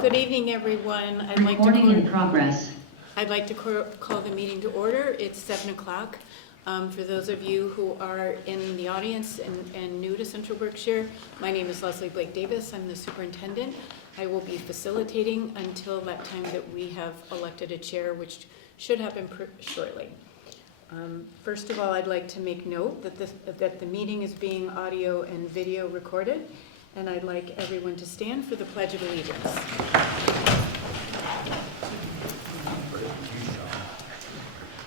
Good evening, everyone. Recording in progress. I'd like to call the meeting to order. It's 7 o'clock. For those of you who are in the audience and new to Central Berkshire, my name is Leslie Blake Davis. I'm the superintendent. I will be facilitating until that time that we have elected a chair, which should happen shortly. First of all, I'd like to make note that the meeting is being audio and video recorded, and I'd like everyone to stand for the Pledge of Allegiance.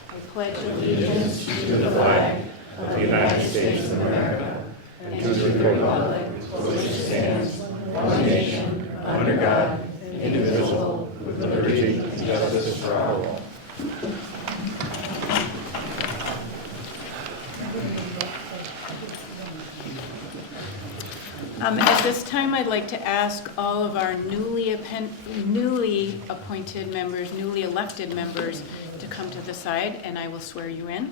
I pledge allegiance to the flag of the United States of America and to the republic for which it stands, one nation, under God, indivisible, with liberty and justice for all. At this time, I'd like to ask all of our newly appointed members, newly elected members, to come to the side, and I will swear you in.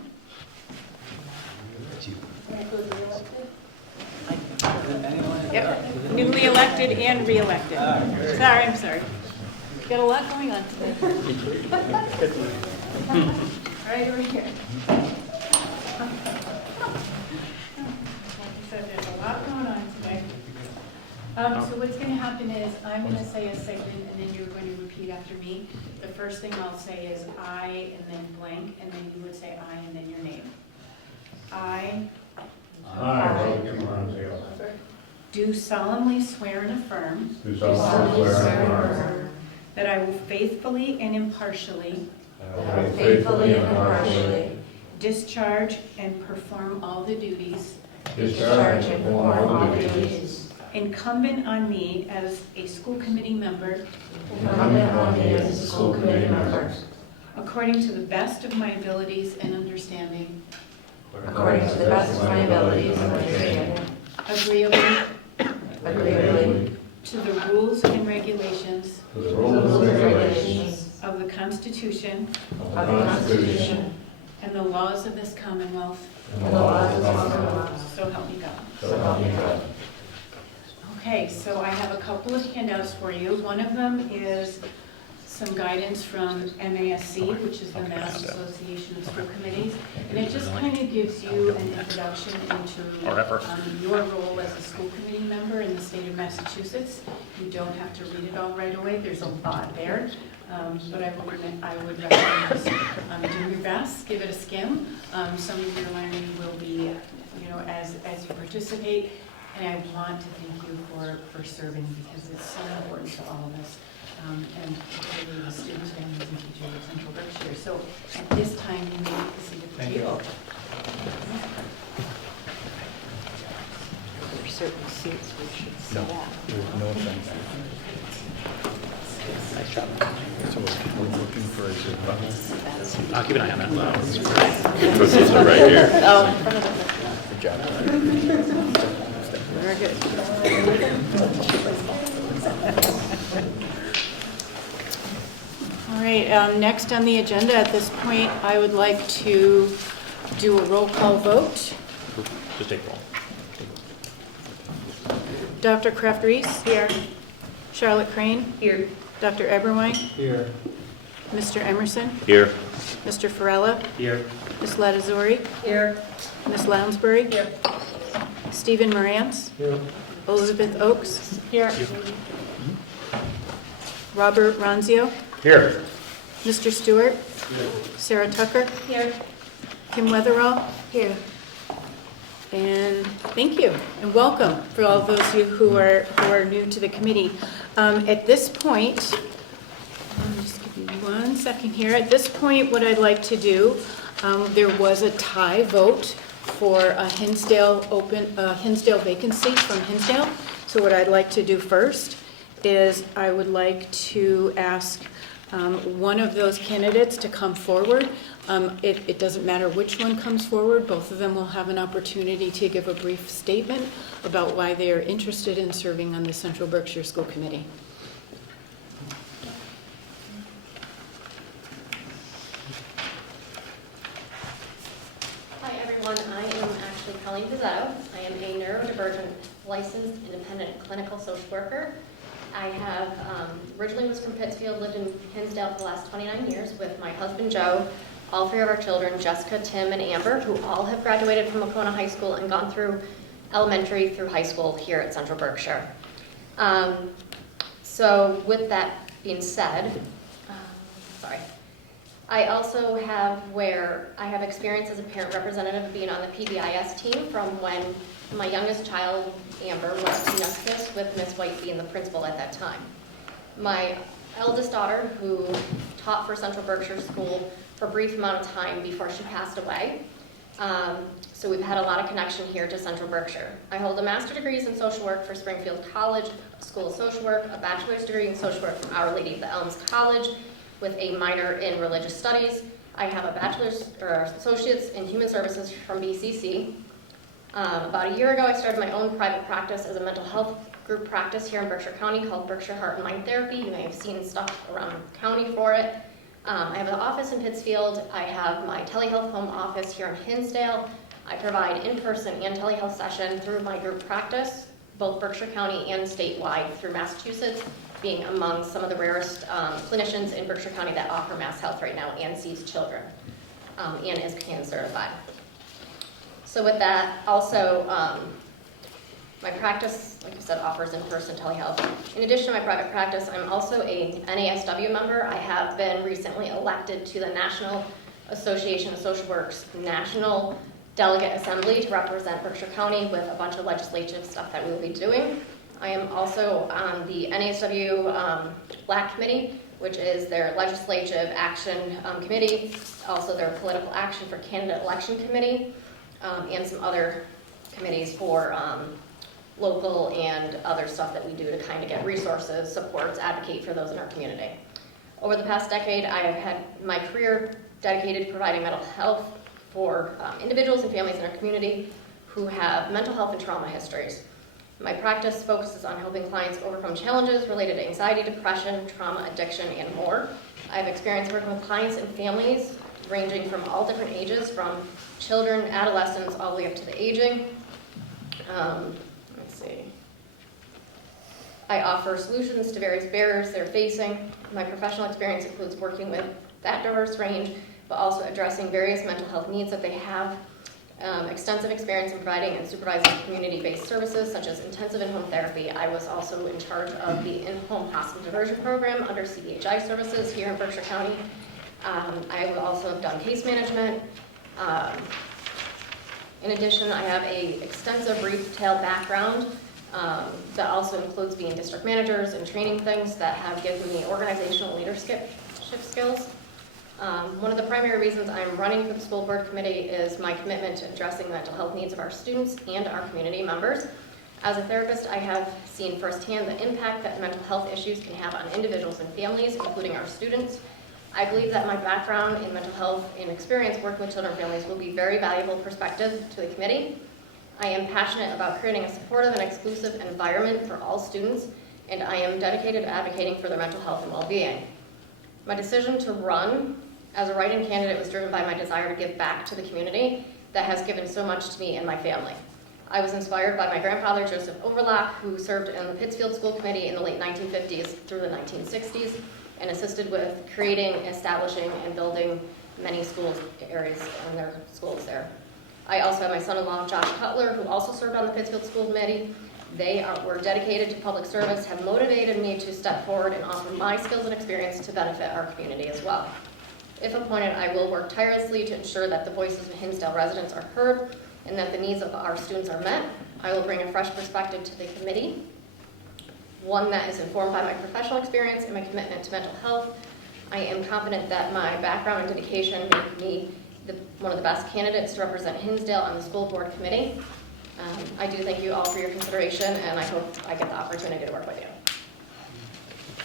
Yep, newly elected and re-elected. I'm sorry. Got a lot going on today. Right over here. There's a lot going on today. So what's going to happen is I'm going to say a statement and then you're going to repeat after me. The first thing I'll say is I and then blank, and then you would say I and then your name. I do solemnly swear and affirm that I will faithfully and impartially discharge and perform all the duties incumbent on me as a school committee member according to the best of my abilities and understanding, agreeably to the rules and regulations of the Constitution and the laws of this Commonwealth, so help me God. Okay, so I have a couple of handouts for you. One of them is some guidance from MASC, which is the Mass Association of School Committees, and it just kind of gives you an introduction into your role as a school committee member in the state of Massachusetts. You don't have to read it all right away. There's a lot there, but I would recommend just do your best, give it a skim. Some of your learning will be, as you participate. And I want to thank you for serving, because it's so important to all of us, and particularly the students, families, and teachers of Central Berkshire. So at this time, you may take a seat at the table. There are certain seats we should sit at. No offense. Nice job. So we're looking for a zip button. I'll keep an eye on that. Cookies are right here. Oh, in front of them. Good job. Very good. All right, next on the agenda at this point, I would like to do a roll call vote. Just take roll. Dr. Kraft-Reese? Here. Charlotte Crane? Here. Dr. Eberwein? Here. Mr. Emerson? Here. Mr. Farella? Here. Ms. Latazuri? Here. Ms. Lounsbury? Here. Stephen Morantz? Here. Elizabeth Oakes? Here. Robert Ronzio? Here. Mr. Stewart? Sarah Tucker? Here. Kim Weatherall? Here. And thank you and welcome for all of those of you who are new to the committee. At this point, just give me 1 second here. At this point, what I'd like to do, there was a tie vote for a Hinsdale vacancy from Hinsdale. So what I'd like to do first is I would like to ask one of those candidates to come forward. It doesn't matter which one comes forward. Both of them will have an opportunity to give a brief statement about why they are interested in serving on the Central Berkshire School Committee. Hi everyone, I am actually Colleen Pizzetto. I am a neurodivergent licensed licensed independent clinical social worker. I have originally was from Pittsfield, lived in Hinsdale for the last 29 years with my husband Joe, all three of our children, Jessica, Tim, and Amber, who all have graduated from Wacona High School and gone through elementary through high school here at Central Berkshire. So with that being said, I also have experience as a parent representative being on the PBIS team from when my youngest child, Amber, was in justice with Miss White being the principal at that time. My eldest daughter, who taught for Central Berkshire School for a brief amount of time before she passed away. So we've had a lot of connection here to Central Berkshire. I hold a master's degree in social work for Springfield College School of Social Work, a bachelor's degree in social work from Our Lady of the Elms College, with a minor in religious studies. I have a bachelor's or associate's in human services from BCC. About a year ago, I started my own private practice as a mental health group practice here in Berkshire County called Berkshire Heart and Mind Therapy. You may have seen stuff around the county for it. I have an office in Pittsfield. I have my telehealth home office here in Hinsdale. I provide in-person and telehealth session through my group practice, both Berkshire County and statewide through Massachusetts, being among some of the rarest clinicians in Berkshire County that offer mass health right now and sees children and is CAN certified. So with that, also my practice, like I said, offers in-person telehealth. In addition to my private practice, I'm also a NASW member. I have been recently elected to the National Association of Social Work's National Delegate Assembly to represent Berkshire County with a bunch of legislative stuff that we will be doing. I am also on the NASW Black Committee, which is their legislative action committee, also their political action for candidate election committee, and some other committees for local and other stuff that we do to kind of get resources, supports, advocate for those in our community. Over the past decade, I have had my career dedicated to providing mental health for individuals and families in our community who have mental health and trauma histories. My practice focuses on helping clients overcome challenges related to anxiety, depression, trauma, addiction, and more. I have experience working with clients and families ranging from all different ages, from children, adolescents, all the way up to the aging. Let's see. I offer solutions to various barriers they're facing. My professional experience includes working with that diverse range, but also addressing various mental health needs that they have. Extensive experience in providing and supervising community-based services such as intensive in-home therapy. I was also in charge of the in-home hospital diversion program under CBHI services here in Berkshire County. I would also have done case management. In addition, I have an extensive retail background that also includes being district managers and training things that have given me organizational leadership skills. One of the primary reasons I'm running for the school board committee is my commitment to addressing the mental health needs of our students and our community members. As a therapist, I have seen firsthand the impact that mental health issues can have on individuals and families, including our students. I believe that my background in mental health and experience working with children and families will be very valuable perspective to the committee. I am passionate about creating a supportive and exclusive environment for all students, and I am dedicated to advocating for their mental health and well-being. My decision to run as a write-in candidate was driven by my desire to give back to the community that has given so much to me and my family. I was inspired by my grandfather, Joseph Overlock, who served in the Pittsfield School Committee in the late 1950s through the 1960s and assisted with creating, establishing, and building many schools areas and their schools there. I also have my son-in-law, Josh Cutler, who also served on the Pittsfield School Committee. They were dedicated to public service, have motivated me to step forward and offer my skills and experience to benefit our community as well. If appointed, I will work tirelessly to ensure that the voices of Hinsdale residents are heard and that the needs of our students are met. I will bring a fresh perspective to the committee, one that is informed by my professional experience and my commitment to mental health. I am confident that my background and dedication make me one of the best candidates to represent Hinsdale on the school board committee. I do thank you all for your consideration, and I hope I get the opportunity to work with you.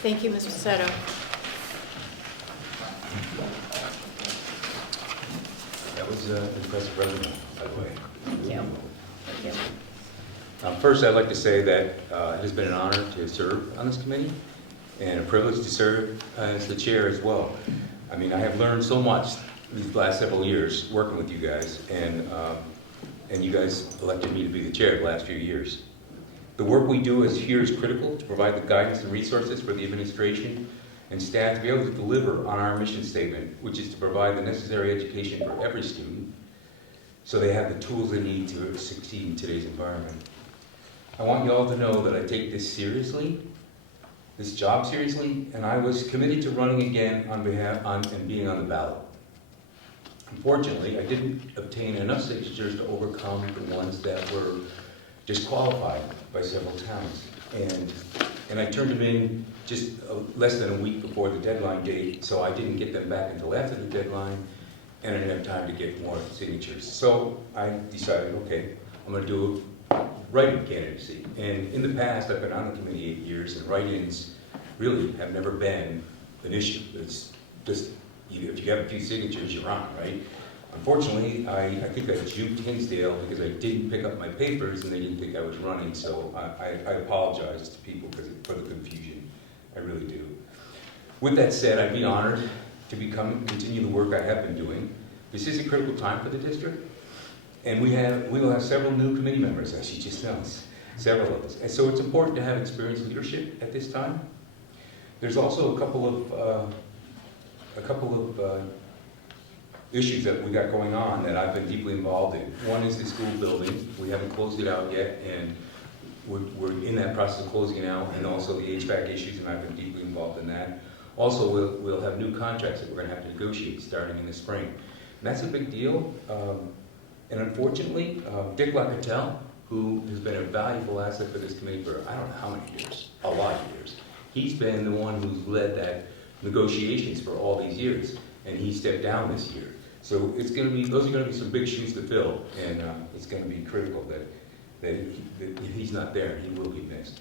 Thank you, Ms. Pacetto. That was an impressive resume, by the way. Thank you. Thank you. First, I'd like to say that it has been an honor to serve on this committee and a privilege to serve as the chair as well. I mean, I have learned so much these last several years working with you guys, and you guys elected me to be the chair the last few years. The work we do here is critical to provide the guidance and resources for the administration and staff to be able to deliver on our mission statement, which is to provide the necessary education for every student so they have the tools they need to succeed in today's environment. I want you all to know that I take this seriously, this job seriously, and I was committed to running again and being on the ballot. Unfortunately, I didn't obtain enough signatures to overcome the ones that were disqualified by several towns. And I turned them in just less than a week before the deadline date, so I didn't get them back until after the deadline, and I didn't have time to get more signatures. So I decided, okay, I'm gonna do a write-in candidacy. And in the past, I've been on the committee 8 years, and write-ins really have never been an issue. It's just, if you have a few signatures, you're on, right? Unfortunately, I think I juked Hinsdale because I didn't pick up my papers and they didn't think I was running, so I apologize to people for the confusion. I really do. With that said, I'd be honored to continue the work I have been doing. This is a critical time for the district, and we will have several new committee members, as you just announced, several of us. And so it's important to have experienced leadership at this time. There's also a couple of issues that we got going on that I've been deeply involved in. One is the school building. We haven't closed it out yet, and we're in that process of closing it out, and also the HVAC issues, and I've been deeply involved in that. Also, we'll have new contracts that we're going to have to negotiate starting in the spring. And that's a big deal. And unfortunately, Dick Locatell, who has been a valuable asset for this committee for I don't know how many years, a lot of years, he's been the one who's led that negotiations for all these years, and he stepped down this year. So those are going to be some big shoes to fill, and it's going to be critical that if he's not there, he will be missed.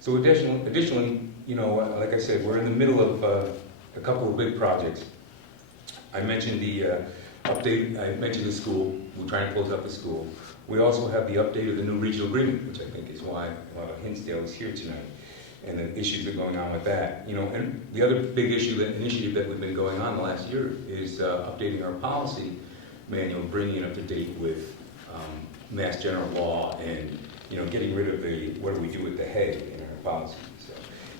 So additionally, you know, like I said, we're in the middle of a couple of big projects. I mentioned the update. I mentioned the school. We're trying to close up the school. We also have the update of the new regional agreement, which I think is why Hinsdale is here tonight, and the issues that are going on with that. You know, and the other big initiative that we've been going on the last year is updating our policy manual, bringing it up to date with Mass General Law, and you know, getting rid of the what do we do with the head in our policy. So,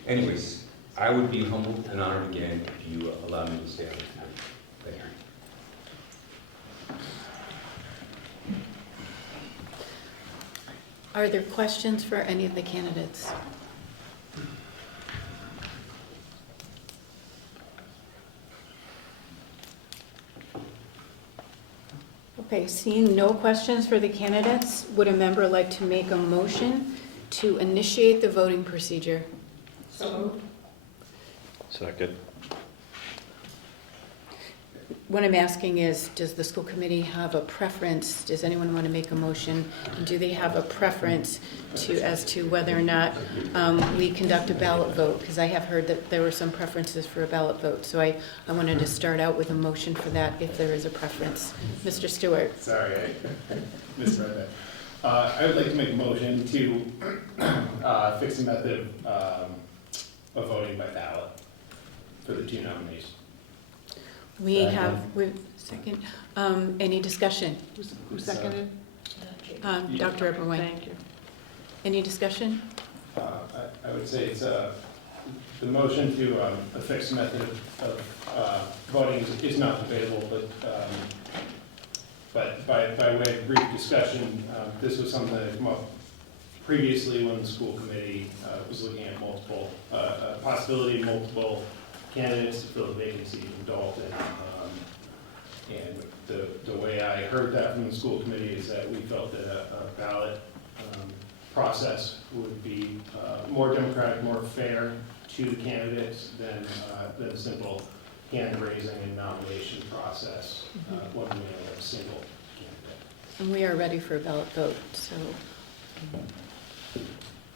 anyways, I would be humbled and honored again if you allow me to stay on this board. Thank you. Are there questions for any of the candidates? Okay, seeing no questions for the candidates, would a member like to make a motion to initiate the voting procedure? So moved. Second. What I'm asking is, does the school committee have a preference? Does anyone want to make a motion? Do they have a preference as to whether or not we conduct a ballot vote? Because I have heard that there were some preferences for a ballot vote. So I wanted to start out with a motion for that if there is a preference. Mr. Stewart. Sorry, I misread that. I would like to make a motion to fix the method of voting by ballot for the two nominees. We have, second, any discussion? Who seconded? Dr. Eberwein. Thank you. Any discussion? I would say it's the motion to a fixed method of voting is not debatable, but by way of brief discussion, this was something that had come up previously when the school committee was looking at possibility of multiple candidates to fill the vacancy in Dalton. And the way I heard that from the school committee is that we felt that a ballot process would be more democratic, more fair to the candidates than a simple hand raising and nomination process when we have a single candidate. And we are ready for a ballot vote, so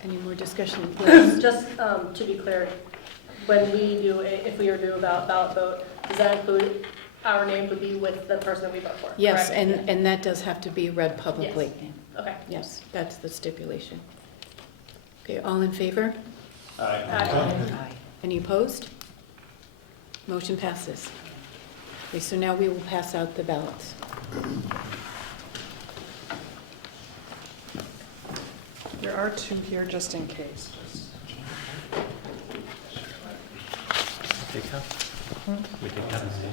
any more discussion? Just to be clear, when we do, if we were to do a ballot vote, does that include our name would be with the person that we vote for? Yes, correct? and that does have to be read publicly. Okay. Yes, that's the stipulation. Okay, all in favor? Aye. Any opposed? Motion passes. Okay, so now we will pass out the ballots. There are two here just in case. Take that? We take that instead.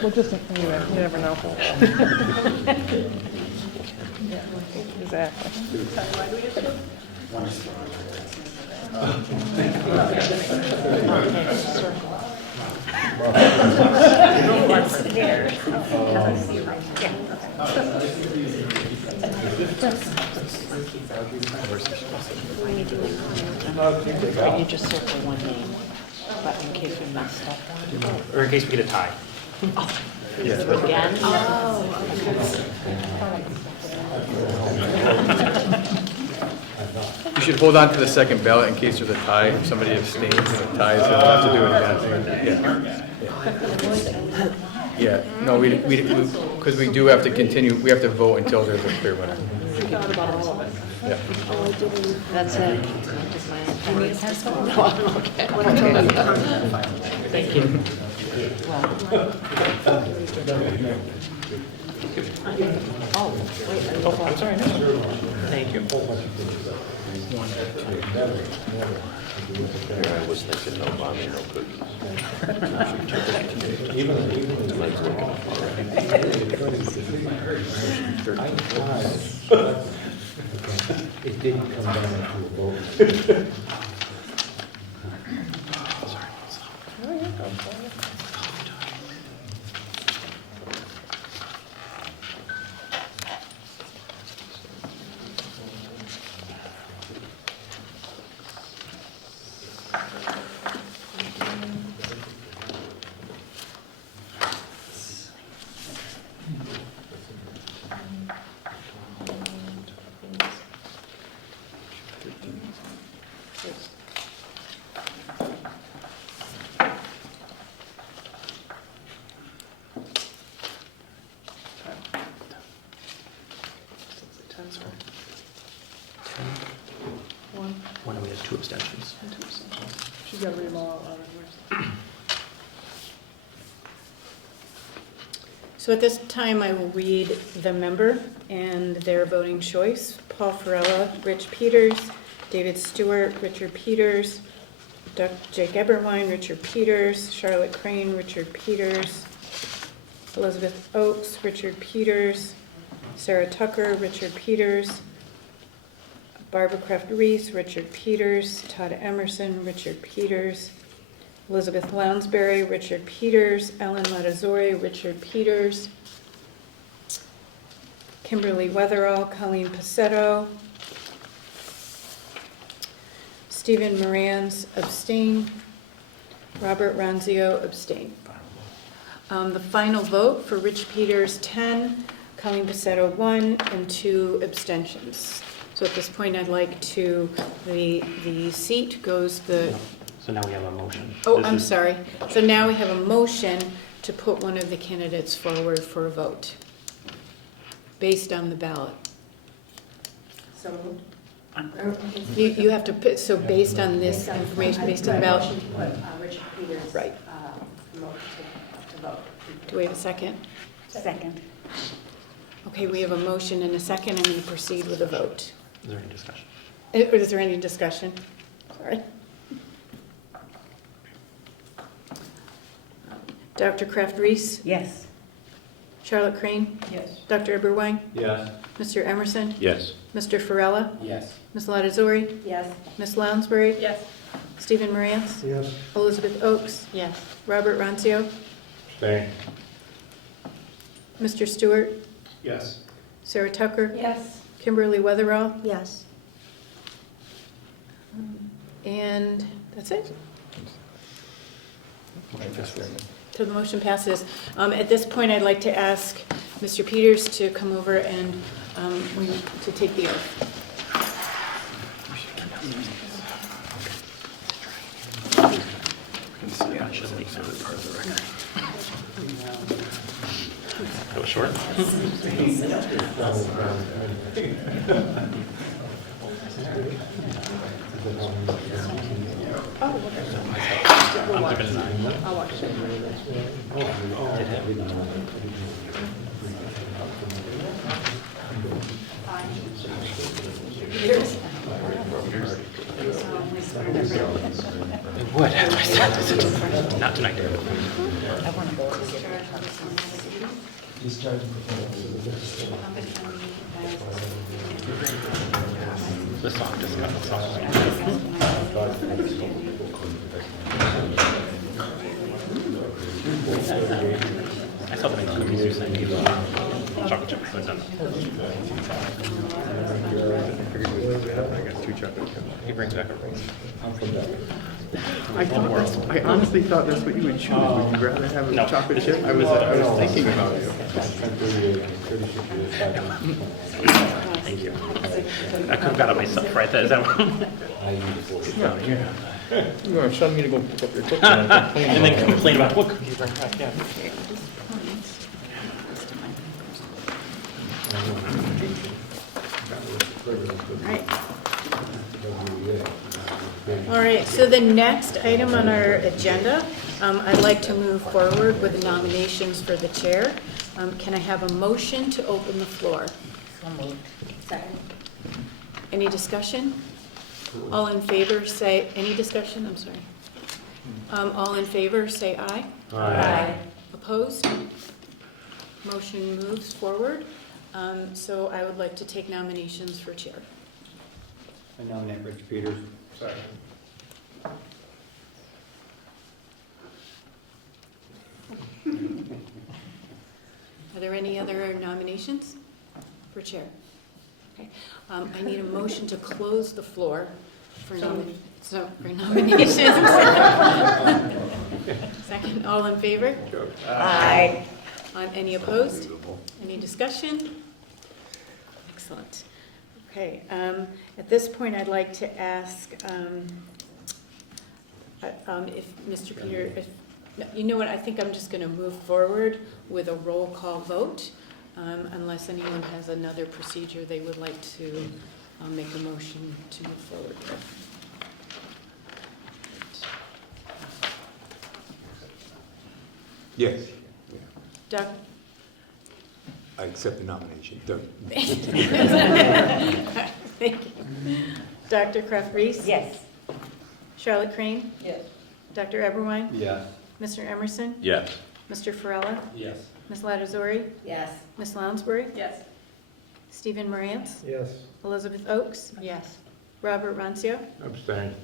Well, just anyway, you never know. Yeah, exactly. You just circle one name, but in case we messed up one. Or in case we get a tie. Again? You should hold on to the second ballot in case there's a tie. If somebody abstains and ties, they'll have to do it again. Yeah, no, because we do have to continue, we have to vote until there's a clear winner. Yeah. That's it. No, I'm okay. Thank you. Oh, wait. Oh, I'm sorry. Thank you. I was thinking no mommy, no cookies. Tonight's looking up all right. It didn't come down to a vote. One of we have two abstentions. She's got to read them all out. So at this time, I will read the member and their voting choice. Paul Farella, Rich Peters, David Stewart, Richard Peters, Jake Eberwein, Richard Peters, Charlotte Crane, Richard Peters, Elizabeth Oakes, Richard Peters, Sarah Tucker, Richard Peters, Barbara Kraft Reese, Richard Peters, Todd Emerson, Richard Peters, Elizabeth Lounsbury, Richard Peters, Ellen Latazori, Richard Peters, Kimberly Weatherall, Colleen Pacetto, Stephen Morans, abstain, Robert Ronzio, abstain. The final vote for Rich Peters, 10, Colleen Pacetto, 1, and 2 abstentions. So at this point, I'd like to, the seat goes the, So now we have a motion. oh, I'm sorry. So now we have a motion to put one of the candidates forward for a vote based on the ballot. So You have to put, so based on this information, based on the ballot. Richard Peters. Right. To vote. Do we have a second? Second. Okay, we have a motion and a second. I'm going to proceed with a vote. Is there any discussion? Is there any discussion? Sorry. Dr. Kraft Reese? Yes. Charlotte Crane? Yes. Dr. Eberwein? Yes. Mr. Emerson? Yes. Mr. Farella? Yes. Ms. Latazori? Yes. Ms. Lounsbury? Yes. Stephen Morantz? Yes. Elizabeth Oakes? Yes. Robert Ronzio? Stay. Mr. Stewart? Yes. Sarah Tucker? Yes. Kimberly Weatherall? Yes. And that's it. So the motion passes. At this point, I'd like to ask Mr. Peters to come over and to take the oath. That was short. Oh, okay. I'm keeping an eye. I'll watch it. Peters? It would. Not tonight. I want to go to The song just got the song. I saw the thing on the music saying chocolate chip. I haven't done that. I got 2 chocolate chips. He brings back a race. I honestly thought that's what you would choose. Would you rather have a No. chocolate chip? I was thinking about it. Thank you. I could have got it myself, right? Is that what? Yeah. You're going to shun me to go pick up your cookies And then complain about what cookies bring back, yeah. All right, so the next item on our agenda, I'd like to move forward with the nominations for the chair. Can I have a motion to open the floor? Second. Any discussion? All in favor, say, any discussion? I'm sorry. All in favor, say aye. Aye. Opposed? Motion moves forward. So I would like to take nominations for chair. I nominate Richard Peters. Second. Are there any other nominations for chair? Okay. I need a motion to close the floor for nominations. Second, all in favor? Aye. Any opposed? Any discussion? Excellent. Okay, at this point, I'd like to ask if Mr. Peter, you know what, I think I'm just going to move forward with a roll call vote, unless anyone has another procedure they would like to make a motion to move forward with. Yes. Doc? I accept the nomination. Thank you. Dr. Kraft-Reese? Yes. Charlotte Crane? Yes. Dr. Eberwein? Yes. Mr. Emerson? Yes. Mr. Farella? Yes. Ms. Latazori? Yes. Ms. Lounsbury? Yes. Stephen Morantz? Yes. Elizabeth Oakes? Yes. Robert Rancio? Abstain.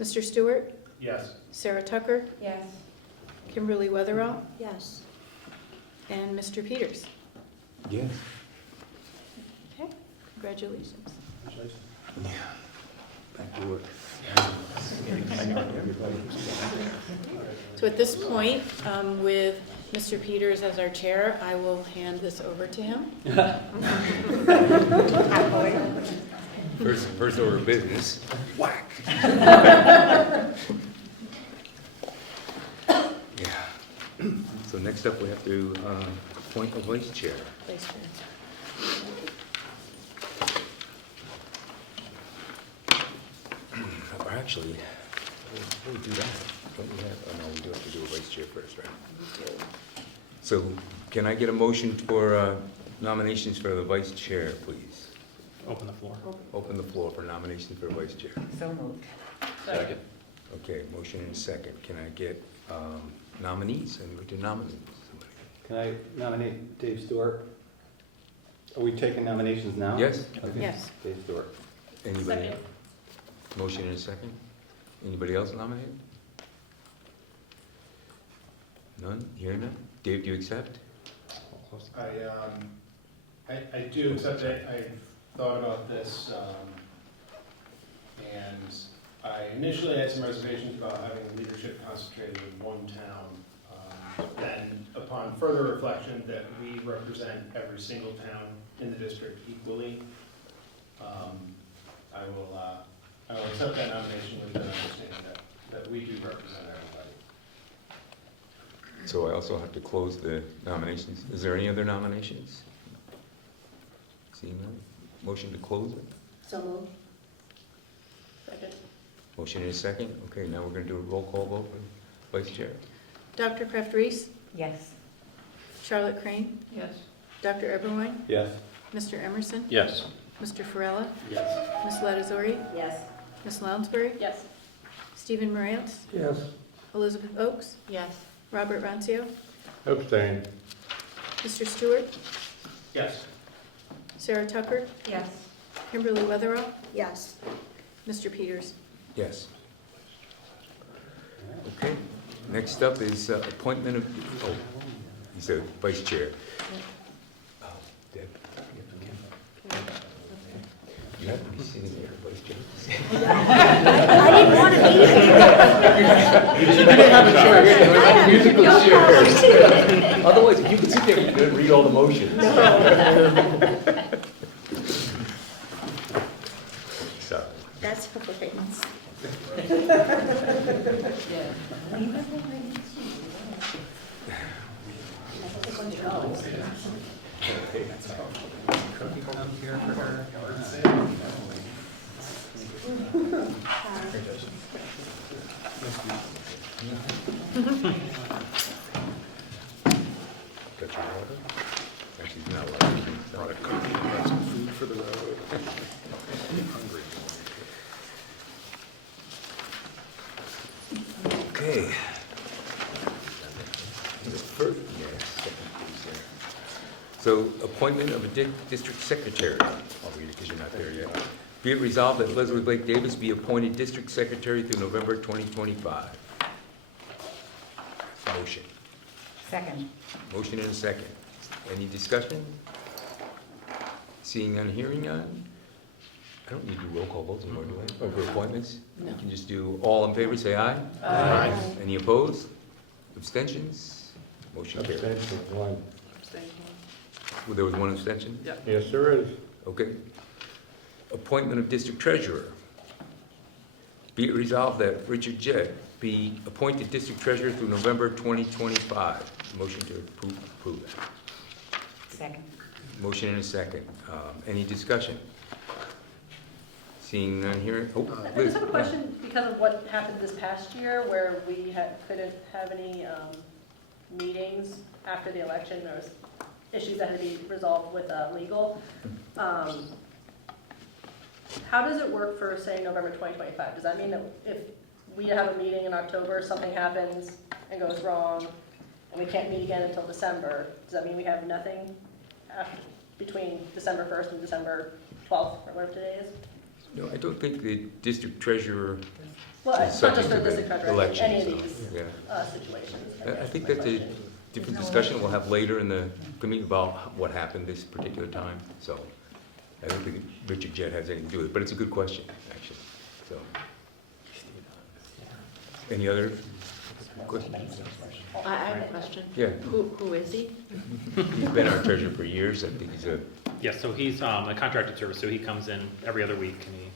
Mr. Stewart? Yes. Sarah Tucker? Yes. Kimberly Weatherall? Yes. And Mr. Peters? Yes. Okay, congratulations. Back to work. So at this point, with Mr. Peters as our chair, I will hand this over to him. First order of business. Whack. Yeah. So next up, we have to appoint a vice chair. Vice chair. Or actually, before we do that, don't we have, oh no, we do have to do a vice chair first, right? So can I get a motion for nominations for the vice chair, please? Open the floor. Open the floor for nominations for vice chair. So moved. Second. Okay, motion and second. Can I get nominees? Anybody to nominate somebody? Can I nominate Dave Stewart? Are we taking nominations now? Yes? Okay. Yes. Dave Stewart. Anybody Second. else? Motion and a second. Anybody else nominated? None? Hear none? Dave, do you accept? I do accept it. I've thought about this, and I initially had some reservations about having leadership concentrated in one town. Then upon further reflection that we represent every single town in the district equally, I will accept that nomination with the understanding that we do represent everybody. So I also have to close the nominations. Is there any other nominations? Seeing none? Motion to close it? So moved. Second. Motion and a second. Okay, now we're going to do a roll call vote for Vice Chair. Dr. Kraft Reese, Yes. Charlotte Crane, Yes. Dr. Eberwein, Yes. Mr. Emerson, Yes. Mr. Farella, Yes. Ms. Latazori, Yes. Ms. Lounsbury, Yes. Stephen Morantz, Yes. Elizabeth Oakes, Yes. Robert Rancio, Abstain. Mr. Stewart, Yes. Sarah Tucker, Yes. Kimberly Weatherall, Yes. Mr. Peters. Yes. Okay, next up is appointment of, oh, he's a Vice Chair. Oh, Deb. You have to be sitting there, Vice Chair. I didn't want to be here. You didn't have a chair, it was like musical chairs. Otherwise, if you could sit there, you could read all the motions. So, That's great. got your water? Actually, not a lot of coffee. Some food for the road. Okay. The first, yes, second, please, there. So, appointment of a district secretary. I'll read it because you're not there yet. Be it resolved that Leslie Blake Davis be appointed district secretary through November 2025. Motion. Second. Motion and a second. Any discussion? Seeing none, hearing none? I don't need to do roll call votes anymore, do I? Over appointments? No. You can just do, all in favor, say aye. Aye. Any opposed? Abstentions? Motion carries. Abstention, one. Well, there was one abstention? Yes, there is. Okay. Appointment of district treasurer. Be it resolved that Richard Jett be appointed district treasurer through November 2025. Motion to approve that. Second. Motion and a second. Any discussion? Seeing none, hearing, oh, I Liz. just have a question because of what happened this past year where we couldn't have any meetings after the election. There was issues that had to be resolved with legal. How does it work for, say, November 2025? Does that mean that if we have a meeting in October, something happens and goes wrong, and we can't meet again until December, does that mean we have nothing between December 1st and December 12th, or whatever today is? No, I don't think the district treasurer Well, is it's not just subject for to district the treasurer, I think election. any of so, these yeah. situations. I guess think is my that's a question. different discussion we'll have later in the committee about what happened this particular time. So I don't think Richard Jett has anything to do with it, but it's a good question, actually. So, any other questions? I have a question. Yeah, Who is he? he's been our treasurer for years. I think he's a, Yeah, so he's a contracted service, so he comes in every other week and he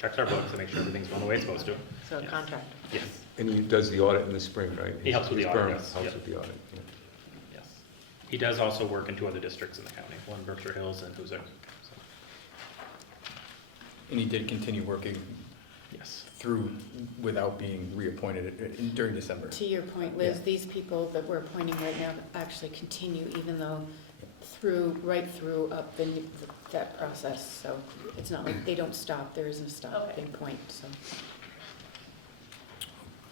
checks our books to make sure everything's going the way it's supposed to. So a Yes. contract. Yes, and he does the audit in the spring, right? He helps with the His audit, firm yes. Helps Yep. with the audit, yeah. yes. He does also work in two other districts in the county, one Berkshire Hills and Hoosick. So, And he did continue working yes. through without being reappointed during December. To your point, Liz, Yeah. these people that we're appointing right now actually continue even though right through up that process. So it's not like they don't stop, there isn't a stopping point, so.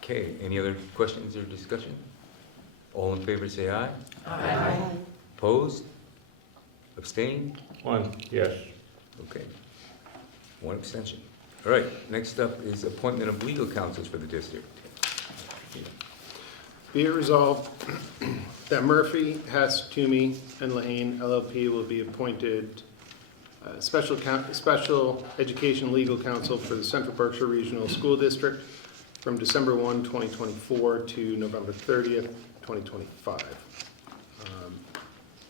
Okay, any other questions or discussion? All in favor, say aye. Aye. Opposed? Abstained? One, yes. Okay. One abstention. All right, next up is appointment of legal counsels for the district. Be it resolved that Murphy, Hess, Toomey, and Lane LLP will be appointed special education legal counsel for the Central Berkshire Regional School District from December 1, 2024 to November 30th, 2025.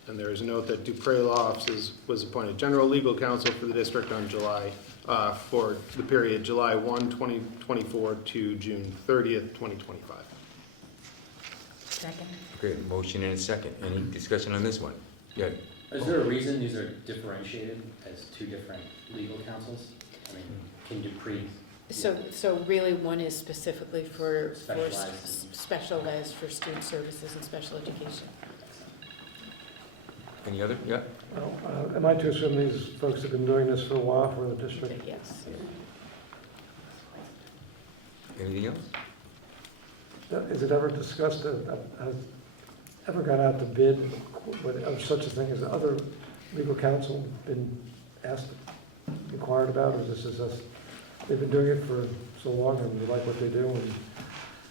And there is a note that Dupre Law Offices was appointed general legal counsel for the district on for the period July 1, 2024 to June 30th, 2025. Second. Okay, motion and a second. Any discussion on this one? Yeah, Is there a reason these are differentiated as two different legal counsels? I mean, can Dupree So really, one is specifically for Specialized. specialized for student services and special education. Any other? Yeah? Am I to assume these folks have been doing this for a while for the district? Yes. Anything else? Is it ever discussed, has ever gone out to bid, of such a thing as other legal counsel been asked, inquired about, or is this just, they've been doing it for so long and we like what they do? And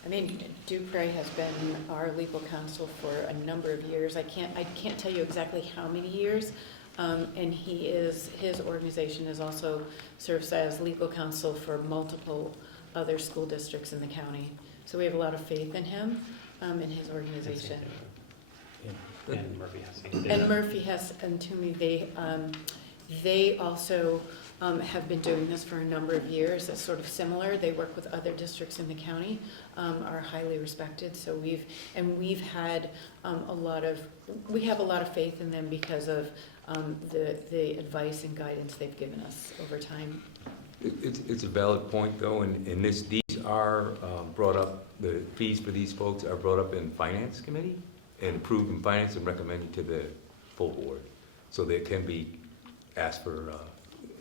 I mean, Dupre has been our legal counsel for a number of years. I can't tell you exactly how many years. And his organization is also serves as legal counsel for multiple other school districts in the county. So we have a lot of faith in him, in his organization. And Murphy has. And Murphy has, and Toomey, they also have been doing this for a number of years. It's sort of similar. They work with other districts in the county, are highly respected. So we've had we have a lot of faith in them because of the advice and guidance they've given us over time. It's a valid point, though, and these are brought up, the fees for these folks are brought up in Finance Committee and approved in Finance and recommended to the full board. So they can be asked for,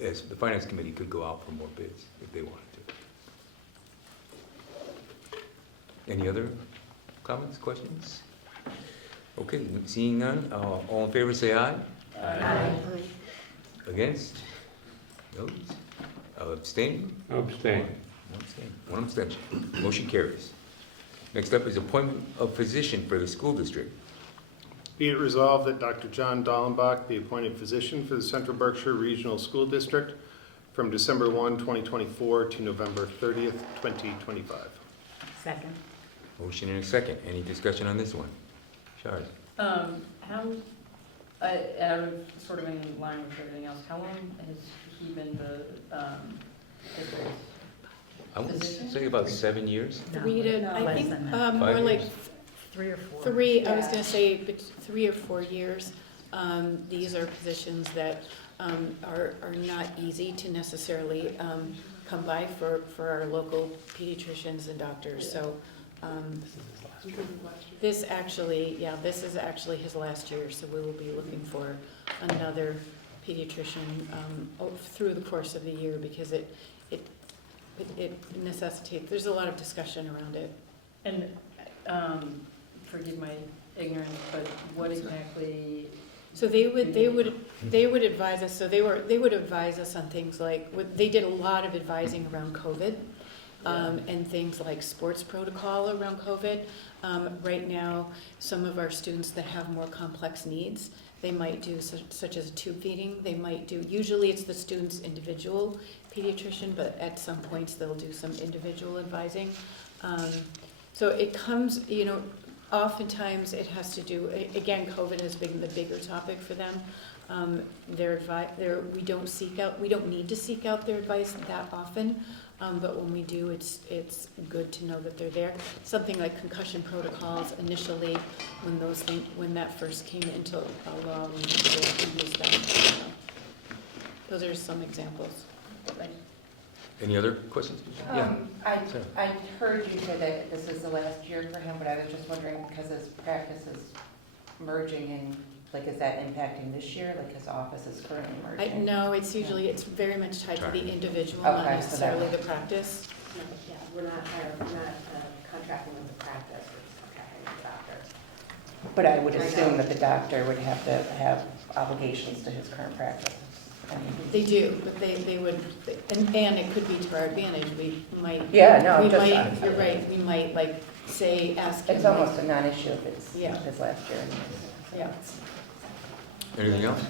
as the Finance Committee could go out for more bids if they wanted to. Any other comments, questions? Okay, seeing none, all in favor say aye. Aye. Against? Noes? Abstain? Abstain. One abstention. Motion carries. Next up is appointment of physician for the school district. Be it resolved that Dr. John Dallenbach be appointed physician for the Central Berkshire Regional School District from December 1, 2024 to November 30th, 2025. Second. Motion and a second. Any discussion on this one? Shars? Sort of in line with everything else, how long has he been the district? I would say about 7 years. I think more 5 like years. 3 or 4. I was going to say 3 or 4 years. These are positions that are not easy to necessarily come by for our local pediatricians and doctors. So this is actually his last year. So we will be looking for another pediatrician through the course of the year because it necessitates. There's a lot of discussion around it. And forgive my ignorance, but what exactly? So they would advise us. So they would advise us on things like they did a lot of advising around COVID, and things like sports protocol around COVID. Right now, some of our students that have more complex needs, they might do such as tube feeding. They might do. Usually, it's the student's individual pediatrician, but at some points they'll do some individual advising. So it comes, oftentimes it has to do, again, COVID has been the bigger topic for them. We don't need to seek out their advice that often, but when we do, it's good to know that they're there. Something like concussion protocols initially, when that first came into law, we used that. Those are some examples. Any other questions? Yeah. I heard you say that this is the last year for him, but I was just wondering, because his practice is merging, and is that impacting this year? Like his office is currently merging? No, it's very much tied to the individual, Okay, not so necessarily the practice. Yeah, we're not contracting with the practice, we're contracting with the doctor. But I would assume that the doctor would have to have obligations to his current practice. They do, but they would, and it could be to our advantage. We might. Yeah, no, You're right. We might ask him. It's almost a non-issue if it's Yeah. his last year. Yeah. Anything else?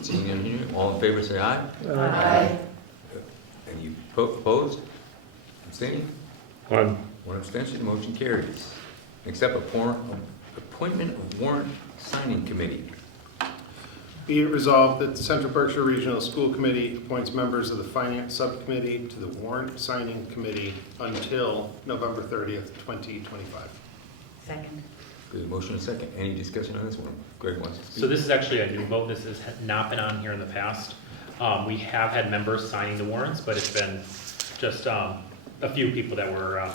Seeing none here, all in favor say aye. Aye. Any opposed? Abstaining? One. One abstention, motion carries. Next up, appointment of warrant signing committee. Be it resolved that the Central Berkshire Regional School Committee appoints members of the Finance Subcommittee to the Warrant Signing Committee until November 30th, 2025. Second. Good, motion and second. Any discussion on this one? Greg wants to speak. So this is actually a new vote. This has not been on here in the past. We have had members signing the warrants, but it's been just a few people that were,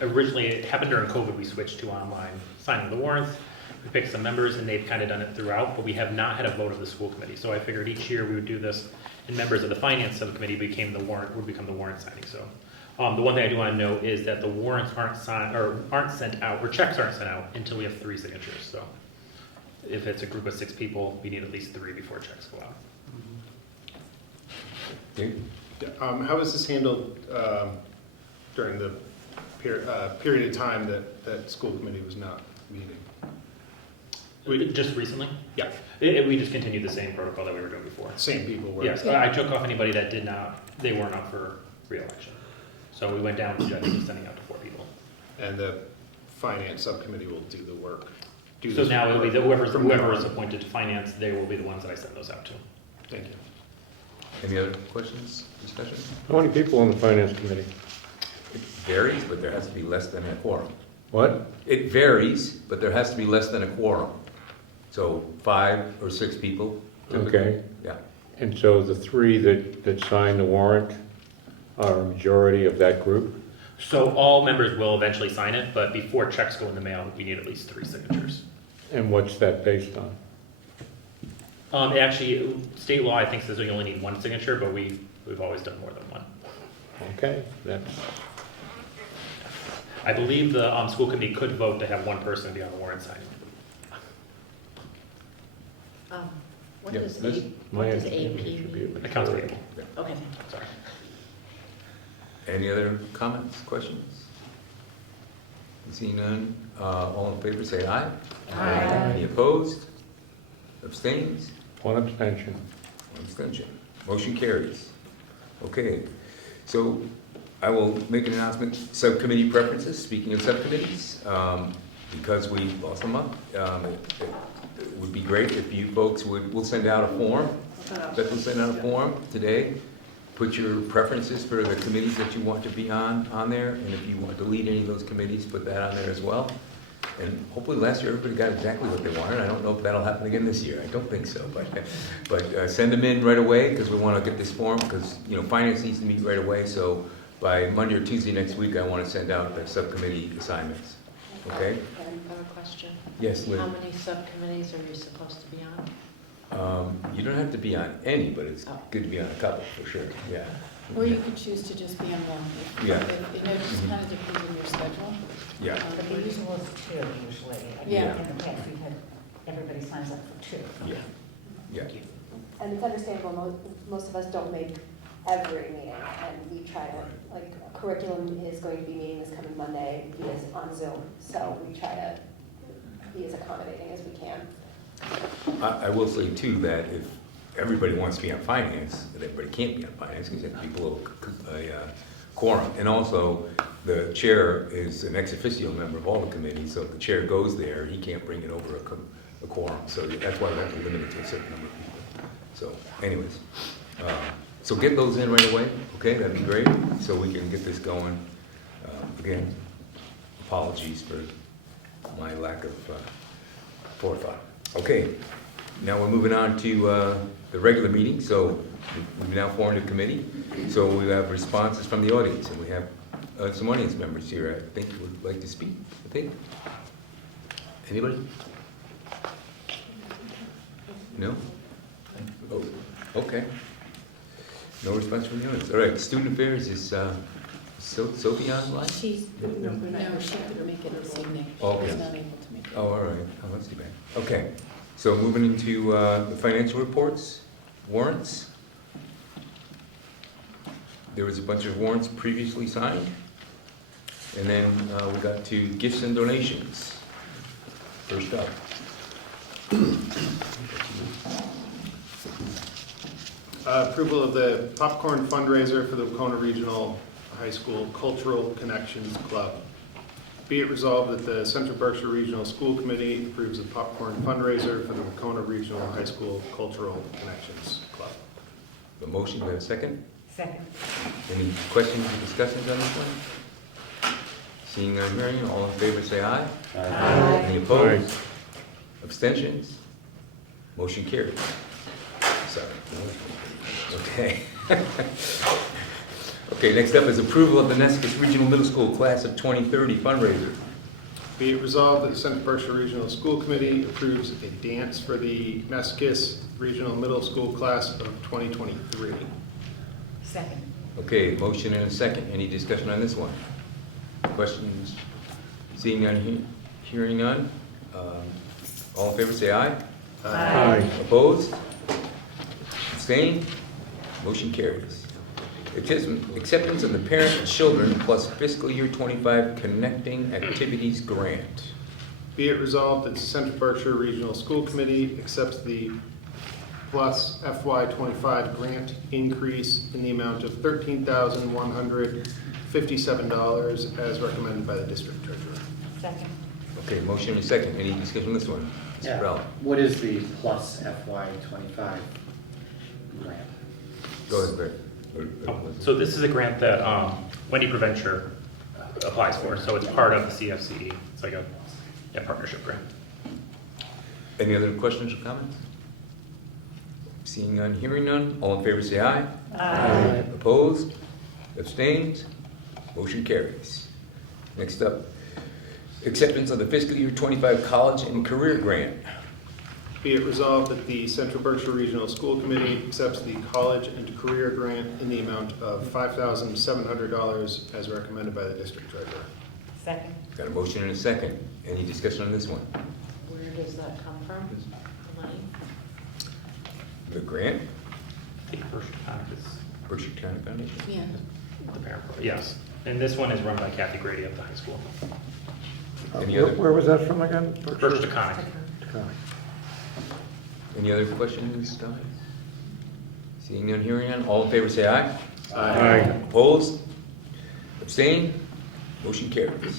originally, it happened during COVID, we switched to online signing the warrants. We picked some members and they've kind of done it throughout, but we have not had a vote of the school committee. So I figured each year we would do this and members of the finance subcommittee would become the warrant signing. So the one thing I do want to note is that the warrants aren't signed or aren't sent out, or checks aren't sent out until we have 3 signatures. So if it's a group of 6 people, we need at least 3 before checks go out. How was this handled during the period of time that school committee was not meeting? Just recently? Yeah. We just continued the same protocol that we were doing before. Same people were? Yes, I took off anybody that they weren't up for re-election. So we went down to, I think, just sending out to 4 people. And the finance subcommittee will do the work? So now it'll be whoever is appointed to finance, they will be the ones that I send those out to. Thank you. Any other questions, discussion? How many people on the finance committee? It varies, but there has to be less than a quorum. What? It varies, but there has to be less than a quorum. So 5 or 6 people. typically. Okay. Yeah. And so the 3 that signed the warrant are a majority of that group? So all members will eventually sign it, but before checks go in the mail, we need at least 3 signatures. And what's that based on? Actually, state law, I think, says we only need 1 signature, but we've always done more than 1. Okay, that's, I believe the school committee could vote to have 1 person be on the warrant signing. What Yeah, does this- my what does understanding AP should be a mean? Accounts majority. payable. Okay. Sorry. Any other comments, questions? Seeing none, all in favor say aye. Aye. Any opposed? Abstains? 1 abstention. One abstention. Motion carries. Okay, so I will make an announcement, subcommittee preferences, speaking of subcommittees, because we lost a month. It would be great if you folks we'll send out a form. Beth will send out a form today. Put your preferences for the committees that you want to be on there, and if you want to lead any of those committees, put that on there as well. And hopefully last year everybody got exactly what they wanted. I don't know if that'll happen again this year. I don't think so, but send them in right away because we want to get this form because finance needs to meet right away. So by Monday or Tuesday next week, I want to send out the subcommittee assignments. Okay? Another question. Yes, Liz. How many subcommittees are you supposed to be on? You don't have to be on any, but it's good to be on a couple for sure. Yeah. Or you could choose to just be on one. Yeah. It just kind of depends on your schedule. Yeah. But the usual is 2 usually. Yeah. In the past, we've had, everybody signs up for 2. Yeah. Yeah. And it's understandable, most of us don't make every meeting, and we try to, like, curriculum is going to be meeting this coming Monday, he is on Zoom, so we try to be as accommodating as we can. I will say too that if everybody wants to be on finance, that everybody can't be on finance because you have to be below a quorum. And also, the chair is an ex officio member of all the committees, so if the chair goes there, he can't bring it over a quorum. So that's why we have to limit it to a certain number of people. So anyways, so get those in right away, okay? That'd be great, so we can get this going. Again, apologies for my lack of forethought. Okay, now we're moving on to the regular meeting. So we've now formed a committee. So we have responses from the audience, and we have some audience members here I think would like to speak. I think. Anybody? No? Oh, okay. No response from the audience. All right, student affairs is Sophie online? No, she couldn't make it this evening. Okay. She's not able to make it. Oh, all right. Oh, that's too bad. Okay, so moving into the financial reports, warrants. There was a bunch of warrants previously signed. And then we got to gifts and donations. First up. Approval of the popcorn fundraiser for the Wacona Regional High School Cultural Connections Club. Be it resolved that the Central Berkshire Regional School Committee approves a popcorn fundraiser for the Wacona Regional High School Cultural Connections Club. The motion, do I have a second? Second. Any questions or discussions on this one? Seeing none, hearing, all in favor say aye. Aye. Any opposed? Abstentions? Motion carries. Sorry. Okay. Okay, next up is approval of the Nescus Regional Middle School Class of 2030 fundraiser. Be it resolved that the Central Berkshire Regional School Committee approves a dance for the Nescus Regional Middle School Class of 2023. Second. Okay, motion and a second. Any discussion on this one? Questions? Seeing none, hearing none. All in favor, say aye. Aye. Opposed? Abstained? Motion carries. Acceptance of the Parent and Children Plus Fiscal Year 25 Connecting Activities Grant. Be it resolved that the Central Berkshire Regional School Committee accepts the Plus FY25 grant increase in the amount of $13,157 as recommended by the district treasurer. Second. Okay, motion and a second. Any discussion on this one? Mr. Rowell. What is the plus FY25 grant? Go ahead, Greg. So this is a grant that Wendy Preventure applies for, so it's part of the CFCE. It's like a partnership grant. Any other questions or comments? Seeing none, hearing none. All in favor, say aye. Aye. Opposed? Abstained? Motion carries. Next up, acceptance of the fiscal year 25 college and career grant. Be it resolved that the Central Berkshire Regional School Committee accepts the college and career grant in the amount of $5,700 as recommended by the district treasurer. Second. Got a motion and a second. Any discussion on this one? Where does that come from, the money? The grant? I think Berkshire County is Berkshire County Foundation? Yeah. the parent program. Yes. And this one is run by Kathy Grady at the high school. Any other? Where was that from again? Berkshire County. Taconic. Any other questions, comments? Seeing none, hearing none. All in favor, say aye. Aye. Opposed? Abstained? Motion carries.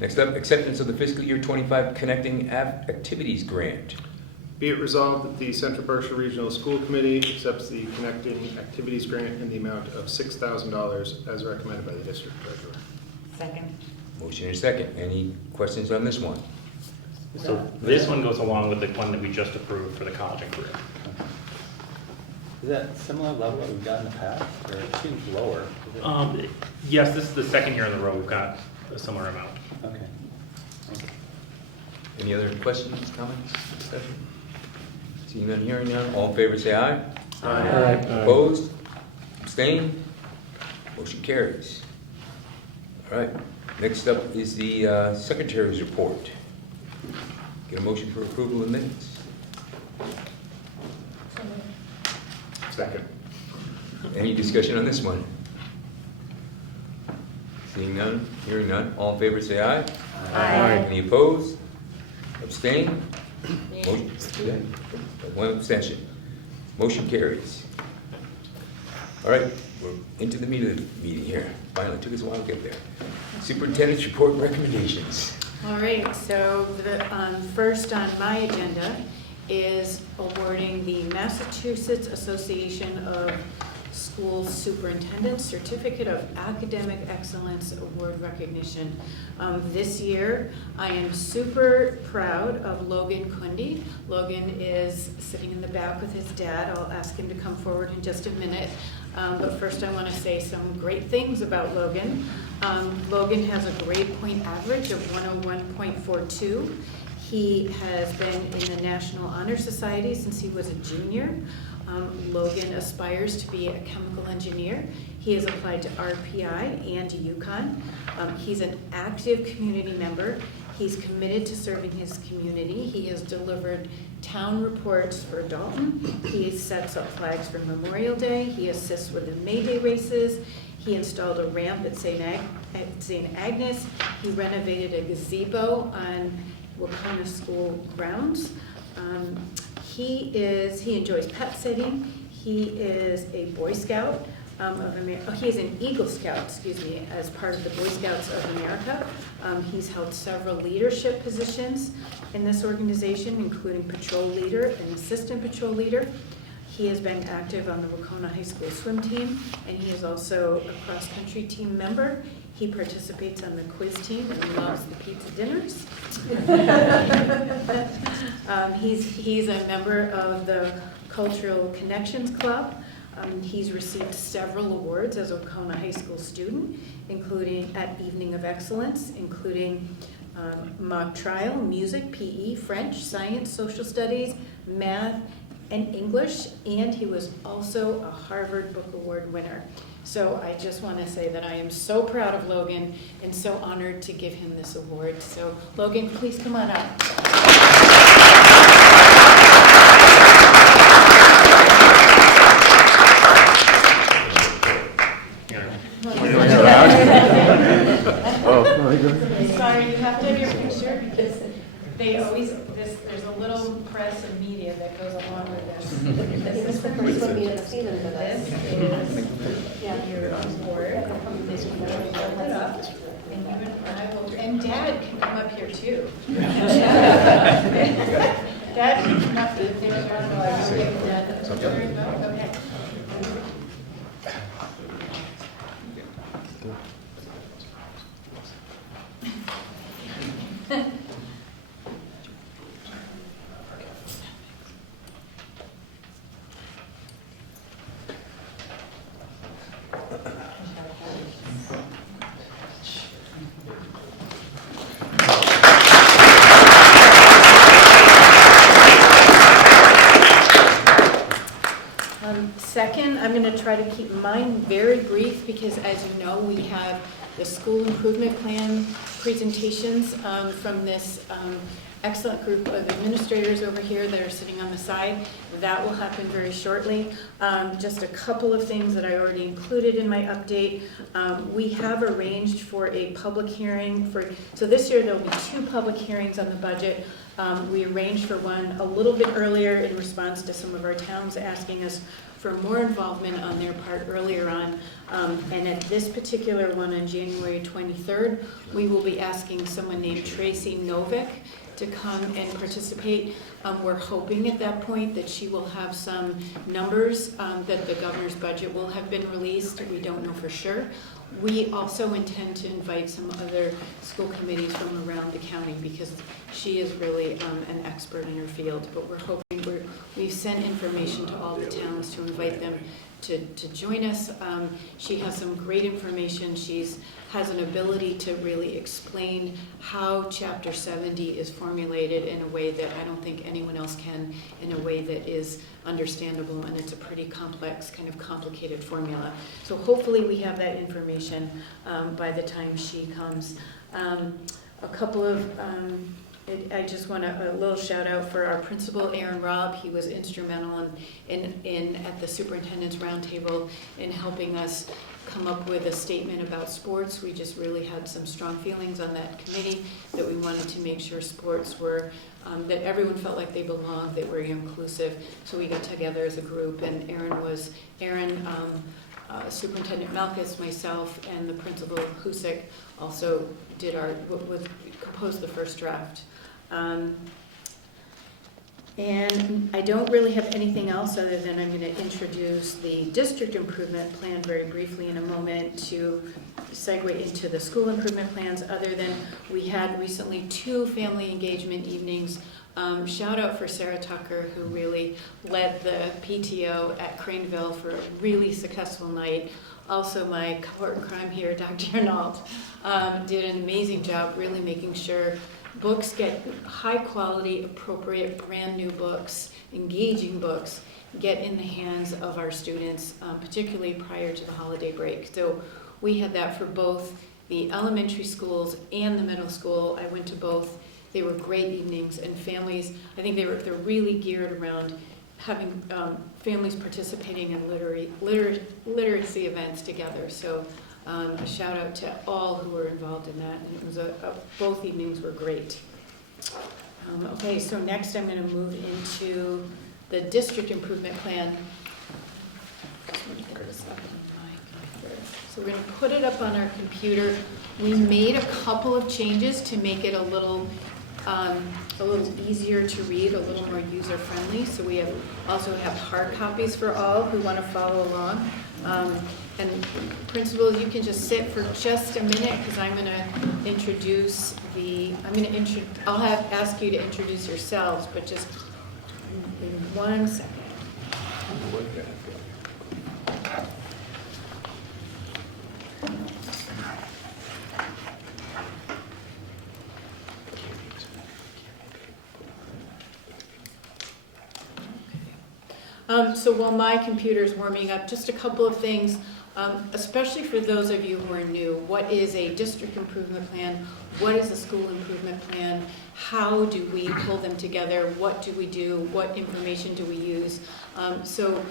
Next up, acceptance of the fiscal year 25 Connecting Activities Grant. Be it resolved that the Central Berkshire Regional School Committee accepts the Connecting Activities Grant in the amount of $6,000 as recommended by the district treasurer. Second. Motion and second. Any questions on this one? So this one goes along with the one that we just approved for the college and career. Is that similar level that we've got in the past, or it seems lower? Is it- Yes, this is the second year in a row we've got a similar amount. Okay. Any other questions, comments, discussion? Seeing none, hearing none. All in favor, say aye. Aye. Opposed? Abstained? Motion carries. All right. Next up is the secretary's report. Get a motion for approval of minutes. Second. Any discussion on this one? Seeing none, hearing none. All in favor, say aye. Aye. Any opposed? Abstained? Me. Motion- One abstention. Motion carries. All right, we're into the meat of the meeting here. Finally, took us a while to get there. Superintendent's report and recommendations. All right, so the first on my agenda is awarding the Massachusetts Association of School Superintendents Certificate of Academic Excellence Award recognition. This year, I am super proud of Logan Kunde. Logan is sitting in the back with his dad. I'll ask him to come forward in just a minute. But first, I want to say some great things about Logan. Logan has a grade point average of 101.42. He has been in the National Honor Society since he was a junior. Logan aspires to be a chemical engineer. He has applied to RPI and to UConn. He's an active community member. He's committed to serving his community. He has delivered town reports for Dalton. He sets up flags for Memorial Day. He assists with the May Day races. He installed a ramp at St. Agnes. He renovated a gazebo on Wacona School grounds. He enjoys pet sitting. He is a Boy Scout of America. He is an Eagle Scout, as part of the Boy Scouts of America. He's held several leadership positions in this organization, including patrol leader and assistant patrol leader. He has been active on the Wacona High School swim team, and he is also a cross-country team member. He participates on the quiz team and loves the pizza dinners. He's a member of the Cultural Connections Club. He's received several awards as a Wacona High School student, including at Evening of Excellence, including mock trial, music, PE, French, science, social studies, math, and English, and he was also a Harvard Book Award winner. So I just want to say that I am so proud of Logan and so honored to give him this award. So Logan, please come on up. Sorry, you have to have your picture because they always, there's a little press and media that goes along with this. This is the first one meeting of the season with us. This Yeah. is your award. This one, hold it up. And Dad can come up here too. Dad can come up to the picture. Okay. Second, I'm going to try to keep mine very brief because, as you know, we have the school improvement plan presentations from this excellent group of administrators over here that are sitting on the side. That will happen very shortly. Just a couple of things that I already included in my update. We have arranged for a public hearing so this year there'll be 2 public hearings on the budget. We arranged for one a little bit earlier in response to some of our towns asking us for more involvement on their part earlier on. And at this particular one on January 23rd, we will be asking someone named Tracy Novick to come and participate. We're hoping at that point that she will have some numbers, that the governor's budget will have been released. We don't know for sure. We also intend to invite some other school committees from around the county because she is really an expert in her field. But we're hoping, we've sent information to all the towns to invite them to join us. She has some great information. Has an ability to really explain how Chapter 70 is formulated in a way that I don't think anyone else can, in a way that is understandable, and it's a pretty complex, kind of complicated formula. So hopefully we have that information by the time she comes. A couple of I just want a little shout out for our principal, Aaron Robb. He was instrumental in at the superintendent's roundtable in helping us come up with a statement about sports. We just really had some strong feelings on that committee that we wanted to make sure sports were, that everyone felt like they belonged, that we're inclusive. So we got together as a group, and Superintendent Malkus, myself, and the principal Husick also did composed the first draft. And I don't really have anything else other than I'm going to introduce the district improvement plan very briefly in a moment to segue into the school improvement plans, other than we had recently 2 family engagement evenings. Shout out for Sarah Tucker, who really led the PTO at Craneville for a really successful night. Also, my cohort in crime here, Dr. Arnault, did an amazing job really making sure books get high quality, appropriate, brand new books, engaging books, get in the hands of our students, particularly prior to the holiday break. So we had that for both the elementary schools and the middle school. I went to both. They were great evenings, and families, I think they're really geared around having families participating in literacy events together. So a shout out to all who were involved in that, and it was both evenings were great. Okay, so next I'm going to move into the district improvement plan. So we're going to put it up on our computer. We made a couple of changes to make it a little easier to read, a little more user-friendly. So we also have hard copies for all who want to follow along. And principals, you can just sit for just a minute because I'm going to introduce I'll ask you to introduce yourselves, but just in 1 second. So while my computer's warming up, just a couple of things, especially for those of you who are new. What is a district improvement plan? What is a school improvement plan? How do we pull them together? What do we do? What information do we use? So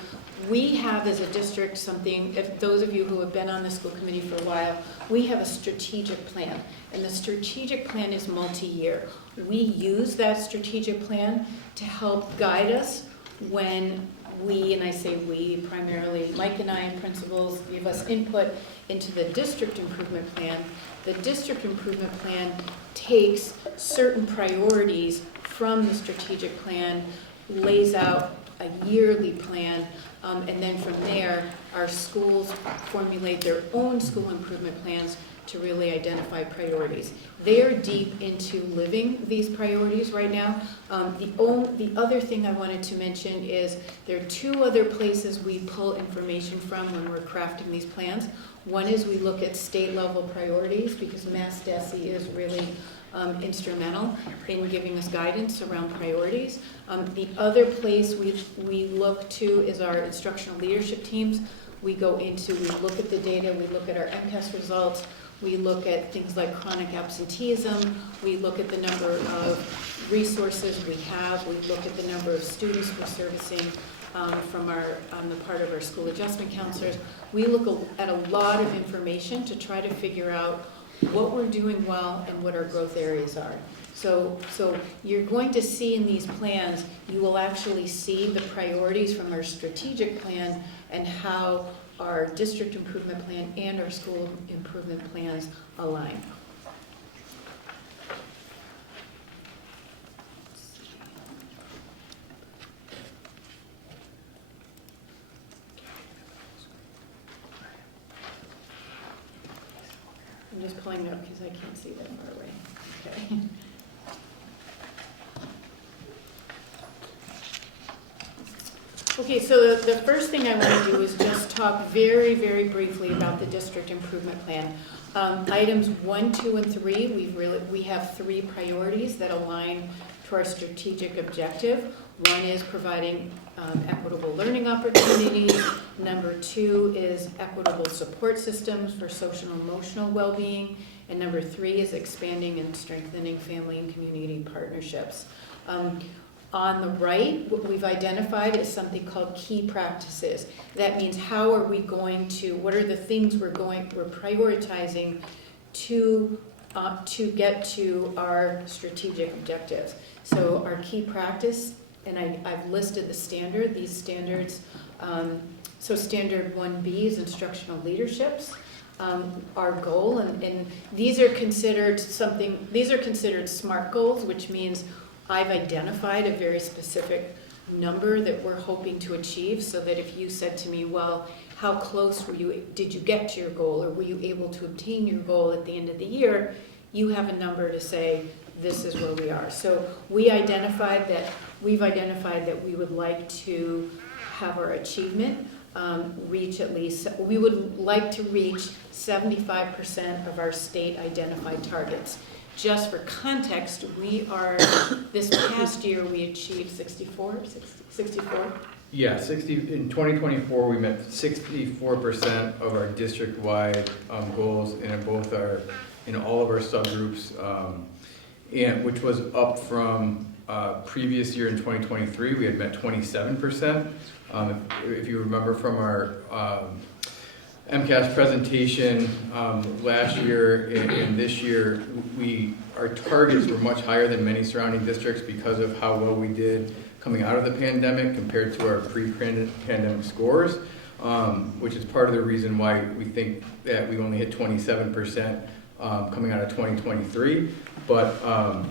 we have as a district something, if those of you who have been on the school committee for a while, we have a strategic plan. And the strategic plan is multi-year. We use that strategic plan to help guide us when we, and I say we, primarily Mike and I and principals, give us input into the district improvement plan. The district improvement plan takes certain priorities from the strategic plan, lays out a yearly plan, and then from there, our schools formulate their own school improvement plans to really identify priorities. They're deep into living these priorities right now. The other thing I wanted to mention is there are two other places we pull information from when we're crafting these plans. One is we look at state level priorities because Mass DESE is really instrumental in giving us guidance around priorities. The other place we look to is our instructional leadership teams. We look at the data, we look at our MCAS results, we look at things like chronic absenteeism, we look at the number of resources we have, we look at the number of students we're servicing from on the part of our school adjustment counselors. We look at a lot of information to try to figure out what we're doing well and what our growth areas are. So you're going to see in these plans, you will actually see the priorities from our strategic plan and how our district improvement plan and our school improvement plans align. I'm just pulling it up because I can't see that far away. Okay. Okay, so the first thing I want to do is just talk very, very briefly about the district improvement plan. Items 1, 2, and 3, we have 3 priorities that align to our strategic objective. One is providing equitable learning opportunities. Number 2 is equitable support systems for social and emotional well-being. And number 3 is expanding and strengthening family and community partnerships. On the right, what we've identified is something called key practices. That means what are the things we're prioritizing to get to our strategic objectives. So our key practice, and I've listed these standards. So standard 1B is instructional leaderships. Our goal, and these are considered SMART goals, which means I've identified a very specific number that we're hoping to achieve, so that if you said to me, well, how close did you get to your goal, or were you able to obtain your goal at the end of the year, you have a number to say, this is where we are. So we've identified that we would like to have our achievement we would like to reach 75% of our state identified targets. Just for context, this past year we achieved 64? Yeah, in 2024, we met 64% of our district-wide goals in all of our subgroups, and which was up from previous year in 2023, we had met 27%. If you remember from our MCAS presentation last year and this year, our targets were much higher than many surrounding districts because of how well we did coming out of the pandemic compared to our pre-pandemic scores, which is part of the reason why we think that we only hit 27% coming out of 2023. But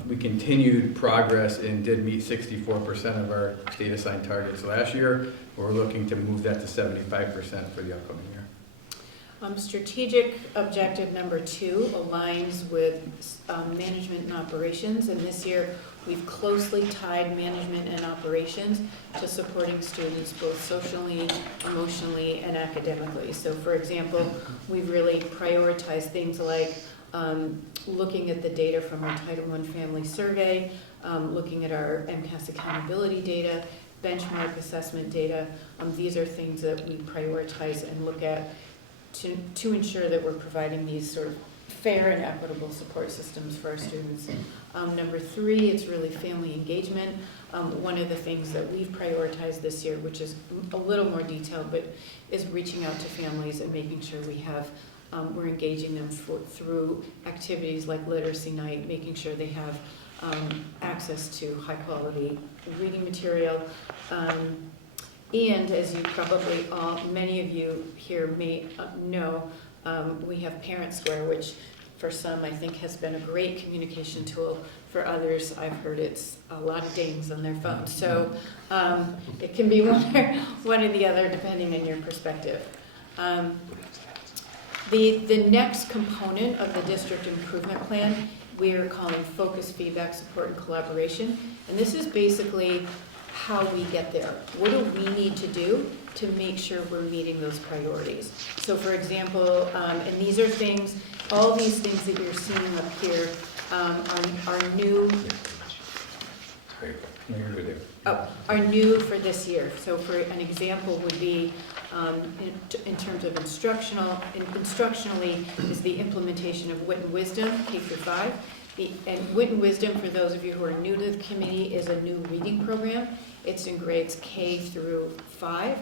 we continued progress and did meet 64% of our state assigned targets last year. We're looking to move that to 75% for the upcoming year. Strategic objective number 2 aligns with management and operations, and this year we've closely tied management and operations to supporting students both socially, emotionally, and academically. So for example, we've really prioritized things like looking at the data from our Title I family survey, looking at our MCAS accountability data, benchmark assessment data. These are things that we prioritize and look at to ensure that we're providing these sort of fair and equitable support systems for our students. Number 3, it's really family engagement. One of the things that we've prioritized this year, which is a little more detailed, but is reaching out to families and making sure we're engaging them through activities like literacy night, making sure they have access to high quality reading material. And as you probably many of you here may know, we have Parent Square, which for some I think has been a great communication tool. For others, I've heard it's a lot of dings on their phone. So it can be one or the other depending on your perspective. The next component of the district improvement plan we are calling focus, feedback, support, and collaboration. And this is basically how we get there. What do we need to do to make sure we're meeting those priorities? So for example, and these are things, all these things that you're seeing up here are new. Are new for this year. So for an example would be in terms of instructionally is the implementation of Wit and Wisdom, K through 5. And Wit and Wisdom, for those of you who are new to the committee, is a new reading program. It's in grades K through 5.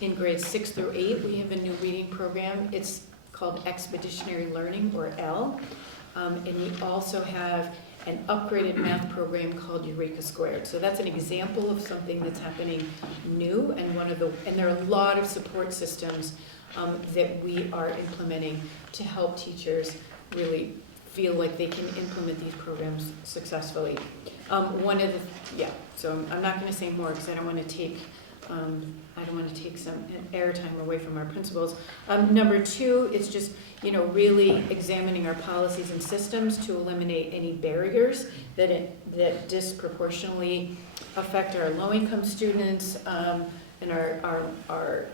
In grades 6 through 8, we have a new reading program. It's called Expeditionary Learning, or ELL. And we also have an upgraded math program called Eureka Squared. So that's an example of something that's happening new, and there are a lot of support systems that we are implementing to help teachers really feel like they can implement these programs successfully. So I'm not going to say more because I don't want to take some airtime away from our principals. Number 2, it's just really examining our policies and systems to eliminate any barriers that disproportionately affect our low-income students and our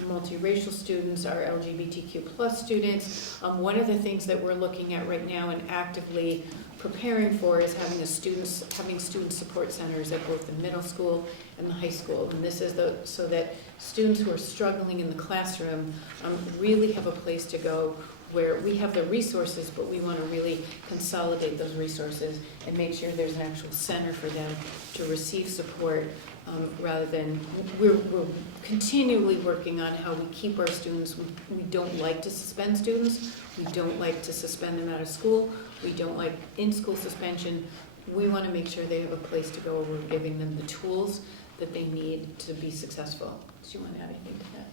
multiracial students, our LGBTQ+ students. One of the things that we're looking at right now and actively preparing for is having student support centers at both the middle school and the high school. And this is so that students who are struggling in the classroom really have a place to go where we have the resources, but we want to really consolidate those resources and make sure there's an actual center for them to receive support, rather than we're continually working on how we keep our students. We don't like to suspend students. We don't like to suspend them out of school. We don't like in-school suspension. We want to make sure they have a place to go where we're giving them the tools that they need to be successful. Do you want to add anything to that?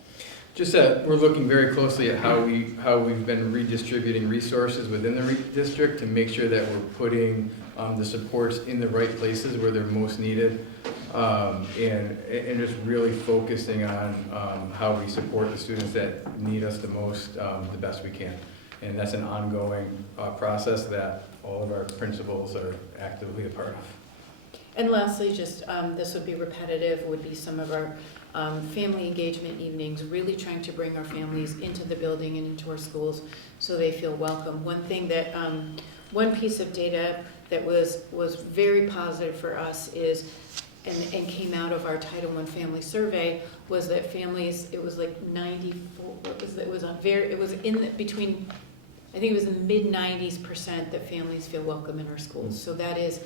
Just that we're looking very closely at how we've been redistributing resources within the district to make sure that we're putting the supports in the right places where they're most needed, and just really focusing on how we support the students that need us the most, the best we can. And that's an ongoing process that all of our principals are actively a part of. And lastly, just this would be repetitive, would be some of our family engagement evenings, really trying to bring our families into the building and into our schools so they feel welcome. One piece of data that was very positive for us is, and came out of our Title I family survey, was that families, it was like 94, it was between, I think it was in the mid-90s% that families feel welcome in our schools. So that is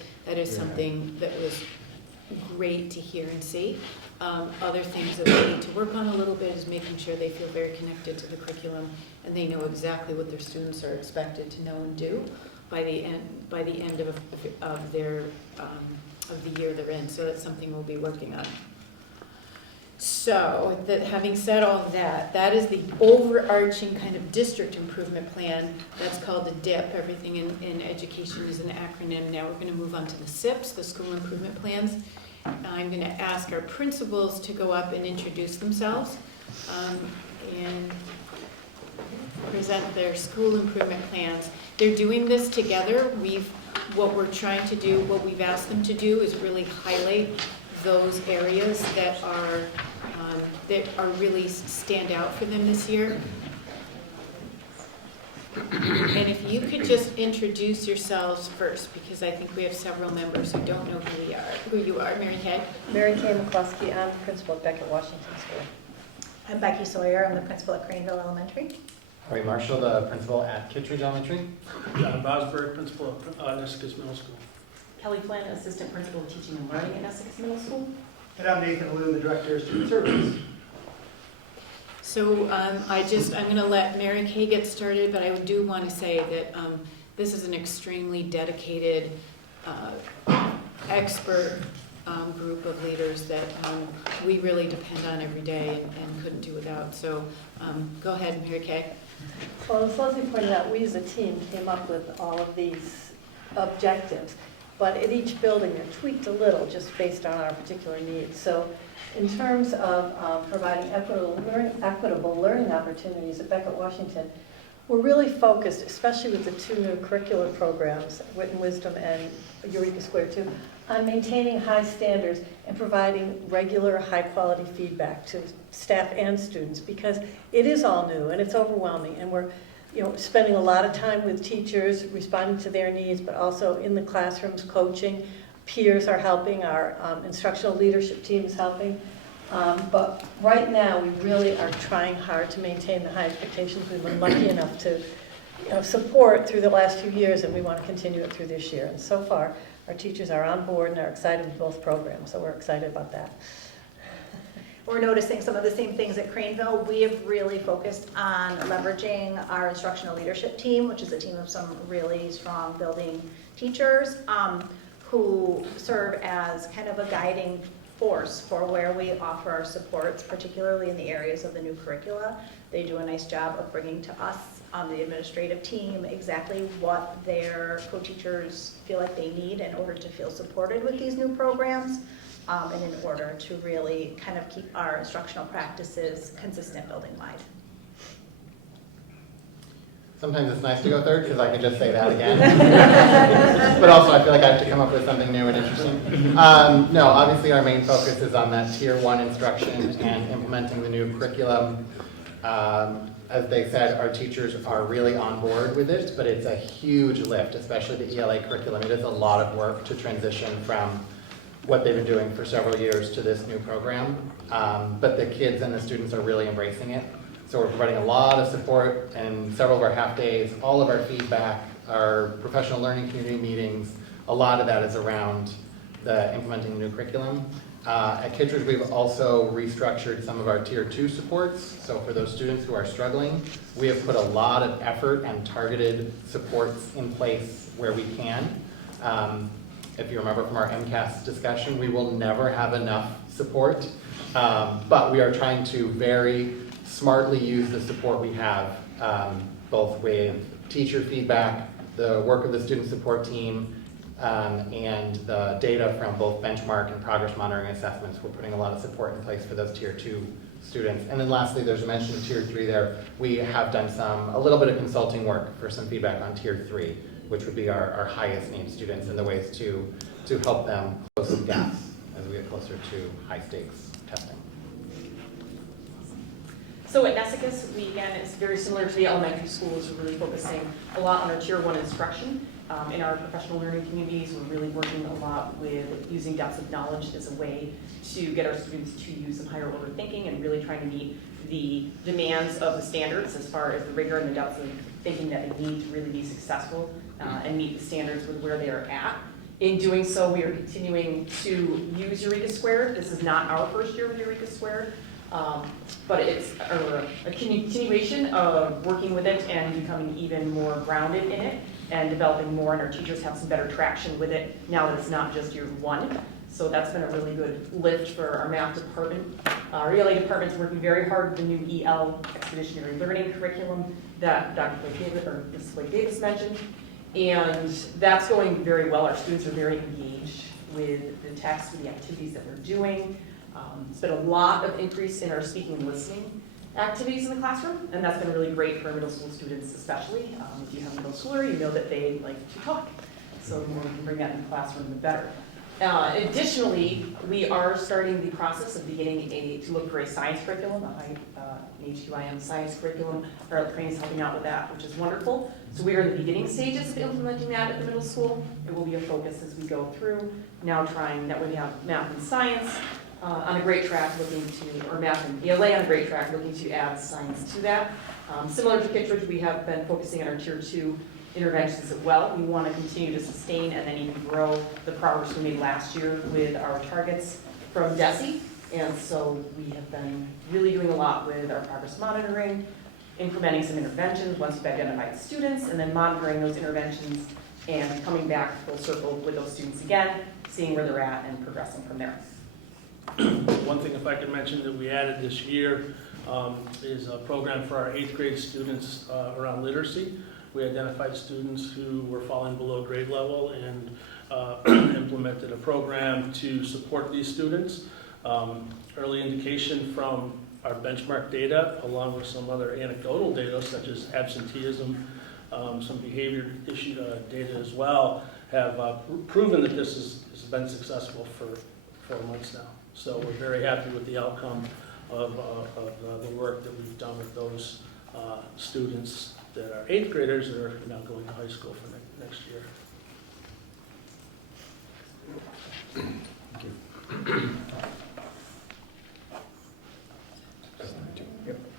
something that was great to hear and see. Other things that we need to work on a little bit is making sure they feel very connected to the curriculum and they know exactly what their students are expected to know and do by the end of the year they're in. So that's something we'll be working on. So, having said all of that, that is the overarching kind of district improvement plan. That's called the DIP. Everything in education is an acronym. Now we're going to move on to the SIPs, the school improvement plans. I'm going to ask our principals to go up and introduce themselves and present their school improvement plans. They're doing this together. What we're trying to do, what we've asked them to do is really highlight those areas that are really stand out for them this year. And if you could just introduce yourselves first, because I think we have several members who don't know who you are. Mary Kay? Mary Kay McCluskey, I'm the principal at Beckett Washington School. I'm Becky Sawyer, I'm the principal at Craneville Elementary. Ray Marshall, the principal at Kittredge Elementary. John Bosberg, principal at Nessicus Middle School. Kelly Flynn, assistant principal of teaching and learning at Essex Middle School. And I'm Nathan Liu, the director of student services. So I'm going to let Mary Kay get started, but I do want to say that this is an extremely dedicated, expert group of leaders that we really depend on every day and couldn't do without. So go ahead, Mary Kay. Well, as Leslie pointed out, we as a team came up with all of these objectives, but at each building they're tweaked a little just based on our particular needs. So in terms of providing equitable learning opportunities at Beckett Washington, we're really focused, especially with the two new curricular programs, Wit and Wisdom and Eureka Square 2, on maintaining high standards and providing regular high-quality feedback to staff and students, because it is all new and it's overwhelming, and we're spending a lot of time with teachers, responding to their needs, but also in the classrooms coaching. Peers are helping, our instructional leadership team is helping. But right now, we really are trying hard to maintain the high expectations we've been lucky enough to support through the last few years, and we want to continue it through this year. And so far, our teachers are on board and are excited with both programs, so we're excited about that. We're noticing some of the same things at Craneville. We have really focused on leveraging our instructional leadership team, which is a team of some really strong building teachers who serve as kind of a guiding force for where we offer our supports, particularly in the areas of the new curricula. They do a nice job of bringing to us on the administrative team exactly what their co-teachers feel like they need in order to feel supported with these new programs. And in order to really kind of keep our instructional practices consistent building-wide. Sometimes it's nice to go third because I can just say that again. But also I feel like I have to come up with something new and interesting. No, obviously our main focus is on that Tier 1 instruction and implementing the new curriculum. As they said, our teachers are really on board with it, but it's a huge lift, especially the ELA curriculum. It is a lot of work to transition from what they've been doing for several years to this new program. But the kids and the students are really embracing it. So we're providing a lot of support in several of our half days, all of our feedback, our professional learning community meetings. A lot of that is around the implementing the new curriculum. At Kittredge, we've also restructured some of our Tier 2 supports. So for those students who are struggling, we have put a lot of effort and targeted supports in place where we can. If you remember from our MCAS discussion, we will never have enough support, but we are trying to very smartly use the support we have, both with teacher feedback, the work of the student support team, and the data from both benchmark and progress monitoring assessments. We're putting a lot of support in place for those Tier 2 students. And then lastly, there's a mention of Tier 3 there. We have done a little bit of consulting work for some feedback on Tier 3, which would be our highest need students, and the ways to help them close some gaps as we get closer to high stakes testing. So at Nessicus, we, again, it's very similar to the elementary schools. We're really focusing a lot on our Tier 1 instruction. In our professional learning communities, we're really working a lot with using depths of knowledge as a way to get our students to use some higher order thinking and really trying to meet the demands of the standards as far as the rigor and the depths of thinking that they need to really be successful and meet the standards with where they are at. In doing so, we are continuing to use Eureka Squared. This is not our first year with Eureka Squared, but it's a continuation of working with it and becoming even more grounded in it and developing more, and our teachers have some better traction with it now that it's not just year 1. So that's been a really good lift for our math department. Our ELA department's working very hard with the new EL expeditionary learning curriculum that Mrs. Blake Davis mentioned. And that's going very well. Our students are very engaged with the text, with the activities that we're doing. It's been a lot of increase in our speaking and listening activities in the classroom, and that's been really great for middle school students especially. If you have a middle schooler, you know that they like to talk. So the more we can bring that in the classroom, the better. Additionally, we are starting the process of beginning to look for a science curriculum, an HQIM science curriculum. Our training is helping out with that, which is wonderful. So we are in the beginning stages of implementing that at the middle school. It will be a focus as we go through. Now trying that we have math and science on a great track looking to, or math and ELA on a great track looking to add science to that. Similar to Kittredge, we have been focusing on our tier 2 interventions as well. We want to continue to sustain and then even grow the progress we made last year with our targets from DESE. And so we have been really doing a lot with our progress monitoring, implementing some interventions once we've identified students, and then monitoring those interventions and coming back full circle with those students again, seeing where they're at and progressing from there. One thing, if I could mention, that we added this year is a program for our 8th grade students around literacy. We identified students who were falling below grade level and implemented a program to support these students. Early indication from our benchmark data, along with some other anecdotal data such as absenteeism, some behavior issue data as well, have proven that this has been successful for 4 months now. So we're very happy with the outcome of the work that we've done with those students that are 8th graders that are now going to high school for next year.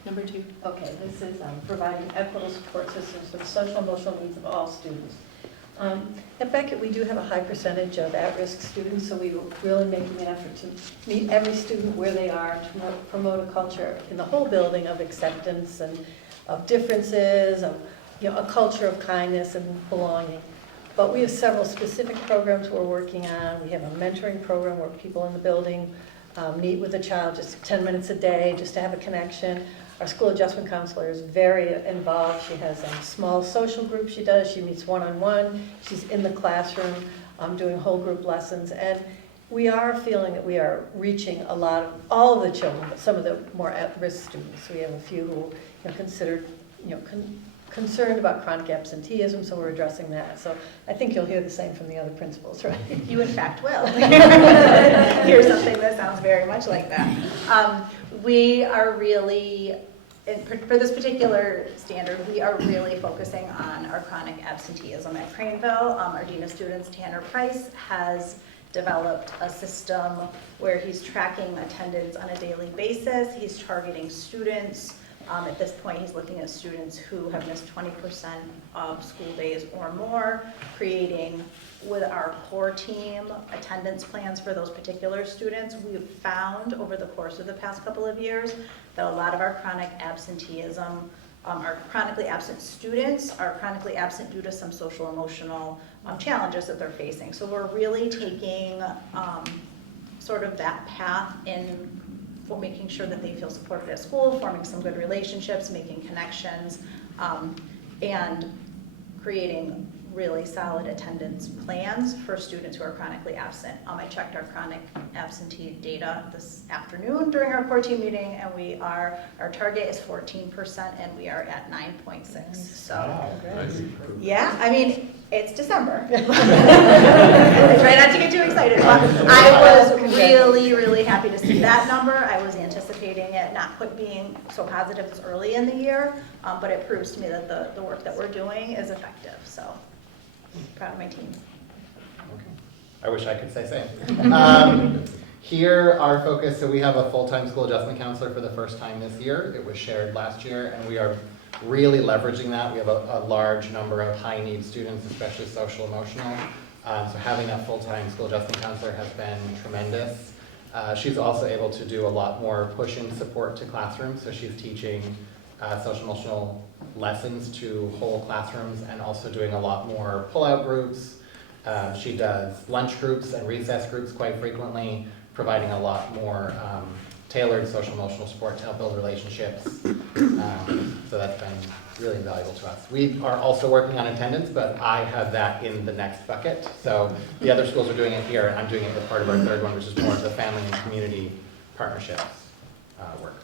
Number 2. Okay, this is providing equitable support systems for the social and emotional needs of all students. At Beckett, we do have a high percentage of at-risk students, so we were really making an effort to meet every student where they are, to promote a culture in the whole building of acceptance and of differences, of a culture of kindness and belonging. But we have several specific programs we're working on. We have a mentoring program where people in the building meet with a child just 10 minutes a day just to have a connection. Our school adjustment counselor is very involved. She has a small social group she does. She meets one-on-one. She's in the classroom doing whole group lessons. And we are feeling that we are reaching all of the children, but some of the more at-risk students. We have a few who considered, concerned about chronic absenteeism, so we're addressing that. So I think you'll hear the same from the other principals, right? You in fact will. Here's something that sounds very much like that. We are really, for this particular standard, we are really focusing on our chronic absenteeism at Craneville. Our Dean of Students, Tanner Price, has developed a system where he's tracking attendance on a daily basis. He's targeting students. At this point, he's looking at students who have missed 20% of school days or more, creating with our core team attendance plans for those particular students. We've found over the course of the past couple of years that a lot of our chronic absenteeism, our chronically absent students are chronically absent due to some social emotional challenges that they're facing. So we're really taking sort of that path in for making sure that they feel supported at school, forming some good relationships, making connections, and creating really solid attendance plans for students who are chronically absent. I checked our chronic absentee data this afternoon during our core team meeting, and our target is 14%, and we are at 9.6. So, yeah, I mean, it's December. I try not to get too excited, but I was really, really happy to see that number. I was anticipating it not quite being so positive as early in the year, but it proves to me that the work that we're doing is effective. So, proud of my team. I wish I could say same. Here, our focus, so we have a full-time school adjustment counselor for the first time this year. It was shared last year, and we are really leveraging that. We have a large number of high-need students, especially social emotional. So having that full-time school adjustment counselor has been tremendous. She's also able to do a lot more push-in support to classrooms. So she's teaching social emotional lessons to whole classrooms and also doing a lot more pull-out groups. She does lunch groups and recess groups quite frequently, providing a lot more tailored social emotional support to help build relationships. So that's been really invaluable to us. We are also working on attendance, but I have that in the next bucket. So the other schools are doing it here, and I'm doing it as part of our third one, which is more of the family and community partnerships work.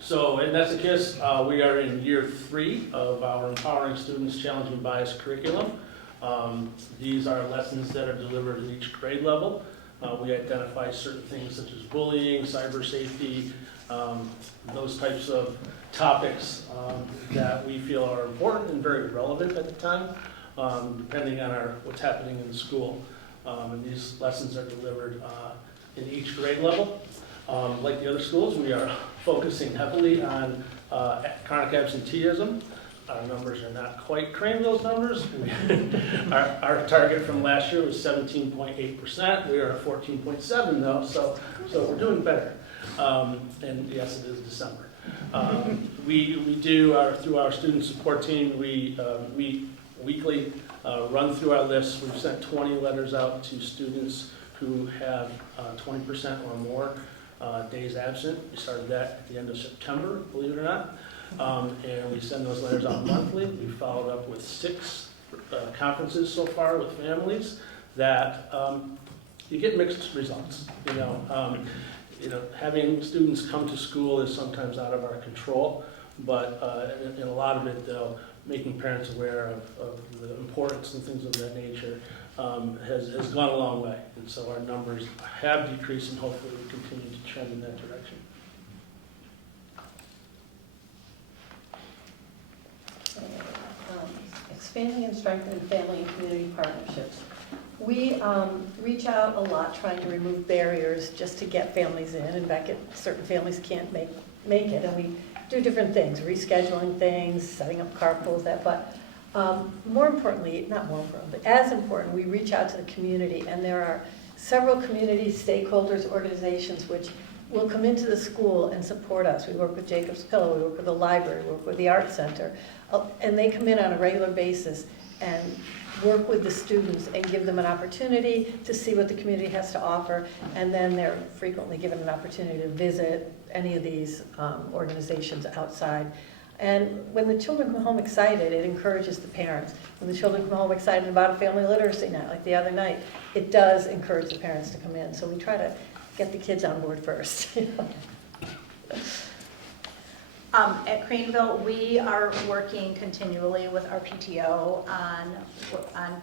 So in Nesicus, we are in year 3 of our Empowering Students Challenging Bias curriculum. These are lessons that are delivered at each grade level. We identify certain things such as bullying, cyber safety, those types of topics that we feel are important and very relevant at the time, depending on what's happening in the school. And these lessons are delivered in each grade level. Like the other schools, we are focusing heavily on chronic absenteeism. Our numbers are not quite Craneville's numbers. Our target from last year was 17.8%. We are at 14.7 though, so we're doing better. And yes, it is December. We do, through our student support team, we meet weekly, run through our lists. We've sent 20 letters out to students who have 20% or more days absent. We started that at the end of September, believe it or not. And we send those letters out monthly. We followed up with 6 conferences so far with families that you get mixed results. Having students come to school is sometimes out of our control, but in a lot of it, though, making parents aware of the importance and things of that nature has gone a long way. And so our numbers have decreased, and hopefully we continue to trend in that direction. Expanding and strengthening family and community partnerships. We reach out a lot trying to remove barriers just to get families in, and certain families can't make it, and we do different things, rescheduling things, setting up carpools, but more importantly, not more important, but as important, we reach out to the community, and there are several community stakeholders, organizations which will come into the school and support us. We work with Jacob's Pillow, we work with the library, we work with the Art Center, and they come in on a regular basis and work with the students and give them an opportunity to see what the community has to offer, and then they're frequently given an opportunity to visit any of these organizations outside. And when the children come home excited, it encourages the parents. When the children come home excited about a family literacy night, like the other night, it does encourage the parents to come in. So we try to get the kids on board first. At Craneville, we are working continually with our PTO on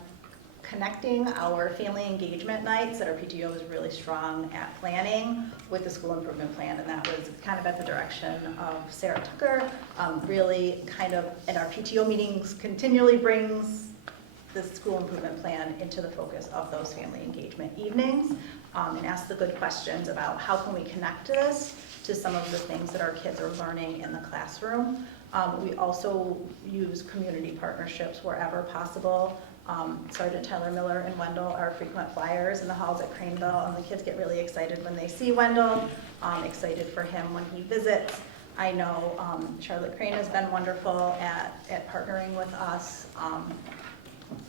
connecting our family engagement nights that our PTO is really strong at planning with the school improvement plan, and that was kind of at the direction of Sarah Tucker, really kind of, and our PTO meetings continually brings the school improvement plan into the focus of those family engagement evenings, and ask the good questions about how can we connect this to some of the things that our kids are learning in the classroom. We also use community partnerships wherever possible. Sergeant Tyler Miller and Wendell are frequent flyers in the halls at Craneville, and the kids get really excited when they see Wendell, excited for him when he visits. I know Charlotte Crane has been wonderful at partnering with us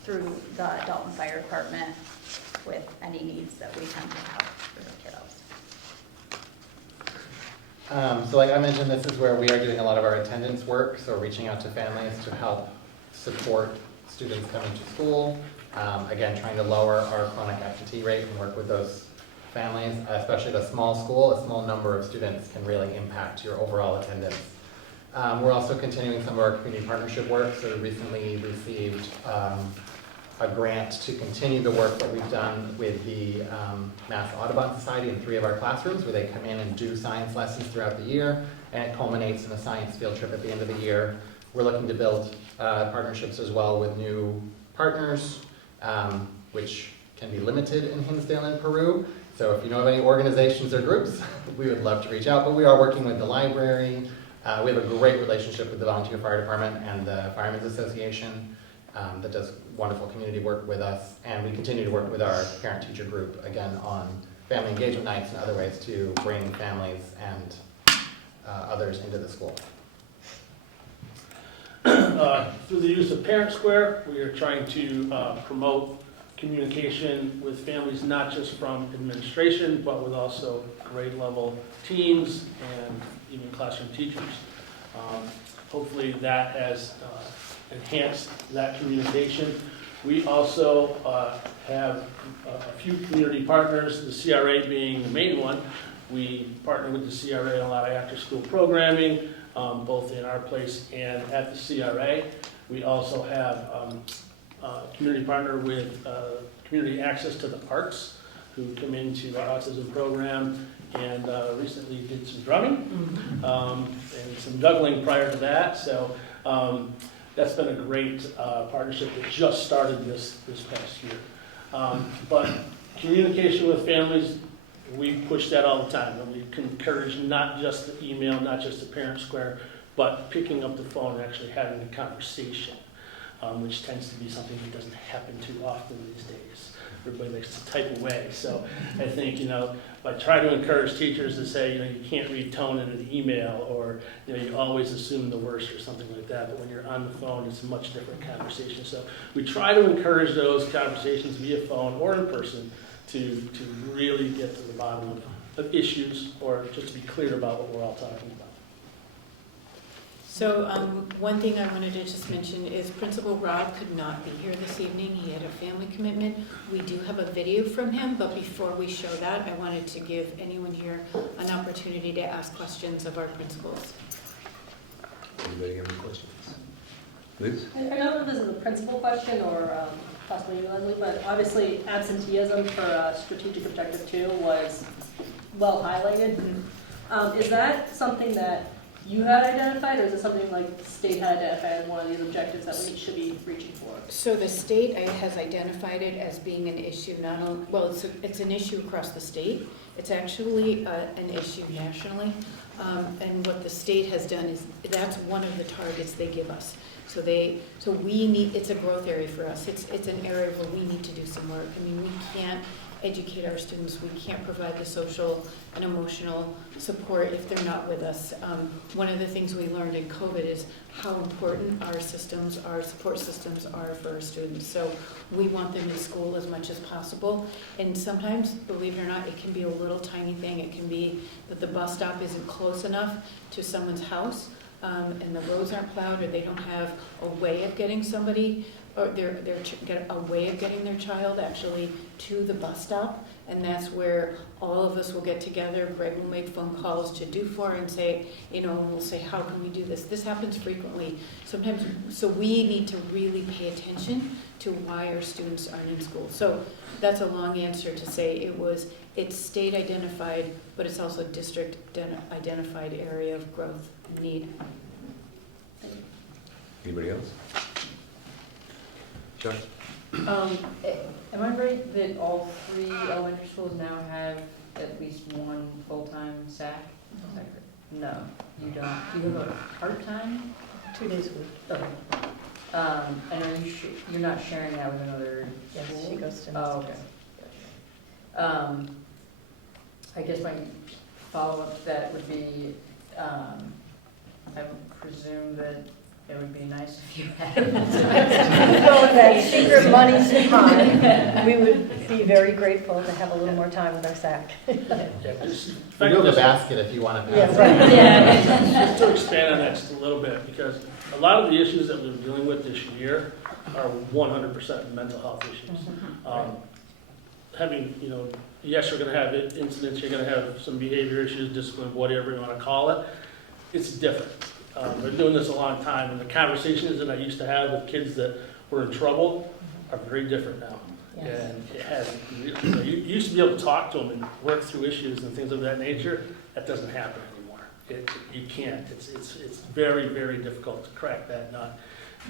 through the Dalton Fire Department with any needs that we tend to have for the kiddos. So like I mentioned, this is where we are doing a lot of our attendance work, so reaching out to families to help support students coming to school. Again, trying to lower our chronic absentee rate and work with those families, especially at a small school. A small number of students can really impact your overall attendance. We're also continuing some of our community partnership work, so we recently received a grant to continue the work that we've done with the Mass Audubon Society in 3 of our classrooms, where they come in and do science lessons throughout the year, and it culminates in a science field trip at the end of the year. We're looking to build partnerships as well with new partners, which can be limited in Hinsdale and Peru. So if you know of any organizations or groups, we would love to reach out, but we are working with the library. We have a great relationship with the Volunteer Fire Department and the Firemen's Association that does wonderful community work with us, and we continue to work with our parent-teacher group, again, on family engagement nights and other ways to bring families and others into the school. Through the use of Parent Square, we are trying to promote communication with families, not just from administration, but with also grade level teams and even classroom teachers. Hopefully that has enhanced that communication. We also have a few community partners, the CRA being the main one. We partner with the CRA in a lot of after-school programming, both in our place and at the CRA. We also have community partner with Community Access to the Arts, who come into our autism program and recently did some drumming and some juggling prior to that. So that's been a great partnership that just started this past year. But communication with families, we push that all the time. And we encourage not just the email, not just the parent square, but picking up the phone and actually having a conversation, which tends to be something that doesn't happen too often these days. Everybody likes to type away. So I think, I try to encourage teachers to say, you can't read tone in an email, or, you always assume the worst or something like that. But when you're on the phone, it's a much different conversation. So we try to encourage those conversations via phone or in person to really get to the bottom of issues, or just to be clear about what we're all talking about. So one thing I wanted to just mention is Principal Rob could not be here this evening. He had a family commitment. We do have a video from him, but before we show that, I wanted to give anyone here an opportunity to ask questions of our principals. Anybody have any questions? Liz? I don't know if this is a principal question or possibly you, Leslie, but obviously absenteeism for strategic objective 2 was well highlighted. Is that something that you had identified, or is it something like the state had identified as one of these objectives that we should be reaching for? So the state has identified it as being an issue, not only, well, it's an issue across the state. It's actually an issue nationally. And what the state has done is, that's one of the targets they give us. So we need, it's a growth area for us. It's an area where we need to do some work. I mean, we can't educate our students. We can't provide the social and emotional support if they're not with us. One of the things we learned in COVID is how important our systems, our support systems are for our students. So we want them in school as much as possible. And sometimes, believe it or not, it can be a little tiny thing. It can be that the bus stop isn't close enough to someone's house, and the roads aren't plowed, or they don't have a way of getting somebody, or they're a way of getting their child actually to the bus stop. And that's where all of us will get together. Greg will make phone calls to DUFOR and say, and we'll say, how can we do this? This happens frequently. Sometimes, so we need to really pay attention to why our students aren't in school. So that's a long answer to say it's state identified, but it's also district identified area of growth and need. Anybody else? John? Am I right that all 3 elementary schools now have at least one full-time SAC? No, you don't. Do you have a part-time? 2 days a week. Okay. And are you're not sharing that with another Yes, school? she goes to Oh, okay. Gotcha. I guess my follow-up to that would be, I presume that it would be nice if you had. Going that secret money supply, we would be very grateful to have a little more time with our SAC. We do have a basket if you want to. Yes, right. Just to expand on that just a little bit, because a lot of the issues that we're dealing with this year are 100% mental health issues. Yes, you're going to have incidents, you're going to have some behavior issues, discipline, whatever you want to call it. It's different. Been doing this a long time, and the conversations that I used to have with kids that were in trouble are very different now. Yes. And it has, you used to be able to talk to them and work through issues and things of that nature. That doesn't happen anymore. You can't. It's very, very difficult to crack that nut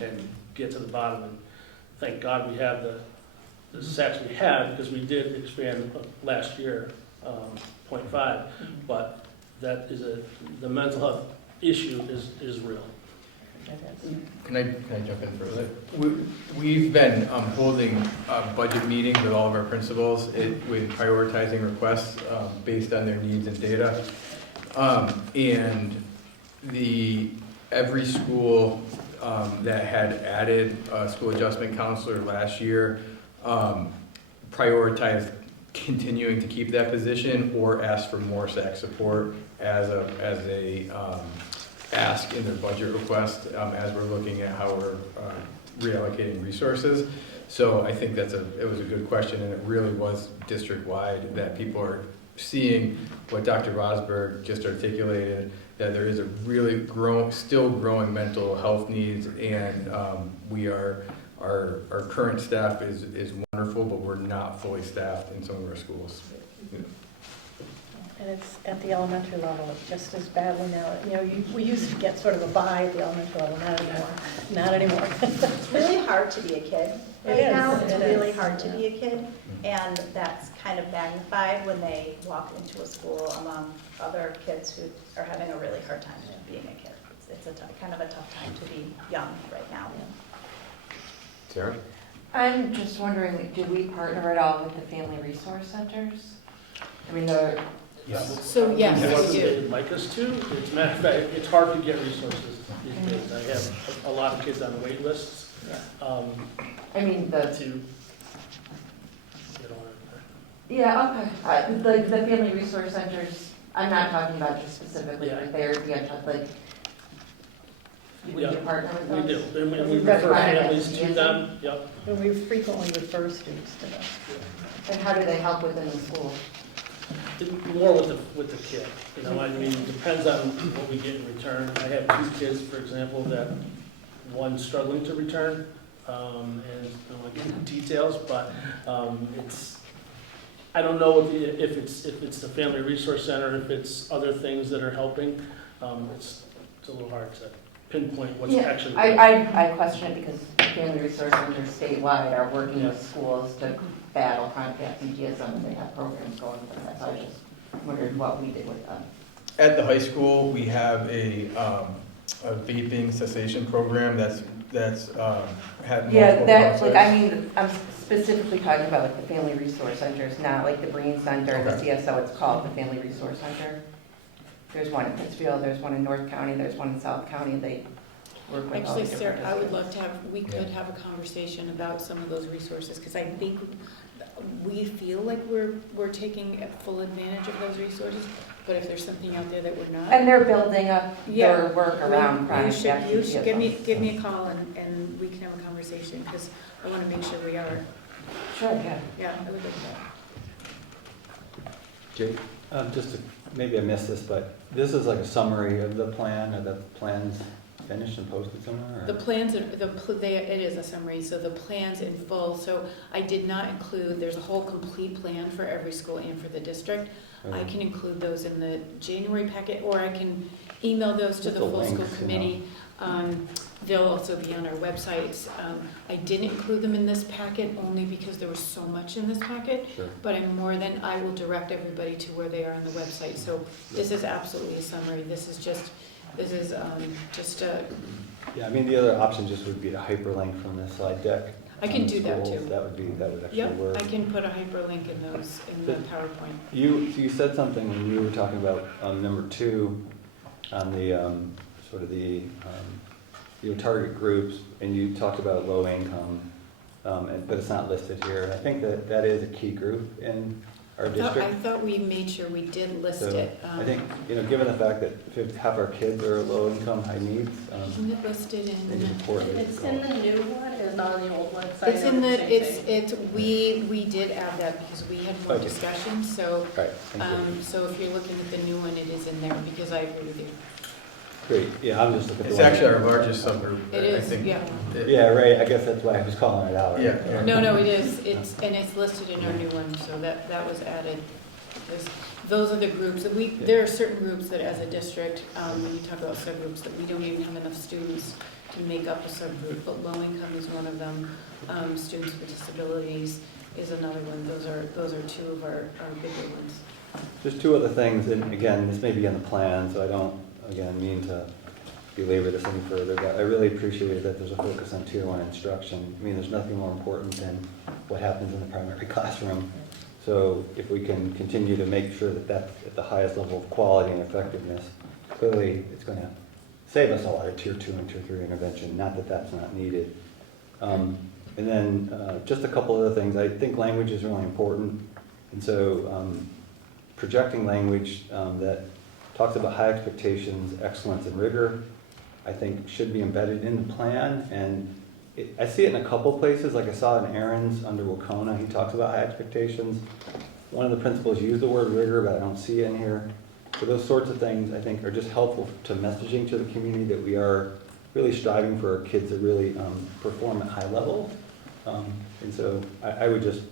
and get to the bottom. And thank God we have the SACs we have, because we did expand last year, 0.5, but that is the mental health issue is real. Can I jump in for a second? We've been holding budget meetings with all of our principals with prioritizing requests based on their needs and data. And every school that had added a school adjustment counselor last year prioritized continuing to keep that position or ask for more SAC support as a ask in their budget request as we're looking at how we're reallocating resources. So I think it was a good question, and it really was district-wide that people are seeing what Dr. Rosberg just articulated, that there is a really still growing mental health needs, and our current staff is wonderful, but we're not fully staffed in some of our schools. And it's at the elementary level, it's just as badly now. You know, we used to get sort of a bye at the elementary level, not anymore. Not anymore. It's really hard to be a kid It right is, now. It's it really is, hard to yeah. be a kid. And that's kind of magnified when they walk into a school among other kids who are having a really hard time being a kid. It's kind of a tough time to be young right now. Sarah? I'm just wondering, do we partner at all with the family resource centers? I mean, So, yes, It we wasn't do. they'd like us to. It's a matter of fact, it's hard to get resources these days. I have a lot of kids on wait lists. I mean, To get on it. yeah, okay. The family resource centers, I'm not talking about just specifically Yeah. like therapy, I'm talking like, would you Yeah, partner with We those? do, and we That's refer fine. families to them, yep. And we frequently refer students to them. And how do they help within the school? More with the kid, you know, I mean, it depends on what we get in return. I have 2 kids, for example, that one's struggling to return, and I don't want to get into details, but it's, I don't know if it's the Family Resource Center, if it's other things that are helping. It's a little hard to pinpoint what's actually. I question it because family resource centers statewide are working with schools to battle chronic absenteeism, and they have programs going for that. So I just wondered what we did with them. At the high school, we have a vaping cessation program that's had Yeah, multiple that's like, I concepts. mean, I'm specifically talking about like the family resource centers, not like the Breen Center, the Okay. CSO, it's called the Family Resource Center. There's one in Pittsfield, there's one in North County, there's one in South County, they work with all the Actually, different Sarah, I would love districts. to have, we could have a conversation about some of those resources, because I think we feel like we're taking full advantage of those resources, but if there's something out there that we're not. And they're building up Yeah, their work around chronic You should absenteeism. give me a call and we can have a conversation, because I want to make sure we are. Sure, yeah. Yeah, I would like that. Jake? Just to, maybe I missed this, but this is like a summary of the plan, or the plan's finished and posted somewhere? Or? The plans, it is a summary, so the plans in full, so I did not include, there's a whole complete plan for every school and for the district. I can include those in the January packet, or I can email those to the full school committee. They'll also be on our websites. I didn't include them in this packet only because there was so much in this packet, Sure. but I will direct everybody to where they are on the website. So this is absolutely a summary. This is just a. Yeah, I mean, the other option just would be to hyperlink from this slide deck. I can do that schools. too. That would actually Yep, work. I can put a hyperlink in those, in the PowerPoint. You said something when you were talking about number 2 on the sort of the your target groups, and you talked about low income, but it's not listed here. I think that is a key group in our district. I thought we made sure we did list So it. I think, given the fact that half our kids are low income, high needs, Isn't it listed it's in? important. It's in the new one, it's not on the old one. So It's I in know the, same thing. we did add that because we had more Okay. discussion, so, Right, thank you. so if you're looking at the new one, it is in there, because I agree with you. Great, yeah, I'm just looking. It's for one. actually our largest subgroup. It I is, think. yeah. Yeah, right, I guess that's why I was calling it out. Yeah. No, it is, and it's listed in our new one, so that was added. Those are the groups, that there are certain groups that as a district, when you talk about subgroups, that we don't even have enough students to make up a subgroup, but low income is one of them. Students with disabilities is another one. Those are 2 of our bigger ones. Just 2 other things, and again, this may be in the plan, so I don't, again, mean to belabor this any further, but I really appreciate that there's a focus on Tier 1 instruction. I mean, there's nothing more important than what happens in the primary classroom. So if we can continue to make sure that that's at the highest level of quality and effectiveness, clearly it's going to save us a lot of Tier 2 and Tier 3 intervention, not that that's not needed. And then just a couple other things. I think language is really important. And so projecting language that talks about high expectations, excellence, and rigor, I think should be embedded in the plan. And I see it in a couple places, like I saw in Aaron's under Wacona, he talks about high expectations. One of the principals used the word rigor, but I don't see it in here. So those sorts of things, I think, are just helpful to messaging to the community that we are really striving for our kids to really perform at high level. And so I would just,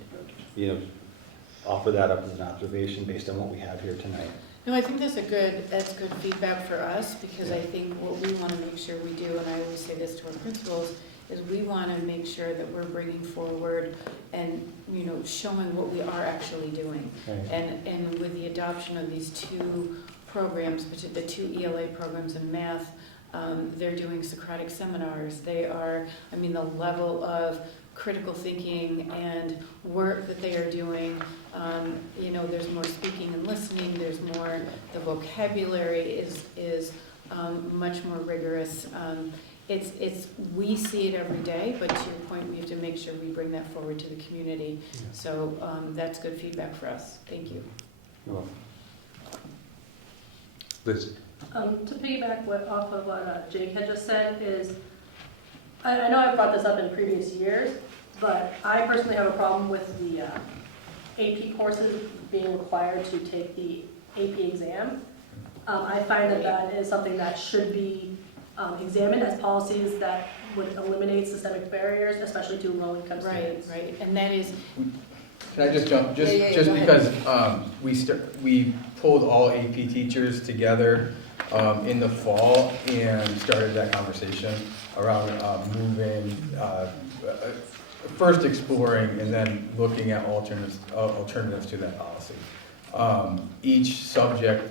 offer that up as an observation based on what we have here tonight. No, I think that's good feedback for us, because I think what we want to make sure we do, and I always say this to our principals, is we want to make sure that we're bringing forward and, showing what we are actually doing. Right. And with the adoption of these two programs, the two ELA programs in math, they're doing Socratic seminars. They are, the level of critical thinking and work that they are doing, there's more speaking and listening, there's more, the vocabulary is much more rigorous. We see it every day, but to your point, we have to make sure we bring that forward to the community. Yeah. So that's good feedback for us. Thank you. You're welcome. Liz? To piggyback off of what Jake had just said is, I know I've brought this up in previous years, but I personally have a problem with the AP courses being required to take the AP exam. I find that is something that should be examined as policies that would eliminate systemic barriers, especially to low-income students. Right, and that is. Can I just jump? Just because we pulled all AP teachers together in the fall and started that conversation around moving, first exploring and then looking at alternatives to that policy. Each subject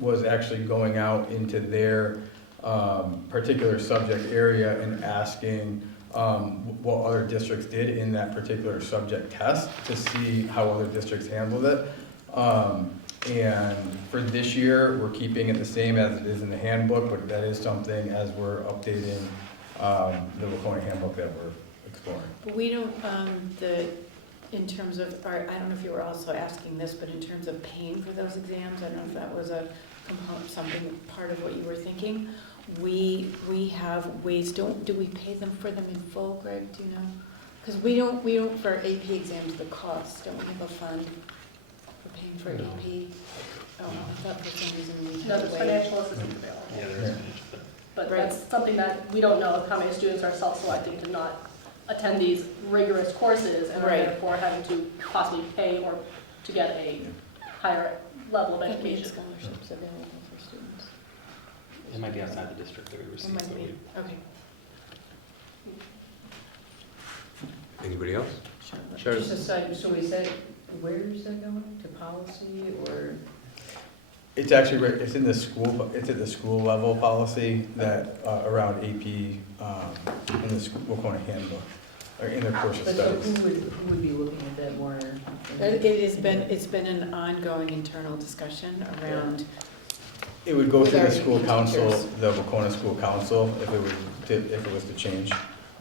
was actually going out into their particular subject area and asking what other districts did in that particular subject test to see how other districts handled it. And for this year, we're keeping it the same as it is in the handbook, but that is something as we're updating the Wacona handbook that we're exploring. But we don't, in terms of, I don't know if you were also asking this, but in terms of paying for those exams, I don't know if that was a component, something, part of what you were thinking. We have ways, do we pay them for them in full, Greg, do you know? Because we don't, for AP exams, the cost, don't we have a fund for paying for AP? Oh, I thought for some reason we had No, a there's way. financial assistance available. Yeah, there is. But Right. that's something that we don't know how many students are self-selecting to not attend these rigorous courses and are Right. therefore having to possibly pay or to get a higher level of I think we have education. scholarships available for students. It might be outside the district that we It receive. might so be, we- okay. Anybody else? Sure. Just a side, so is that, where is that going, to policy or? It's actually, it's in the school, it's at the school level policy that, around AP, in the Wacona handbook, or in their course of But so studies. who would be looking at that more? It's been an ongoing internal discussion around. It would go With to our the school AP council, teachers. the Wacona School Council, if it was to change.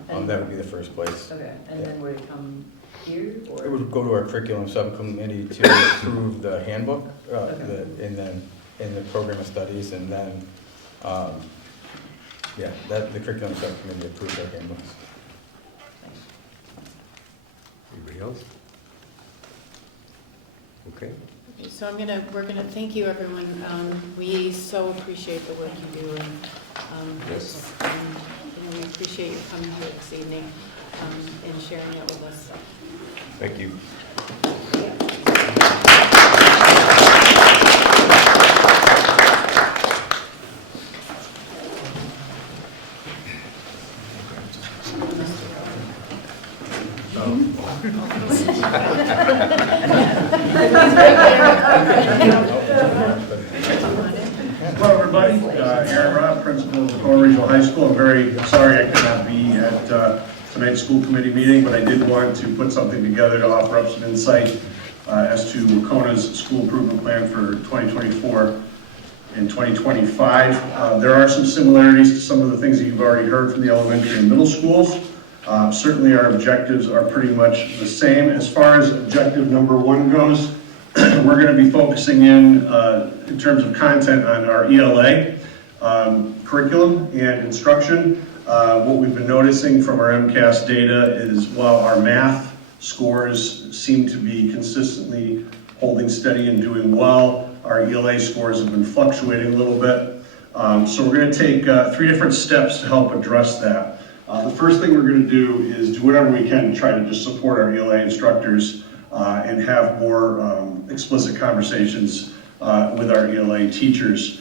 That would be the first place. Okay, and then would it come here or? It would go to our curriculum subcommittee to approve the handbook, and then in the program of studies, and then, the curriculum subcommittee approves our handbooks. Anybody else? Okay. Okay, so we're gonna thank you, everyone. We so appreciate the work you do, and, Yes. we appreciate you coming here this evening, and sharing it with us. Thank you. Hello, everybody. Aaron Robb, principal of Wacona Regional High School. I'm very sorry I could not be at tonight's school committee meeting, but I did want to put something together to offer up some insight as to Wacona's school improvement plan for 2024 and 2025. There are some similarities to some of the things that you've already heard from the elementary and middle schools. Certainly our objectives are pretty much the same. As far as objective number 1 goes, we're going to be focusing in terms of content on our ELA curriculum and instruction. What we've been noticing from our MCAS data is while our math scores seem to be consistently holding steady and doing well. Our ELA scores have been fluctuating a little bit. So we're going to take 3 different steps to help address that. The first thing we're going to do is do whatever we can to try to just support our ELA instructors and have more explicit conversations with our ELA teachers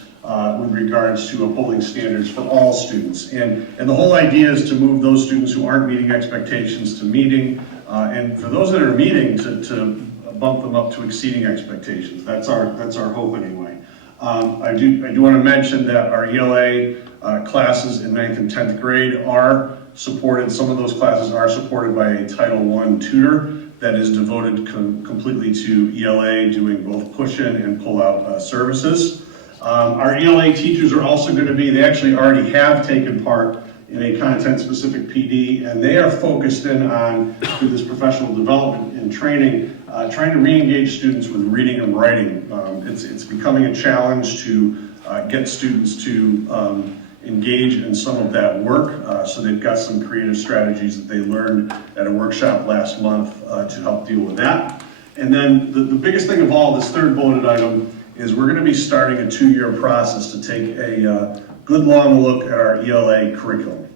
with regards to upholding standards for all students. And the whole idea is to move those students who aren't meeting expectations to meeting, and for those that are meeting, to bump them up to exceeding expectations. That's our hope anyway. I do want to mention that our ELA classes in 9th and 10th grade are supported. Some of those classes are supported by a Title I tutor that is devoted completely to ELA, doing both push-in and pull-out services. Our ELA teachers are also going to be, they actually already have taken part in a content-specific PD, and they are focused in on, through this professional development and training, trying to re-engage students with reading and writing. It's becoming a challenge to get students to engage in some of that work, so they've got some creative strategies that they learned at a workshop last month to help deal with that. And then the biggest thing of all, this third bulleted item, is we're going to be starting a 2-year process to take a good long look at our ELA curriculum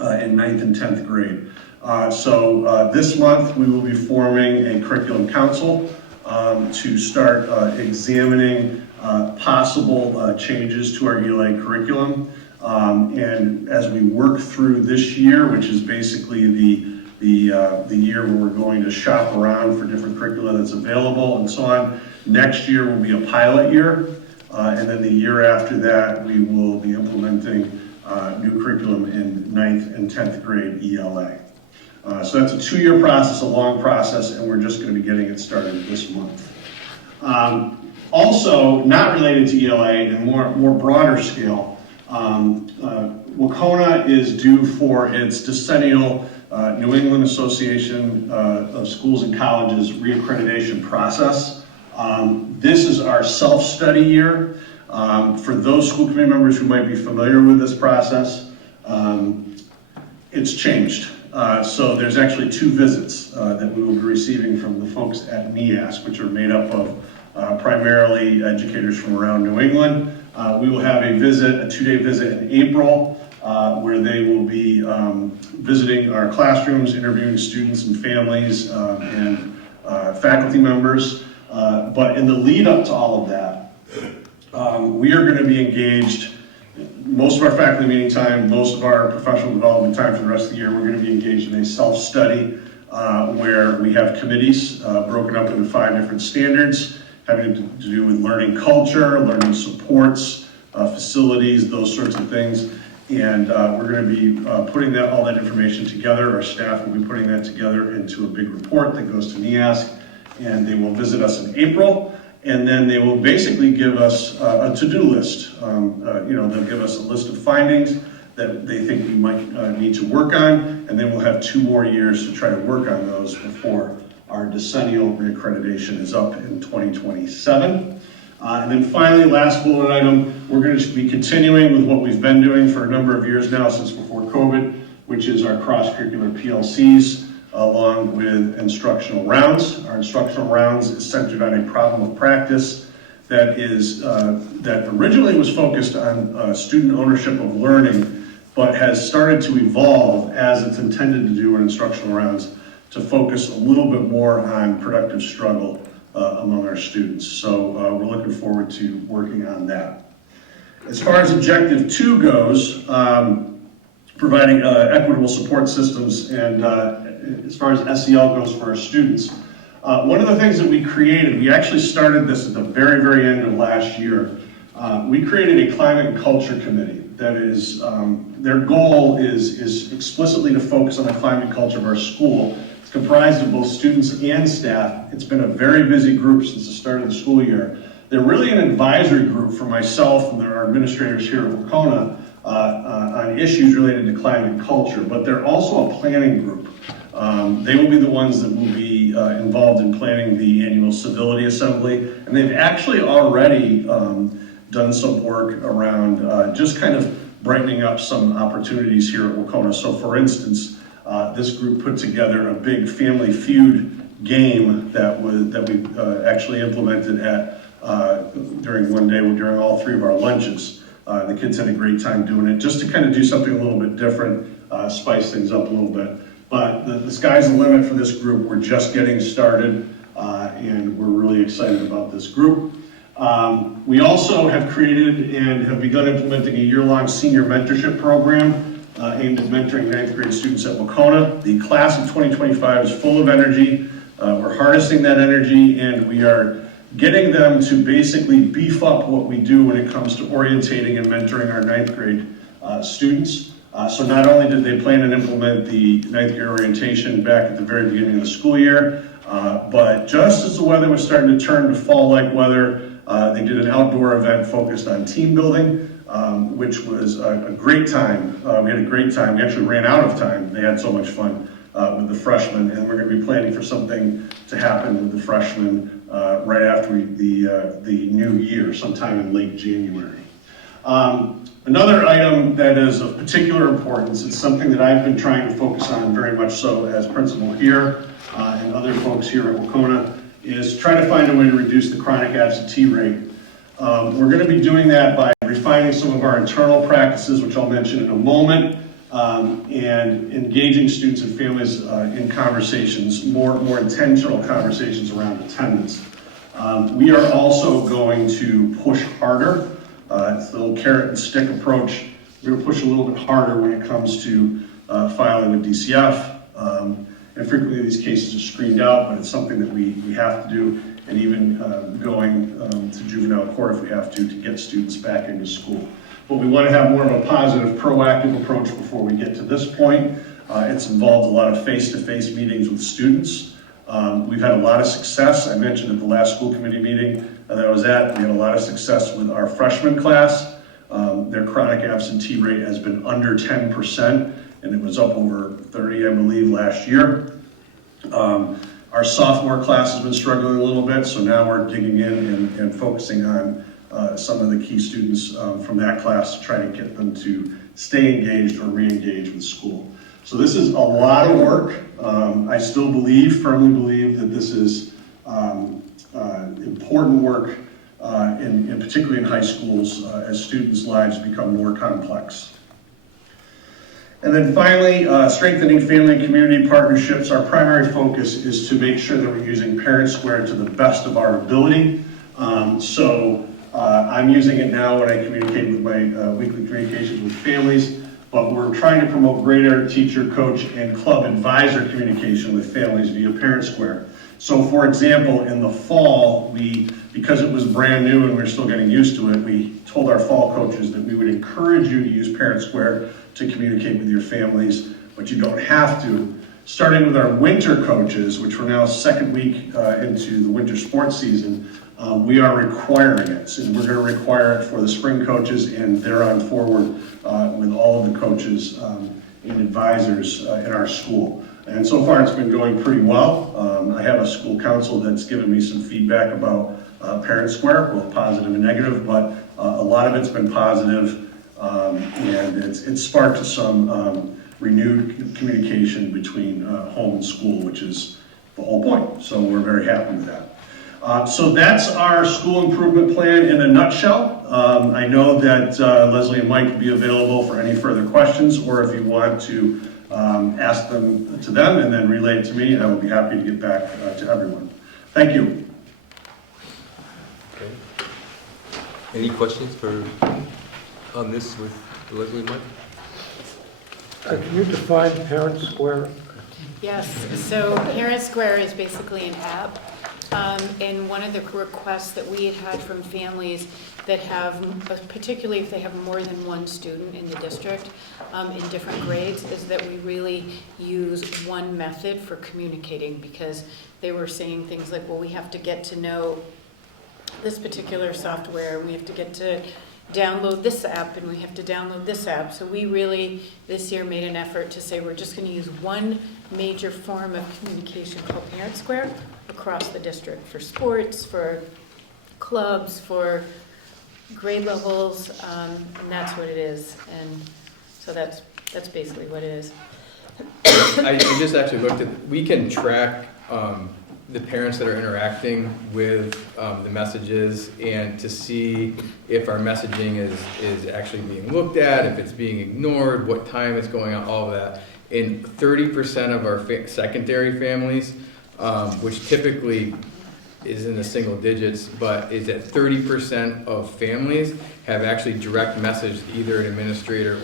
in 9th and 10th grade. So this month we will be forming a curriculum council to start examining possible changes to our ELA curriculum. And as we work through this year, which is basically the year where we're going to shop around for different curricula that's available and so on, next year will be a pilot year, and then the year after that we will be implementing new curriculum in 9th and 10th grade ELA. So that's a 2-year process, a long process, and we're just going to be getting it started this month. Also, not related to ELA and more broader scale, Wacona is due for its decennial New England Association of Schools and Colleges reaccreditation process. This is our self-study year. For those school committee members who might be familiar with this process, it's changed. So there's actually 2 visits that we will be receiving from the folks at NEASC, which are made up of primarily educators from around New England. We will have a 2-day visit in April, where they will be visiting our classrooms, interviewing students and families and faculty members. But in the lead up to all of that, we are going to be engaged, most of our faculty meeting time, most of our professional development time for the rest of the year, we're going to be engaged in a self-study where we have committees broken up into 5 different standards having to do with learning culture, learning supports, facilities, those sorts of things. And we're going to be putting all that information together. Our staff will be putting that together into a big report that goes to NEASC, and they will visit us in April. And then they will basically give us a to-do list. They'll give us a list of findings that they think we might need to work on, and then we'll have 2 more years to try to work on those before our decennial reaccreditation is up in 2027. And then finally, last bullet item, we're going to be continuing with what we've been doing for a number of years now since before COVID, which is our cross-curricular PLCs, along with instructional rounds. Our instructional rounds is centered on a problem of practice that originally was focused on student ownership of learning, but has started to evolve as it's intended to do in instructional rounds to focus a little bit more on productive struggle among our students. So we're looking forward to working on that. As far as Objective 2 goes, providing equitable support systems, and as far as SEL goes for our students, one of the things that we created, we actually started this at the very, very end of last year. We created a climate and culture committee that is, their goal is explicitly to focus on the climate and culture of our school. It's comprised of both students and staff. It's been a very busy group since the start of the school year. They're really an advisory group for myself and our administrators here at Wacona on issues related to climate and culture, but they're also a planning group. They will be the ones that will be involved in planning the annual civility assembly, and they've actually already done some work around just kind of brightening up some opportunities here at Wacona. So for instance, this group put together a big Family Feud game that we actually implemented during one day, during all 3 of our lunches. The kids had a great time doing it, just to kind of do something a little bit different, spice things up a little bit. But the sky's the limit for this group. We're just getting started, and we're really excited about this group. We also have created and have begun implementing a year-long senior mentorship program aimed at mentoring 9th grade students at Wacona. The class of 2025 is full of energy. We're harnessing that energy, and we are getting them to basically beef up what we do when it comes to orientating and mentoring our 9th grade students. So not only did they plan and implement the 9th grade orientation back at the very beginning of the school year, but just as the weather was starting to turn to fall-like weather, they did an outdoor event focused on team building, which was a great time. We had a great time. We actually ran out of time. They had so much fun with the freshmen, and we're going to be planning for something to happen with the freshmen right after the new year, sometime in late January. Another item that is of particular importance, it's something that I've been trying to focus on very much so as principal here and other folks here at Wacona, is try to find a way to reduce the chronic absentee rate. We're going to be doing that by refining some of our internal practices, which I'll mention in a moment, and engaging students and families in conversations, more intentional conversations around attendance. We are also going to push harder. It's the little carrot and stick approach. We're going to push a little bit harder when it comes to filing with DCF. And frequently these cases are screened out, but it's something that we have to do, and even going to juvenile court if we have to get students back into school. But we want to have more of a positive, proactive approach before we get to this point. It's involved a lot of face-to-face meetings with students. We've had a lot of success. I mentioned at the last school committee meeting that I was at, we had a lot of success with our freshman class. Their chronic absentee rate has been under 10%, and it was up over 30, I believe, last year. Our sophomore class has been struggling a little bit, so now we're digging in and focusing on some of the key students from that class to try to get them to stay engaged or re-engage with school. So this is a lot of work. I still firmly believe that this is important work, and particularly in high schools as students' lives become more complex. And then finally, strengthening family and community partnerships. Our primary focus is to make sure that we're using Parent Square to the best of our ability. I'm using it now when I communicate with my weekly communications with families, but we're trying to promote greater teacher, coach, and club advisor communication with families via Parent Square. So for example, in the fall, because it was brand new and we were still getting used to it, we told our fall coaches that we would encourage you to use Parent Square to communicate with your families, but you don't have to. Starting with our winter coaches, which we're now second week into the winter sports season, we are requiring it. And we're going to require it for the spring coaches, and they're on forward with all of the coaches and advisors in our school. And so far it's been going pretty well. I have a school council that's given me some feedback about Parent Square, both positive and negative, but a lot of it's been positive, and it's sparked some renewed communication between home and school, which is the whole point. So we're very happy with that. So that's our school improvement plan in a nutshell. I know that Leslie and Mike will be available for any further questions, or if you want to ask them to them and then relay it to me, I will be happy to get back to everyone. Thank you. Okay. Any questions on this with Leslie and Mike? Can you define Parent Square? Yes, so Parent Square is basically an app. And one of the requests that we had from families that have, particularly if they have more than one student in the district in different grades, is that we really use one method for communicating, because they were saying things like, well, we have to get to know this particular software, we have to get to download this app, and we have to download this app. So we really, this year, made an effort to say we're just going to use one major form of communication called Parent Square across the district for sports, for clubs, for grade levels, and that's what it is. And so that's basically what it is. I just actually looked at, we can track the parents that are interacting with the messages and to see if our messaging is actually being looked at, if it's being ignored, what time it's going on, all of that. And 30% of our secondary families, which typically is in the single digits, but is that 30% of families have actually direct messaged either an administrator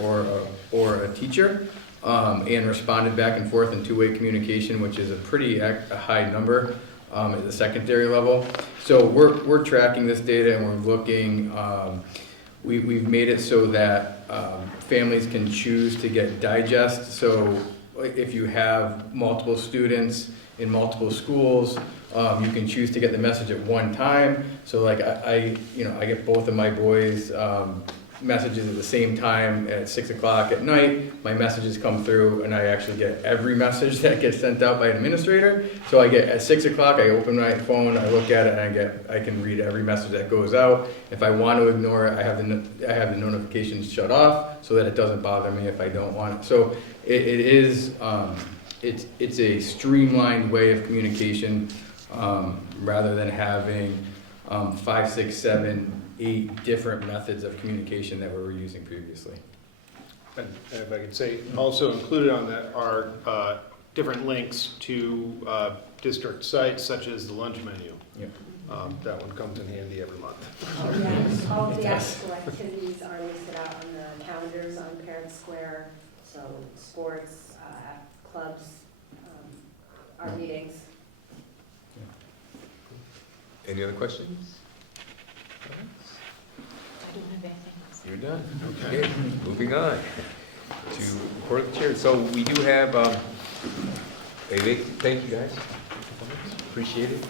or a teacher, and responded back and forth in two-way communication, which is a pretty high number at the secondary level. So we're tracking this data and we're looking. We've made it so that families can choose to get digest. So if you have multiple students in multiple schools, you can choose to get the message at one time. So like I get both of my boys' messages at the same time at 6 o'clock at night. My messages come through and I actually get every message that gets sent out by an administrator. So I get at 6 o'clock, I open my phone, I look at it, and I can read every message that goes out. If I want to ignore it, I have the notifications shut off so that it doesn't bother me if I don't want it. So it's a streamlined way of communication, rather than having 5, 6, 7, 8 different methods of communication that we were using previously. And if I could say, also included on that are different links to district sites such as the lunch menu. Yep. That one comes in handy every month. Yes, all of the after-school activities are listed out on the calendars on Parent Square, so sports, clubs, our meetings. Any other questions? I don't have anything else. You're done. Okay, moving on to report of the chair. So we do have, thank you guys. Appreciate it.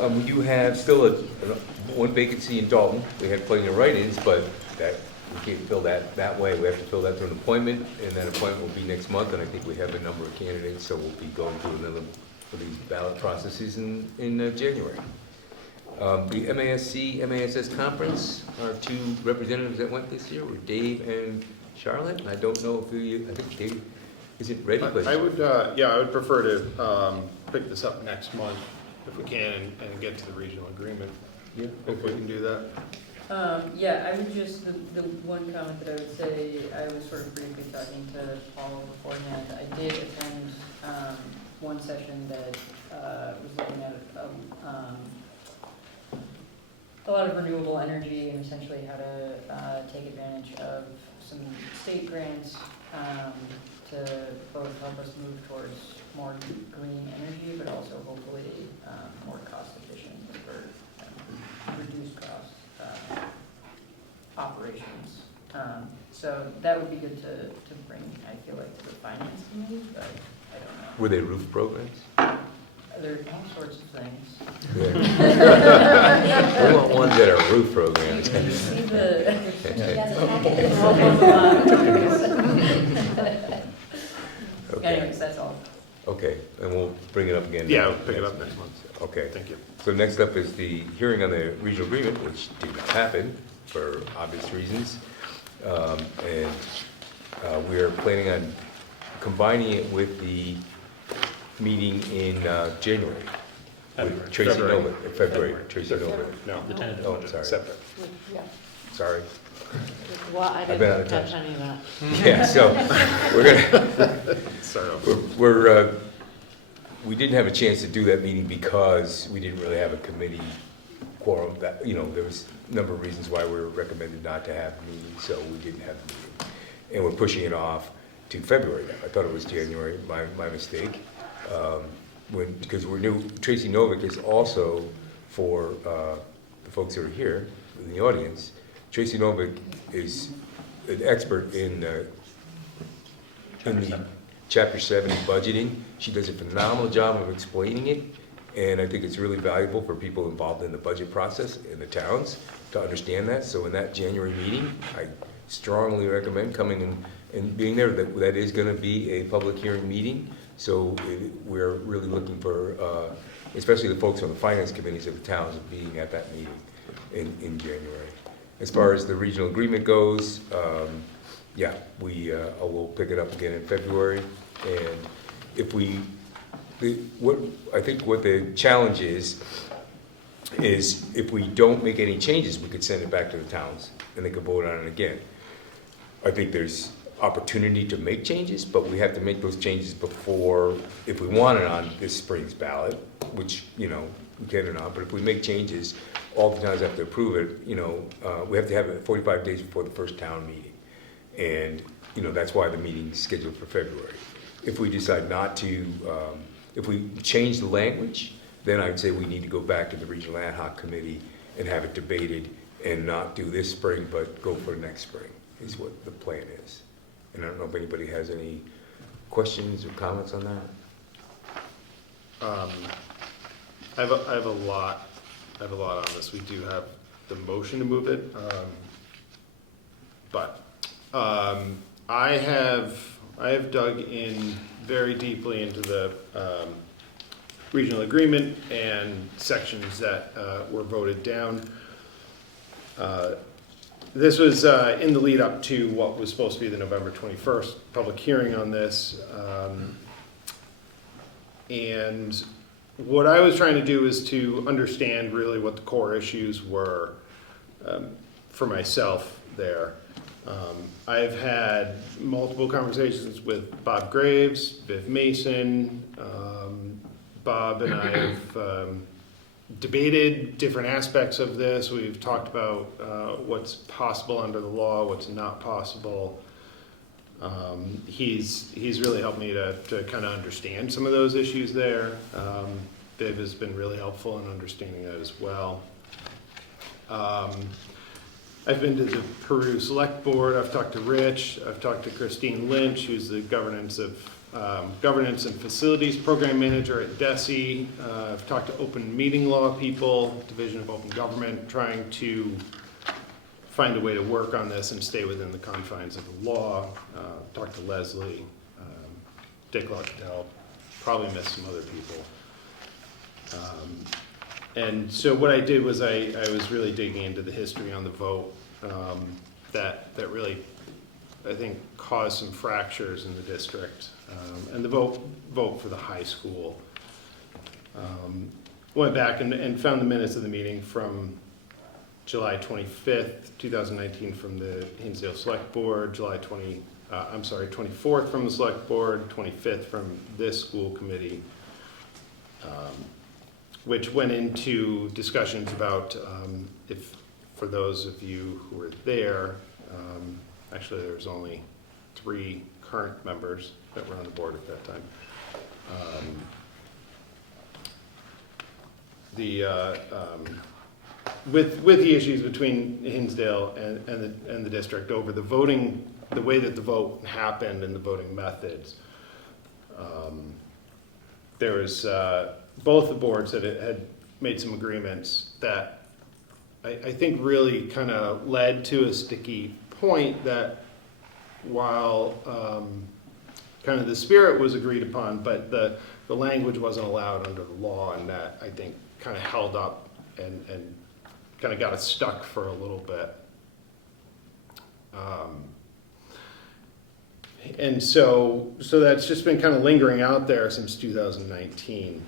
We do have still one vacancy in Dalton. We had plenty of write-ins, but we can't fill that way. We have to fill that through an appointment, and that appointment will be next month, and I think we have a number of candidates, so we'll be going through another of these ballot processes in January. The MASS conference, our 2 representatives that went this year were Dave and Charlotte, and I don't know if I think Dave isn't ready, but I would prefer to pick this up next month if we can and get to the regional agreement. Yeah, if we can do that. Yeah, I would just, the one comment that I would say, I was sort of briefly talking to Paul beforehand. I did attend one session that was looking at a lot of renewable energy and essentially how to take advantage of some state grants to both help us move towards more green energy, but also hopefully more cost efficient for reduced cost operations. So that would be good to bring, I feel like, to the finance committee, but I don't know. were they roof programs? There are all sorts of things. Yeah. We want ones that are roof programs. Did you see the? Okay. Anyways, that's all. Okay, and we'll bring it up again. Yeah, we'll pick it up next month. Okay. Thank you. So next up is the hearing on the regional agreement, which did not happen for obvious reasons. We are planning on combining it with the meeting in January. With Tracy February. Nova, February, Tracy Nova. No. The tentative Oh, budget. sorry, Separate. Yeah. sorry. Well, I I've been out didn't of touch touch. any of that. Yeah, so we're gonna, we didn't have a chance to do that meeting because we didn't really have a committee quorum. That, there was a number of reasons why we were recommended not to have a meeting, so we didn't have the meeting. And we're pushing it off to February now. I thought it was January, my mistake. Because we're new, Tracy Novick is also, for the folks who are here in the audience, Tracy Novick is an expert in the Chapter 70 budgeting. She does a phenomenal job of explaining it, and I think it's really valuable for people involved in the budget process in the towns to understand that. So in that January meeting, I strongly recommend coming and being there. That is going to be a public hearing meeting, so we're really looking for, especially the folks on the finance committees of the towns, being at that meeting in January. As far as the regional agreement goes, yeah, we'll pick it up again in February, and if we I think what the challenge is if we don't make any changes, we could send it back to the towns and they could vote on it again. I think there's opportunity to make changes, but we have to make those changes before, if we want it on this spring's ballot, which, we can or not, but if we make changes, all the towns have to approve it, we have to have it 45 days before the first town meeting. And, that's why the meeting's scheduled for February. If we decide not to, if we change the language, then I'd say we need to go back to the regional ad hoc committee and have it debated and not do this spring, but go for next spring, is what the plan is. And I don't know if anybody has any questions or comments on that. I have a lot on this. We do have the motion to move it, but I have dug in very deeply into the regional agreement and sections that were voted down. This was in the lead up to what was supposed to be the November 21st public hearing on this. And what I was trying to do is to understand really what the core issues were for myself there. I've had multiple conversations with Bob Graves, Viv Mason. Bob and I have debated different aspects of this. We've talked about what's possible under the law, what's not possible. He's really helped me to kind of understand some of those issues there. Viv has been really helpful in understanding that as well. I've been to the Peru Select Board. I've talked to Rich. I've talked to Christine Lynch, who's the Governance and Facilities Program Manager at DESE. I've talked to open meeting law people, Division of Open Government, trying to find a way to work on this and stay within the confines of the law. Talked to Leslie, Dick Lockedell, probably missed some other people. And so what I did was I was really digging into the history on the vote that really, I think, caused some fractures in the district. And the vote for the high school. Went back and found the minutes of the meeting from July 25th, 2019 from the Hinsdale Select Board, 24th from the Select Board, 25th from this school committee, which went into discussions about, if for those of you who were there, actually there was only 3 current members that were on the board at that time. With the issues between Hinsdale and the district over the voting, the way that the vote happened and the voting methods, there was both the boards that had made some agreements that I think really kind of led to a sticky point that while kind of the spirit was agreed upon, but the language wasn't allowed under the law, and that I think kind of held up and kind of got us stuck for a little bit. And so that's just been kind of lingering out there since 2019.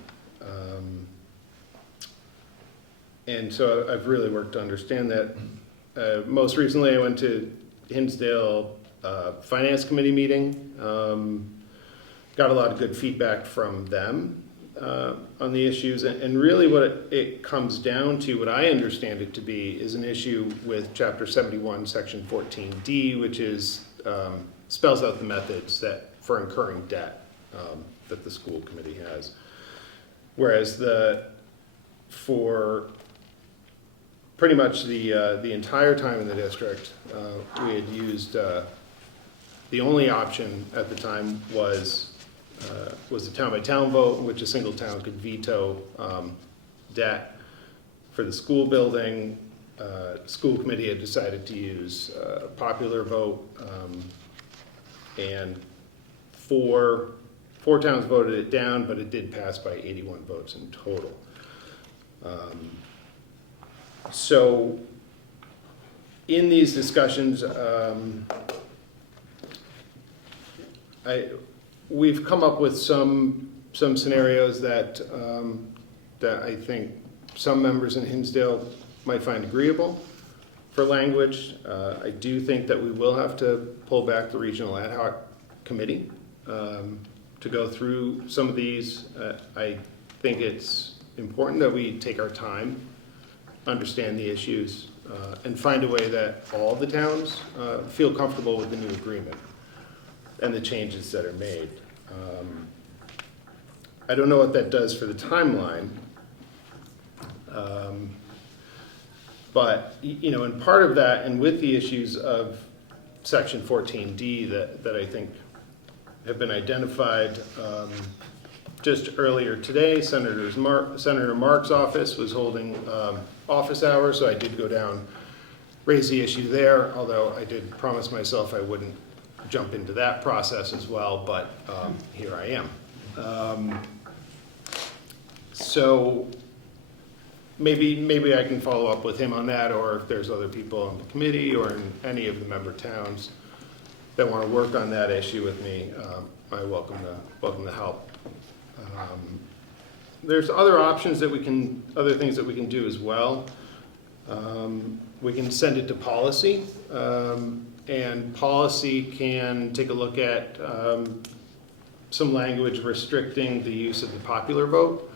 And so I've really worked to understand that. Most recently I went to Hinsdale Finance Committee meeting. Got a lot of good feedback from them on the issues. And really what it comes down to, what I understand it to be, is an issue with Chapter 71, Section 14D, which is spells out the methods that for incurring debt that the school committee has. Whereas for pretty much the entire time in the district, we had used, the only option at the time was a town-by-town vote, in which a single town could veto debt. For the school building, school committee had decided to use a popular vote, and four towns voted it down, but it did pass by 81 votes in total. So in these discussions, we've come up with some some scenarios that, that I think some members in Hinsdale might find agreeable for language. I do think that we will have to pull back the regional ad hoc committee to go through some of these. I think it's important that we take our time, understand the issues, and find a way that all the towns feel comfortable with the new agreement and the changes that are made. I don't know what that does for the timeline, but and part of that, and with the issues of Section 14D that I think have been identified just earlier today, Senator Mark's office was holding office hours, so I did go down, raise the issue there, although I did promise myself I wouldn't jump into that process as well, but here I am. So maybe I can follow up with him on that, or if there's other people on the committee or in any of the member towns that want to work on that issue with me, I welcome the help. There's other options that other things that we can do as well. We can send it to policy, and policy can take a look at some language restricting the use of the popular vote.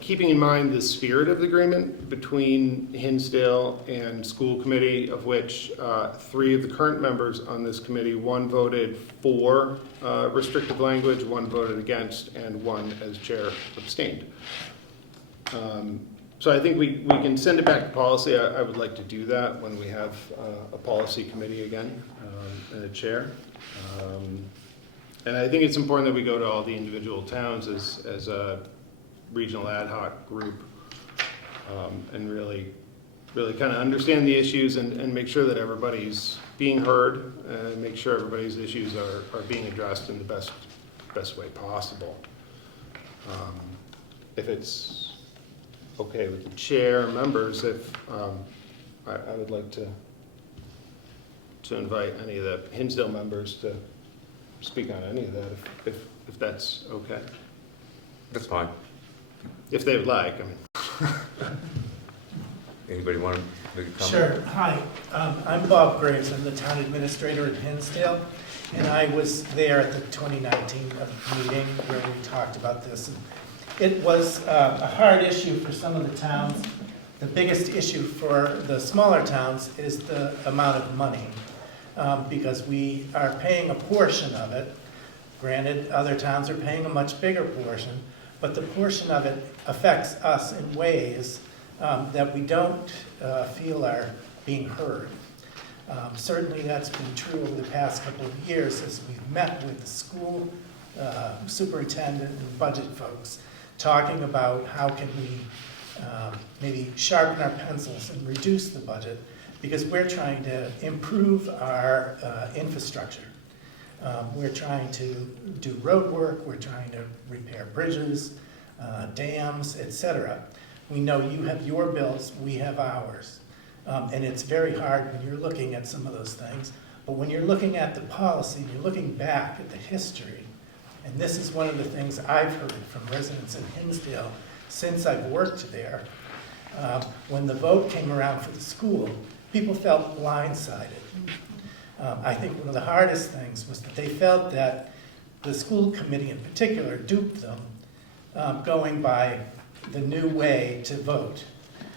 Keeping in mind the spirit of the agreement between Hinsdale and school committee, of which 3 of the current members on this committee, 1 voted for restrictive language, 1 voted against, and 1 as chair abstained. So I think we can send it back to policy. I would like to do that when we have a policy committee again and a chair. And I think it's important that we go to all the individual towns as a regional ad hoc group and really kind of understand the issues and make sure that everybody's being heard and make sure everybody's issues are being addressed in the best way possible. If it's okay with the chair, members, if I would like to invite any of the Hinsdale members to speak on any of that, if that's okay. That's fine. If they would like, I mean. Anybody want to make a comment? Sure. Hi, I'm Bob Graves. I'm the town administrator in Hinsdale, and I was there at the 2019 meeting where we talked about this. It was a hard issue for some of the towns. The biggest issue for the smaller towns is the amount of money, because we are paying a portion of it. Granted, other towns are paying a much bigger portion, but the portion of it affects us in ways that we don't feel are being heard. Certainly that's been true over the past couple of years as we've met with the school superintendent and budget folks, talking about how can we maybe sharpen our pencils and reduce the budget, because we're trying to improve our infrastructure. We're trying to do road work, we're trying to repair bridges, dams, etc. We know you have your bills, we have ours. And it's very hard when you're looking at some of those things. But when you're looking at the policy, you're looking back at the history, and this is one of the things I've heard from residents in Hinsdale since I've worked there. When the vote came around for the school, people felt blindsided. I think one of the hardest things was that they felt that the school committee in particular duped them, going by the new way to vote.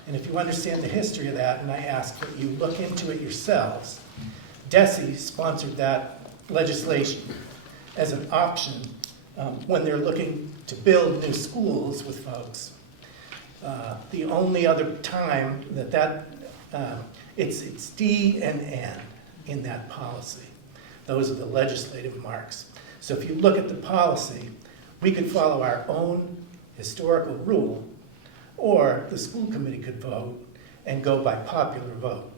And if you understand the history of that, and I ask that you look into it yourselves, DESE sponsored that legislation as an option when they're looking to build new schools with folks. The only other time it's D and N in that policy. Those are the legislative marks. So if you look at the policy, we could follow our own historical rule, or the school committee could vote and go by popular vote.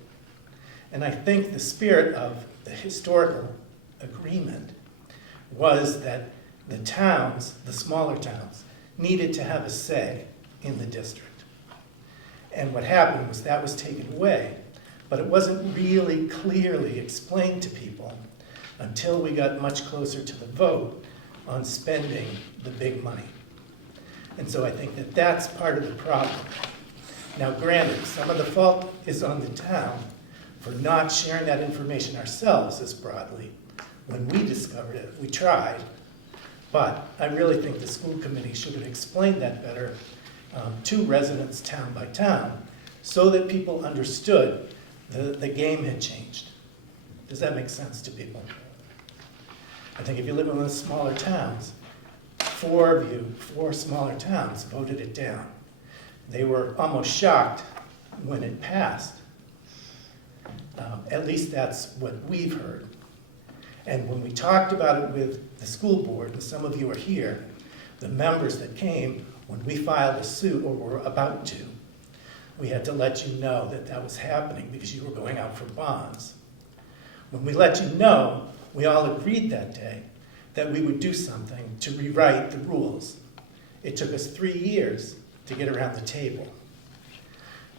And I think the spirit of the historical agreement was that the towns, the smaller towns, needed to have a say in the district. And what happened was that was taken away, but it wasn't really clearly explained to people until we got much closer to the vote on spending the big money. And so I think that that's part of the problem. Now granted, some of the fault is on the town for not sharing that information ourselves as broadly. When we discovered it, we tried, but I really think the school committee should have explained that better to residents town by town so that people understood the game had changed. Does that make sense to people? I think if you live in one of the smaller towns, 4 of you, 4 smaller towns voted it down. They were almost shocked when it passed. At least that's what we've heard. And when we talked about it with the school board, and some of you are here, the members that came when we filed a suit, or were about to, we had to let you know that that was happening because you were going out for bonds. When we let you know, we all agreed that day that we would do something to rewrite the rules. It took us 3 years to get around the table.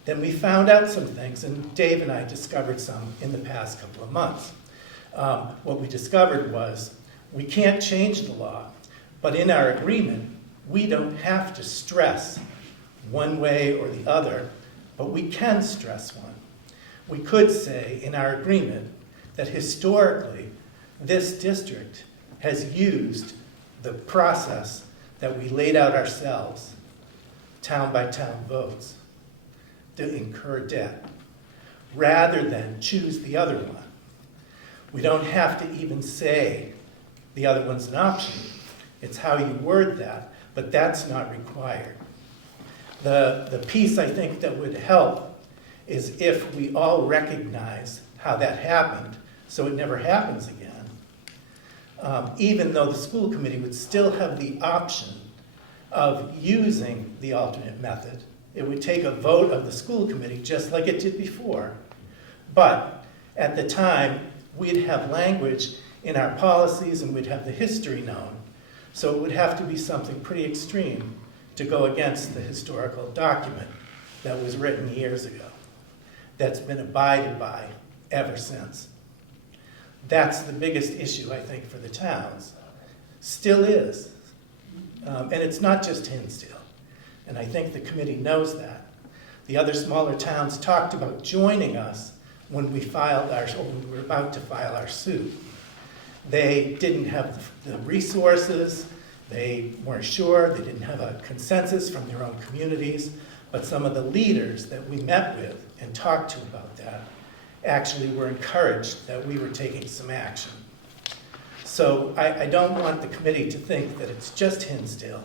Then we found out some things, and Dave and I discovered some in the past couple of months. What we discovered was we can't change the law, but in our agreement, we don't have to stress one way or the other, but we can stress one. We could say in our agreement that historically, this district has used the process that we laid out ourselves, town by town votes, to incur debt, rather than choose the other one. We don't have to even say the other one's an option. It's how you word that, but that's not required. The piece I think that would help is if we all recognize how that happened, so it never happens again. Even though the school committee would still have the option of using the alternate method. It would take a vote of the school committee just like it did before. But at the time, we'd have language in our policies and we'd have the history known. So it would have to be something pretty extreme to go against the historical document that was written years ago, that's been abided by ever since. That's the biggest issue, I think, for the towns. Still is. And it's not just Hinsdale. And I think the committee knows that. The other smaller towns talked about joining us when we were about to file our suit. They didn't have the resources, they weren't sure, they didn't have a consensus from their own communities, but some of the leaders that we met with and talked to about that actually were encouraged that we were taking some action. So I don't want the committee to think that it's just Hinsdale,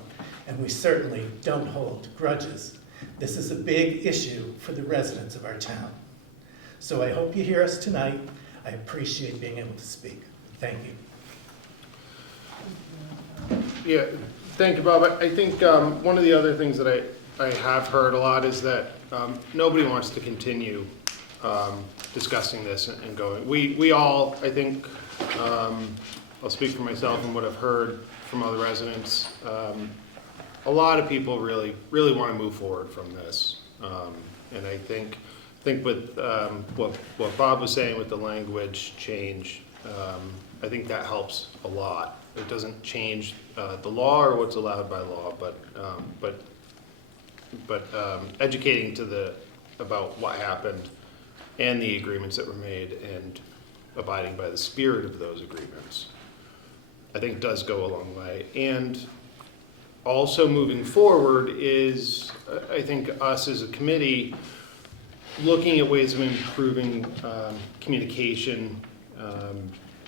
and we certainly don't hold grudges. This is a big issue for the residents of our town. So I hope you hear us tonight. I appreciate being able to speak. Thank you. Yeah, thank you, Bob. I think one of the other things that I have heard a lot is that nobody wants to continue discussing this and going. We all, I think, I'll speak for myself and what I've heard from other residents. A lot of people really want to move forward from this, and I think with what Bob was saying with the language change, I think that helps a lot. It doesn't change the law or what's allowed by law, but educating about what happened and the agreements that were made and abiding by the spirit of those agreements, I think does go a long way. And also moving forward is, I think, us as a committee looking at ways of improving communication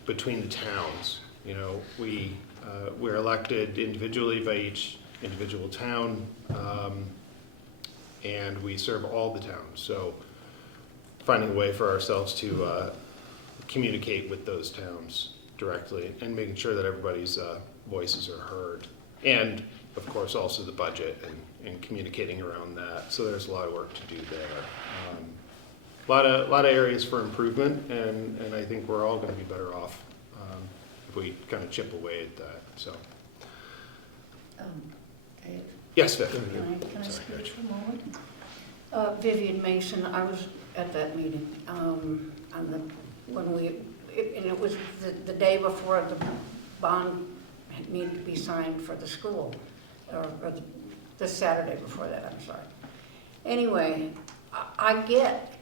between the towns. You know, we're elected individually by each individual town, and we serve all the towns. So finding a way for ourselves to communicate with those towns directly and making sure that everybody's voices are heard. And of course also the budget and communicating around that. So there's a lot of work to do there. A lot of areas for improvement, and I think we're all going to be better off if we kind of chip away at that. So. Dave? Yes, Vic. Can I speak for a moment? Vivian Mason, I was at that meeting and it was the day before the bond needed to be signed for the school, or the Saturday before that, I'm sorry. Anyway, I get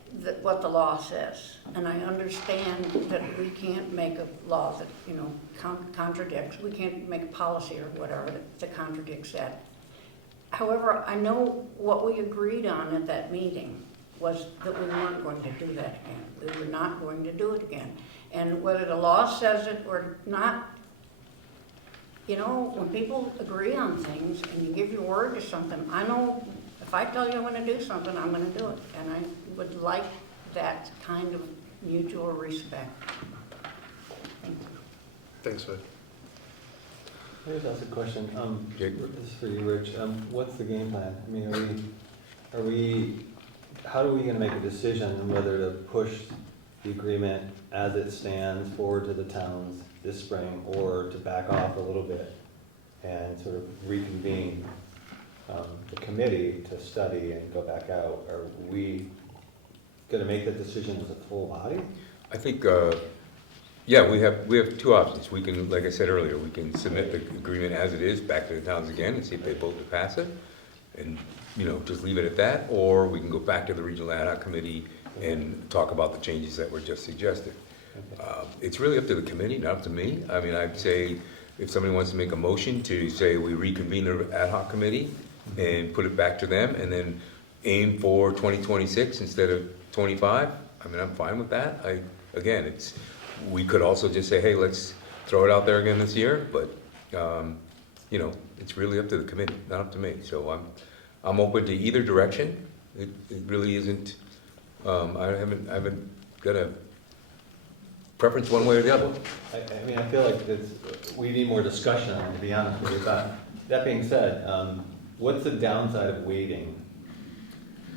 what the law says, and I understand that we can't make a law that, you know, contradicts, we can't make a policy or whatever that contradicts that. However, I know what we agreed on at that meeting was that we weren't going to do that again. We were not going to do it again. And whether the law says it or not, you know, when people agree on things and you give your word to something, I know if I tell you I'm going to do something, I'm going to do it. And I would like that kind of mutual respect. Thank you. Thanks, Hood. Can I just ask a question? This is for you, Rich. What's the game plan? I mean, how are we going to make a decision on whether to push the agreement as it stands forward to the towns this spring, or to back off a little bit and sort of reconvene the committee to study and go back out? Are we going to make that decision as a full body? I think, yeah, we have two options. We can, like I said earlier, we can submit the agreement as it is back to the towns again and see if they vote to pass it, and, you know, just leave it at that, or we can go back to the regional ad hoc committee and talk about the changes that were just suggested. It's really up to the committee, not up to me. I mean, I'd say if somebody wants to make a motion to say we reconvene the ad hoc committee and put it back to them, and then aim for 2026 instead of 25, I mean, I'm fine with that. Again, we could also just say, hey, let's throw it out there again this year, but you know, it's really up to the committee, not up to me. So I'm open to either direction. It really isn't. I haven't got a preference one way or the other. I mean, I feel like we need more discussion on it, to be honest with you. But that being said, what's the downside of waiting?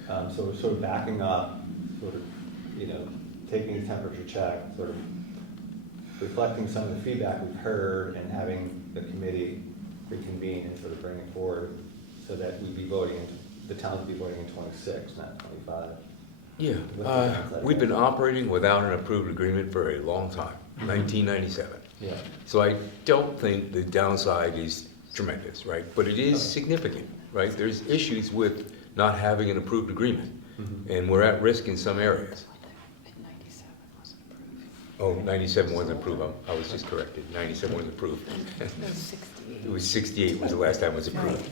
So we're sort of backing up, sort of, you know, taking a temperature check, sort of reflecting some of the feedback we've heard, and having the committee reconvene and sort of bring it forward so that we'd be voting, the towns would be voting in 26, not 25. Yeah, we've been operating without an approved agreement for a long time, 1997. Yeah. So I don't think the downside is tremendous, right? But it is significant, right? There's issues with not having an approved agreement, and we're at risk in some areas. 97 wasn't approved. I was just corrected. 97 was approved. It was 68 was the last time it was approved.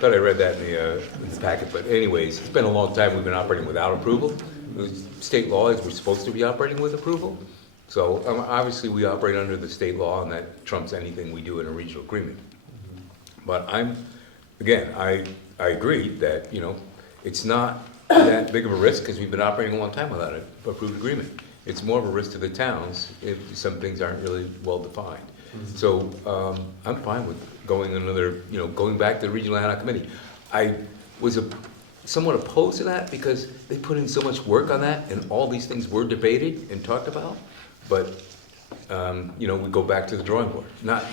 Thought I read that in the packet, but anyways, it's been a long time we've been operating without approval. It was state law is we're supposed to be operating with approval. So obviously we operate under the state law, and that trumps anything we do in a regional agreement. But I agree that, you know, it's not that big of a risk because we've been operating a long time without an approved agreement. It's more of a risk to the towns if some things aren't really well defined. So I'm fine with going back to the regional ad hoc committee. I was somewhat opposed to that because they put in so much work on that, and all these things were debated and talked about. But you know, we go back to the drawing board.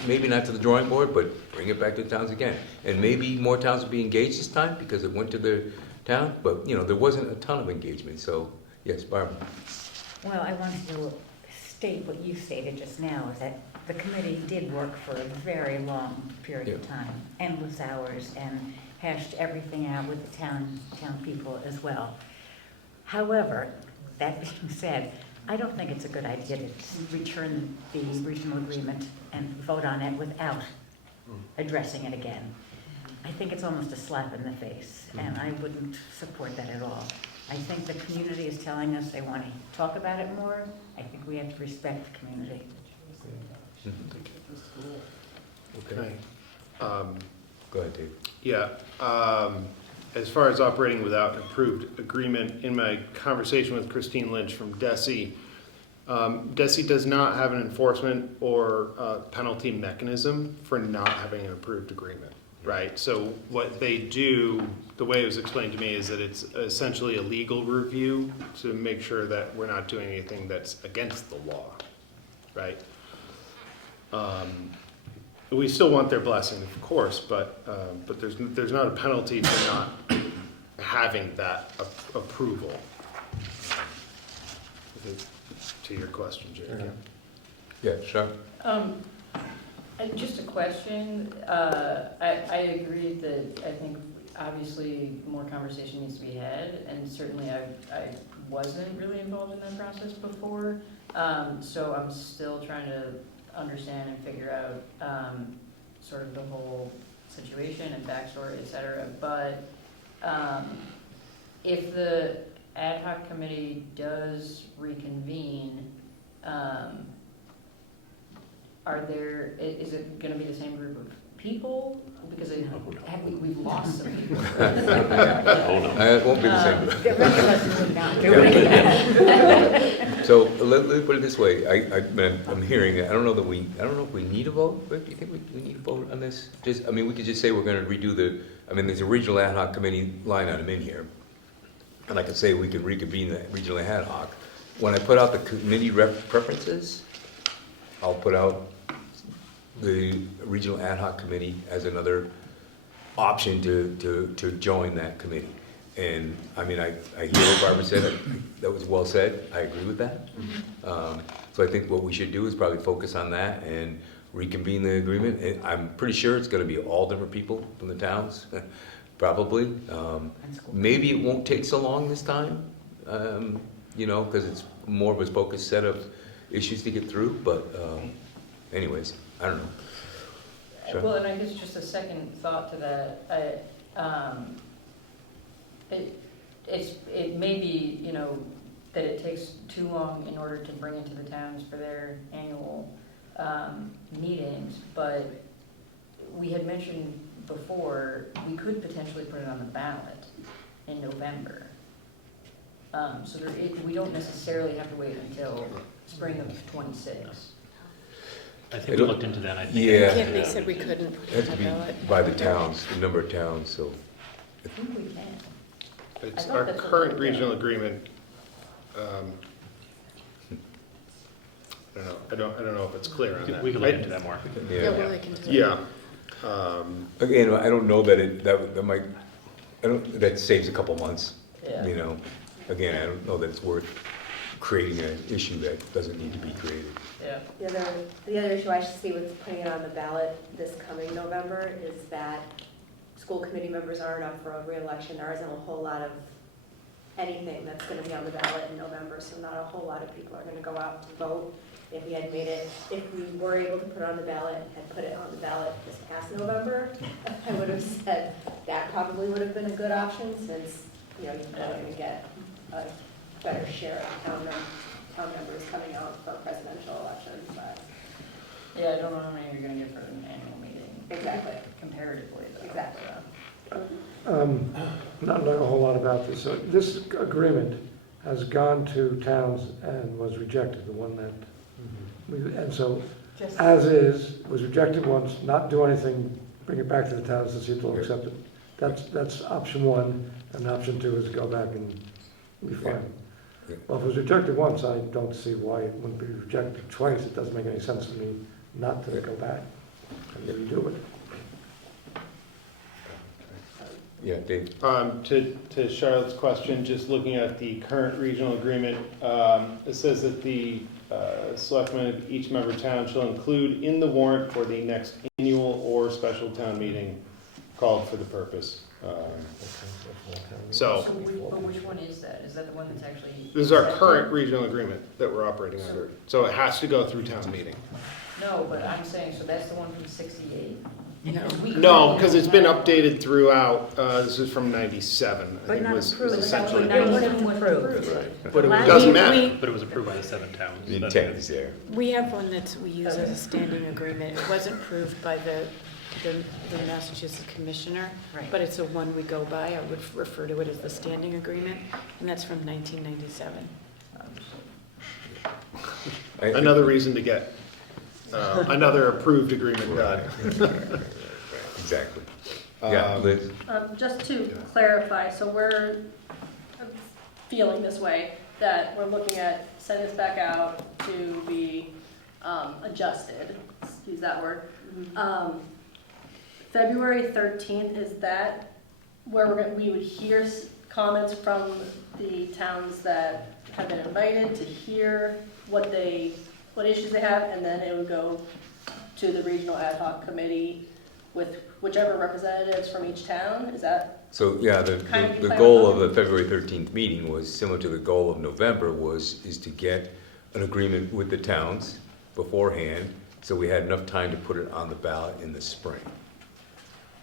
Maybe not to the drawing board, but bring it back to the towns again. And maybe more towns will be engaged this time because it went to the town. But you know, there wasn't a ton of engagement. So yes, Barbara. Well, I wanted to state what you stated just now, is that the committee did work for a very long period of time, endless hours, and hashed everything out with the town people as well. However, that being said, I don't think it's a good idea to return the regional agreement and vote on it without addressing it again. I think it's almost a slap in the face, and I wouldn't support that at all. I think the community is telling us they want to talk about it more. I think we have to respect the community. Okay. Go ahead, Dave. Yeah. As far as operating without an approved agreement, in my conversation with Christine Lynch from DESE, DESE does not have an enforcement or penalty mechanism for not having an approved agreement, right? So what they do, the way it was explained to me, is that it's essentially a legal review to make sure that we're not doing anything that's against the law, right? We still want their blessing, of course, but there's not a penalty for not having that approval. To your question, Jake. Yeah, sure. I Just a question. I agree that I think obviously more conversation needs to be had, and certainly I wasn't really involved in that process before. So I'm still trying to understand and figure out sort of the whole situation and backstory, et cetera. But if the ad hoc committee does reconvene, is it gonna be the same group of people? Because we've lost some people. It won't be the same. The rest of us would not do it. So let me put it this way, I'm hearing, I don't know if we need a vote, Rick, do you think we need a vote on this? We could just say we're gonna redo there's a regional ad hoc committee line item in here. And I could say we could reconvene the regional ad hoc. When I put out the committee preferences, I'll put out the regional ad hoc committee as another option to join that committee. And I hear what Barbara said, that was well said, I agree with that. So I think what we should do is probably focus on that and reconvene the agreement. And I'm pretty sure it's gonna be all different people from the towns, probably. Maybe it won't take so long this time, because it's more of a focused set of issues to get through, but anyways, I don't know. Sure. Well, and I guess just a second thought to that, it may be, that it takes too long in order to bring into the towns for their annual meetings, but we had mentioned before, we could potentially put it on the ballot in November. So we don't necessarily have to wait until spring of '26. I think we looked into that, I think. Yeah. They said we couldn't put It has it to on be the ballot. by the towns, the number of towns, so. I think we can. It's I thought our that's what current we did. regional agreement. I don't know if it's clear on that. We can look into that more. Yeah, we'll look into it. Yeah. Again, I don't know that that saves a couple months, Yeah. Again, I don't know that it's worth creating an issue that doesn't need to be created. Yeah. The other issue I see with putting it on the ballot this coming November is that school committee members aren't up for a re-election. There isn't a whole lot of anything that's going to be on the ballot in November, so not a whole lot of people are going to go out to vote. If we had made it, if we were able to put it on the ballot and had put it on the ballot this past November, I would have said that probably would have been a good option since, you're probably going to get a better share of town members coming out for presidential elections, but. Yeah, I don't know how many you're gonna get for an annual meeting. Exactly. Comparatively, though. Exactly. Not knowing a whole lot about this. So this agreement has gone to towns and was rejected, the one that, and so as is, was rejected once, not do anything, bring it back to the towns to see if they'll accept it. That's option one, and option two is go back and refine. Yeah. Well, if it was rejected once, I don't see why it wouldn't be rejected twice. It doesn't make any sense to me not to go back and maybe do it. Yeah, Dave? To Charlotte's question, just looking at the current regional agreement, it says that the selectmen of each member town shall include in the warrant for the next annual or special town meeting called for the purpose. But which one is that? Is that the one that's actually? This is our current regional agreement that we're operating under. So it has to go through town meeting. No, but I'm saying, so that's the one from '68? No, because it's been updated throughout. This is from '97. I But think not was approved. essentially. It wasn't approved. But it doesn't matter. But it was approved by the 7 towns. The intent is there. We have one that we use as a standing agreement. It wasn't approved by the Massachusetts Commissioner, Right. but it's a one we go by. I would refer to it as the standing agreement, and that's from 1997. Another reason to get another approved agreement done. Exactly. Yeah, Liz? Just to clarify, so we're feeling this way, that we're looking at sending this back out to be adjusted, let's use that word. February 13th, is that where we would hear comments from the towns that have been invited to hear what issues they have, and then it would go to the regional ad hoc committee with whichever representatives from each town? Is that So, yeah, kind of the plan goal on? of the February 13th meeting was similar to the goal of November is to get an agreement with the towns beforehand, so we had enough time to put it on the ballot in the spring.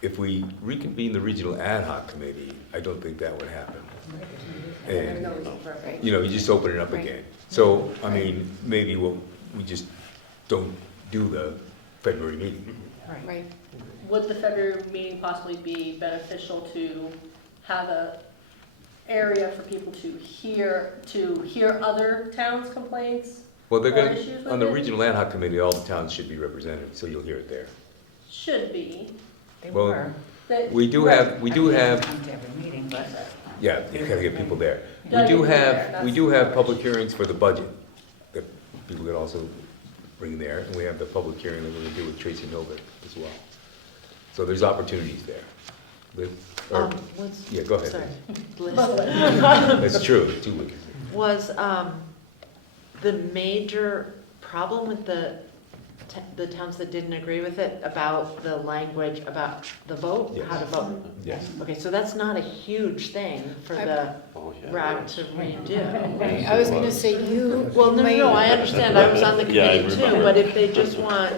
If we reconvene the regional ad hoc committee, I don't think that would happen. There's And, no reason for it. you just open it up Right. again. So, I mean, maybe we just don't do the February meeting. Right. Would the February meeting possibly be beneficial to have a area for people to hear other towns' complaints? Well, they're Or going, issues with on the it? regional ad hoc committee, all the towns should be represented, so you'll hear it there. Should be. They Well, were. That- We do Right. have, I mean, come to every meeting, but yeah, you gotta get people there. Gotta We do get people there, have, that's we do the have push. public hearings for the budget that people could also bring there, and we have the public hearing that we're gonna do with Tracy Novak as well. So there's opportunities there. Yeah, go ahead. That's true, there's 2 weeks. Was the major problem with the towns that didn't agree with it about the language about the vote, Yes. how to vote? Yes. Okay, so that's not a huge thing for the RAC to redo. Right, I was gonna say you. Well, no, I understand, I was on the Yeah, I committee too, remember. but if they just want,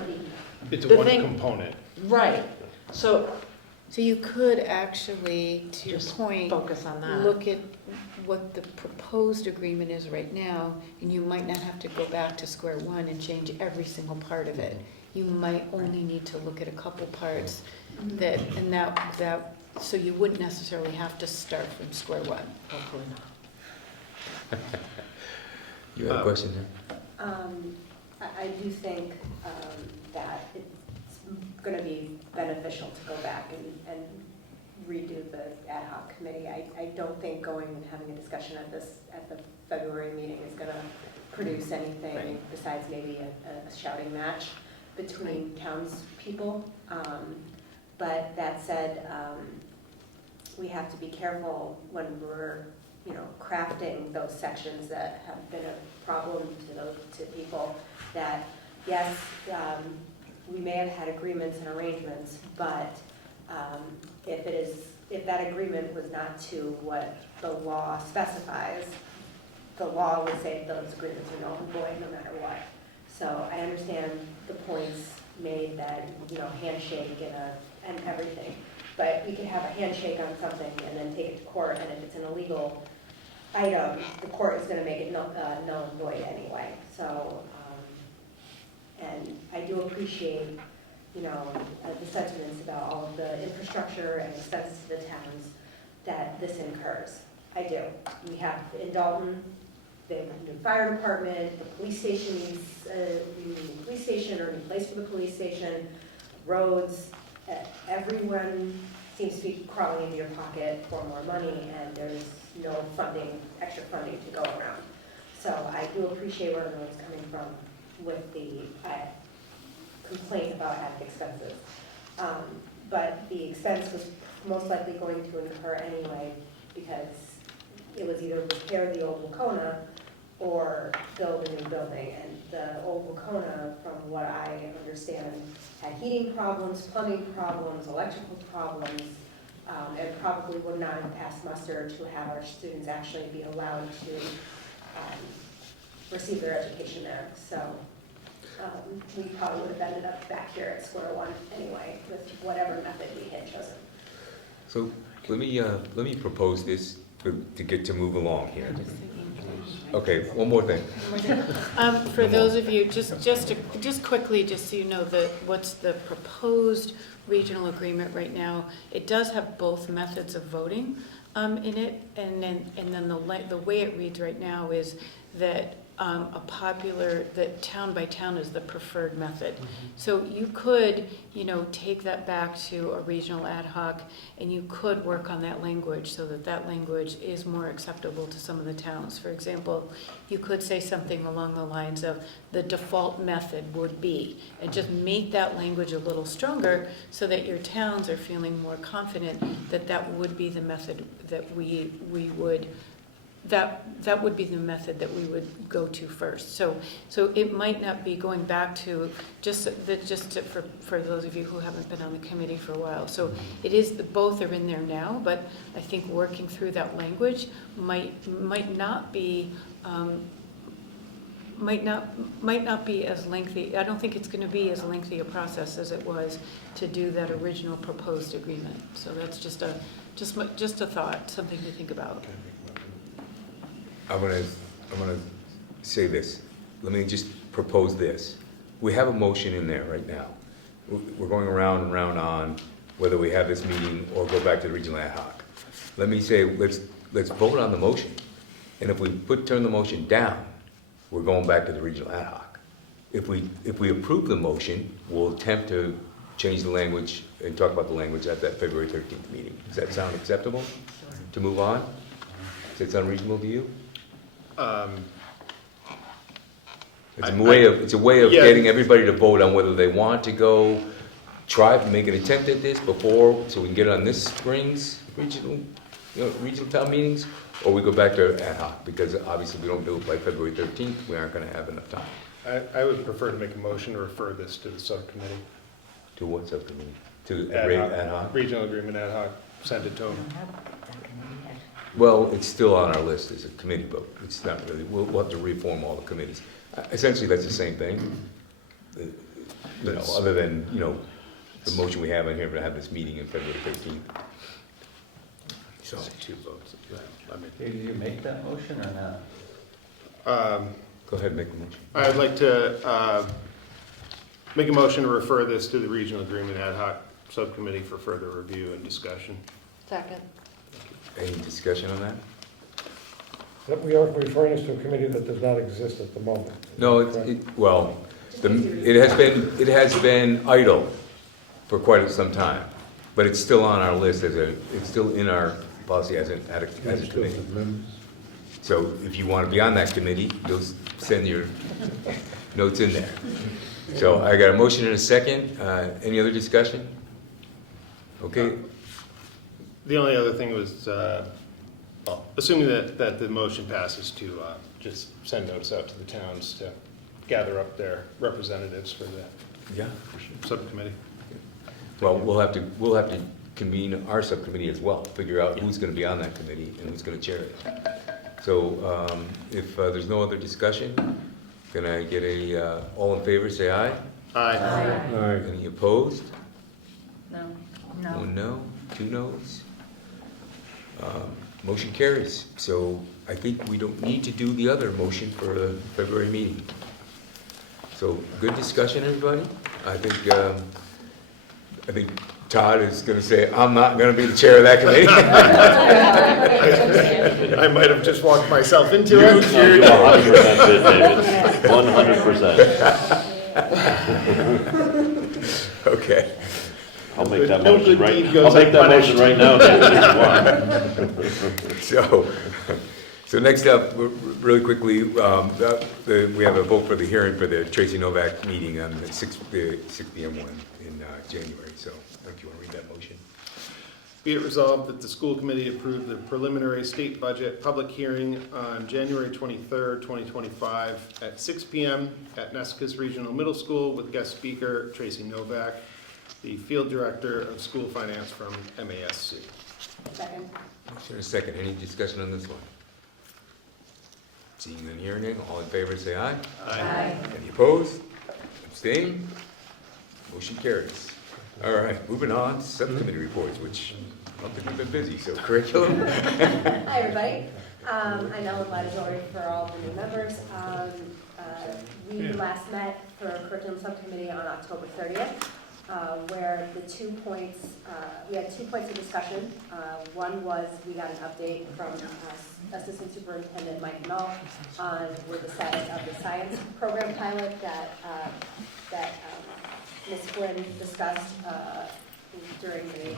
It's The one thing- component. right, so So you could actually, to your Just point, focus on that. look at what the proposed agreement is right now, and you might not have to go back to square one and change every single part of it. You might only need to look at a couple parts that, and that, so you wouldn't necessarily have to start from square one. Hopefully not. You have a question there? I do think that it's going to be beneficial to go back and redo the ad hoc committee. I don't think going and having a discussion at the February meeting is going to produce anything besides maybe a shouting match between townspeople. But that said, we have to be careful when we're crafting those sections that have been a problem to people, that yes, we may have had agreements and arrangements, but if that agreement was not to what the law specifies, the law would say those agreements are null and void no matter what. So I understand the points made that, handshake and everything, but we could have a handshake on something and then take it to court, and if it's an illegal item, the court is gonna make it null and void anyway. So, and I do appreciate, the sentiments about all of the infrastructure and expenses to the towns that this incurs. I do. We have in Dalton, the new fire department, the police station needs a new police station or a new place for the police station, roads, everyone seems to be crawling into your pocket for more money, and there's no extra funding to go around. So I do appreciate where everyone's coming from with the complaint about added expenses. But the expense was most likely going to incur anyway, because it was either repair the old Wacona or build a new building. And the old Wacona, from what I understand, had heating problems, plumbing problems, electrical problems, and probably would not have passed muster to have our students actually be allowed to receive their education there. So we probably would have ended up back here at square one anyway, with whatever method we had chosen. So let me propose this to move along here. Okay, one more thing. For those of you, just quickly, just so you know, what's the proposed regional agreement right now, it does have both methods of voting in it, and then the way it reads right now is that that town by town is the preferred method. So you could, take that back to a regional ad hoc, and you could work on that language so that language is more acceptable to some of the towns. For example, you could say something along the lines of the default method would be, and just make that language a little stronger so that your towns are feeling more confident that that would be the method that we would that would be the method that we would go to first. So it might not be going back to, for those of you who haven't been on the committee for a while. So it is, both are in there now, but I think working through that language might not be as lengthy. I don't think it's going to be as lengthy a process as it was to do that original proposed agreement. So that's just a thought, something to think about. I'm gonna say this. Let me just propose this. We have a motion in there right now. We're going around and around on whether we have this meeting or go back to the regional ad hoc. Let me say, let's vote on the motion. And if we turn the motion down, we're going back to the regional ad hoc. If we approve the motion, we'll attempt to change the language and talk about the language at that February 13th meeting. Does that sound acceptable to move on? Does that sound reasonable to you? It's a way of getting everybody to vote on whether they want to go try to make an attempt at this before, so we can get it on this spring's regional town meetings, or we go back to ad hoc, because obviously if we don't do it by February 13th, we aren't going to have enough time. I would prefer to make a motion to refer this to the subcommittee. To what subcommittee? To ad hoc. Regional agreement ad hoc, send it to them. Well, it's still on our list as a committee, but it's not really, we'll have to reform all the committees. Essentially, that's the same thing. Other than, the motion we have in here to have this meeting in February 13th. So, 2 votes. Did you make that motion or not? Go ahead and make a motion. I'd like to make a motion to refer this to the regional agreement ad hoc subcommittee for further review and discussion. Second. Any discussion on that? That we are referring this to a committee that does not exist at the moment. No, it has been idle for quite some time, but it's still on our list it's still in our policy as a committee. So if you want to be on that committee, you'll send your notes in there. So I got a motion and a second. Any other discussion? Okay. The only other thing was, assuming that the motion passes, to just send notice out to the towns to gather up their representatives for the subcommittee. Well, we'll have to convene our subcommittee as well, figure out who's going to be on that committee and who's going to chair it. So if there's no other discussion, can I get all in favor, say aye? Aye. Aye. Any opposed? No. One no, 2 noes. Motion carries. So I think we don't need to do the other motion for the February meeting. So good discussion, everybody. I think Todd is going to say, I'm not going to be the chair of that committee. I might have just walked myself into it. 100% did, David. 100%. Okay. I'll make that motion right. I'll make that motion right now, David. So next up, really quickly, we have a vote for the hearing for the Tracy Novak meeting on the 6 p.m. one in January. So if you want to read that motion. Be it resolved that the school committee approved the preliminary state budget public hearing on January 23rd, 2025 at 6 p.m. at Nescus Regional Middle School with guest speaker Tracy Novak, the field director of school finance from MASC. Second. A second. Any discussion on this one? Seeing and hearing none, all in favor say aye. Aye. Any opposed? Abstain? Motion carries. All right, moving on, subcommittee reports, which I don't think we've been busy, so curriculum. Hi, everybody. I know Lad is already for all the new members. We last met for curriculum subcommittee on October 30th, where the 2 points, we had 2 points of discussion. One was we got an update from Assistant Superintendent Mike Null on the status of the science program pilot that Ms. Flynn discussed during the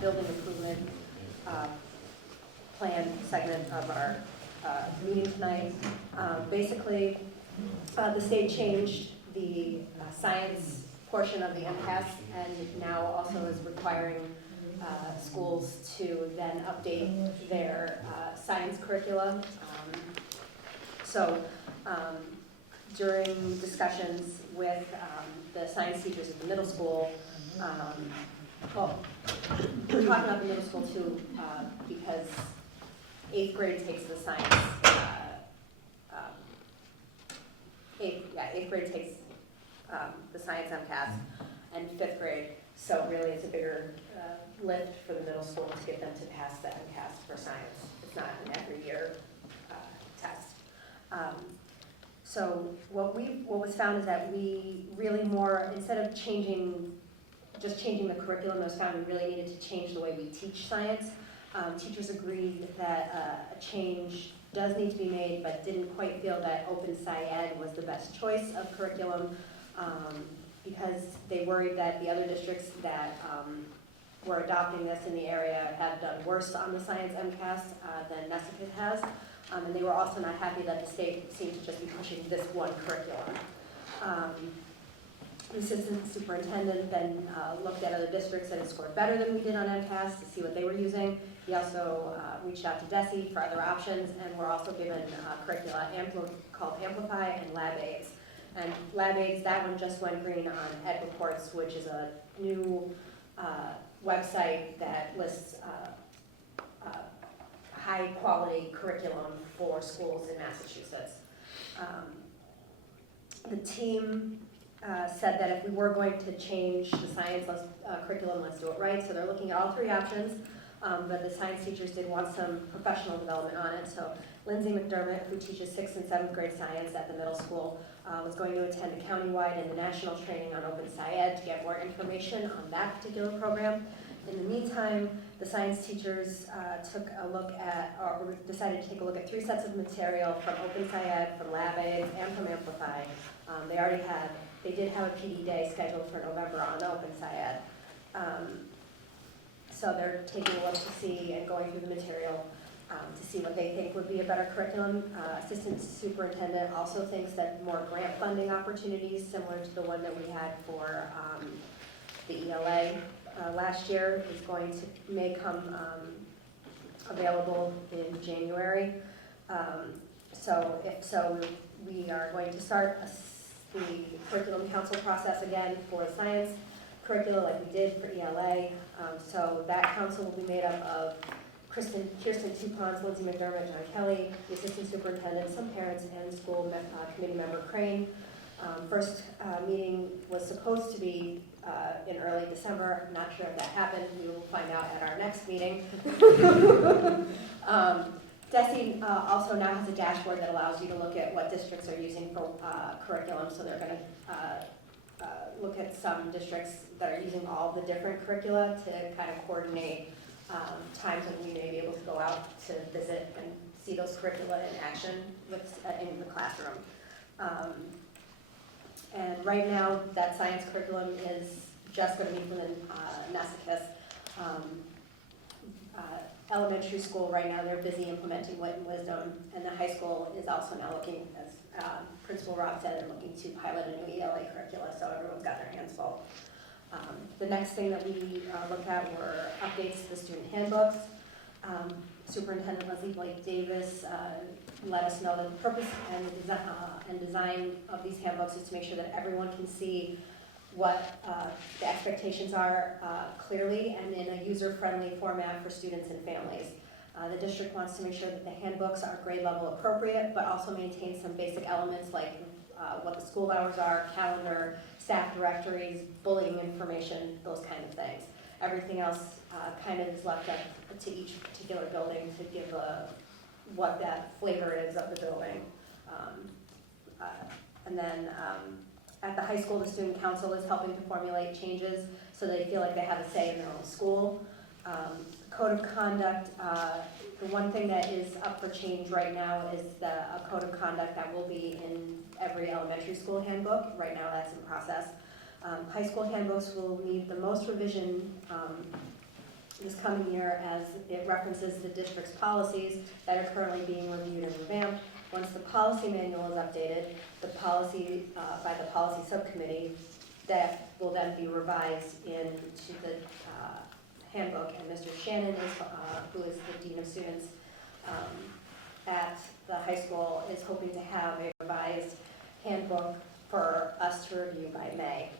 building improvement plan segment of our meeting tonight. Basically, the state changed the science portion of the MCAS, and now also is requiring schools to then update their science curricula. During discussions with the science teachers at the middle school, well, we're talking about the middle school too, because 8th grade takes the science, 8th grade takes the science MCAS, and 5th grade, so really it's a bigger lift for the middle school to get them to pass the MCAS for science. It's not an every year test. So what was found is that we really more, instead of just changing the curriculum, it was found we really needed to change the way we teach science. Teachers agreed that a change does need to be made, but didn't quite feel that Open Sci-Ed was the best choice of curriculum, because they worried that the other districts that were adopting this in the area have done worse on the science MCAS than Nessicat has. And they were also not happy that the state seemed to just be pushing this one curriculum. The assistant superintendent then looked at other districts that had scored better than we did on MCAS to see what they were using. He also reached out to DESE for other options, and we're also given curricula called Amplify and Lab Aids. And Lab Aids, that one just went green on Ed Reports, which is a new website that lists high-quality curriculum for schools in Massachusetts. The team said that if we were going to change the science curriculum, let's do it right. So they're looking at all three options, but the science teachers did want some professional development on it. So Lindsay McDermott, who teaches 6th and 7th grade science at the middle school, was going to attend a countywide and the national training on Open Sci-Ed to get more information on that particular program. In the meantime, the science teachers took a look at, or decided to take a look at 3 sets of material from Open Sci-Ed, from Lab Aids, and from Amplify. They did have a PD day scheduled for November on Open Sci-Ed. So they're taking a look to see and going through the material to see what they think would be a better curriculum. Assistant superintendent also thinks that more grant funding opportunities, similar to the one that we had for the ELA last year, may come available in January. So if so, we are going to start the curriculum council process again for science curricula like we did for ELA. So that council will be made up of Kirsten Tupons, Lindsay McDermott, John Kelly, the assistant superintendent, some parents, and school committee member Crane. First meeting was supposed to be in early December. I'm not sure if that happened. We will find out at our next meeting. DESE also now has a dashboard that allows you to look at what districts are using for curriculum. So they're going to look at some districts that are using all the different curricula to kind of coordinate times when we may be able to go out to visit and see those curricula in action in the classroom. And right now, that science curriculum is just going to be within Nessicat. Elementary school right now, they're busy implementing Wit and Wisdom, and the high school is also now looking, as Principal Rob said, they're looking to pilot a new ELA curricula, so everyone's got their hands full. The next thing that we looked at were updates to the student handbooks. Superintendent Leslie Blake Davis let us know that the purpose and design of these handbooks is to make sure that everyone can see what the expectations are clearly and in a user-friendly format for students and families. The district wants to make sure that the handbooks are grade level appropriate, but also maintain some basic elements like what the school hours are, calendar, staff directories, bullying information, those kind of things. Everything else kind of is left up to each particular building to give what that flavor is of the building. And then at the high school, the student council is helping to formulate changes so they feel like they have a say in their own school. Code of conduct, the one thing that is up for change right now is a code of conduct that will be in every elementary school handbook. Right now that's in process. High school handbooks will need the most revision this coming year as it references the district's policies that are currently being reviewed and revamped. Once the policy manual is updated, the policy by the policy subcommittee that will then be revised into the handbook, and Mr. Shannon, who is the Dean of Students at the high school, is hoping to have a revised handbook for us to review by May.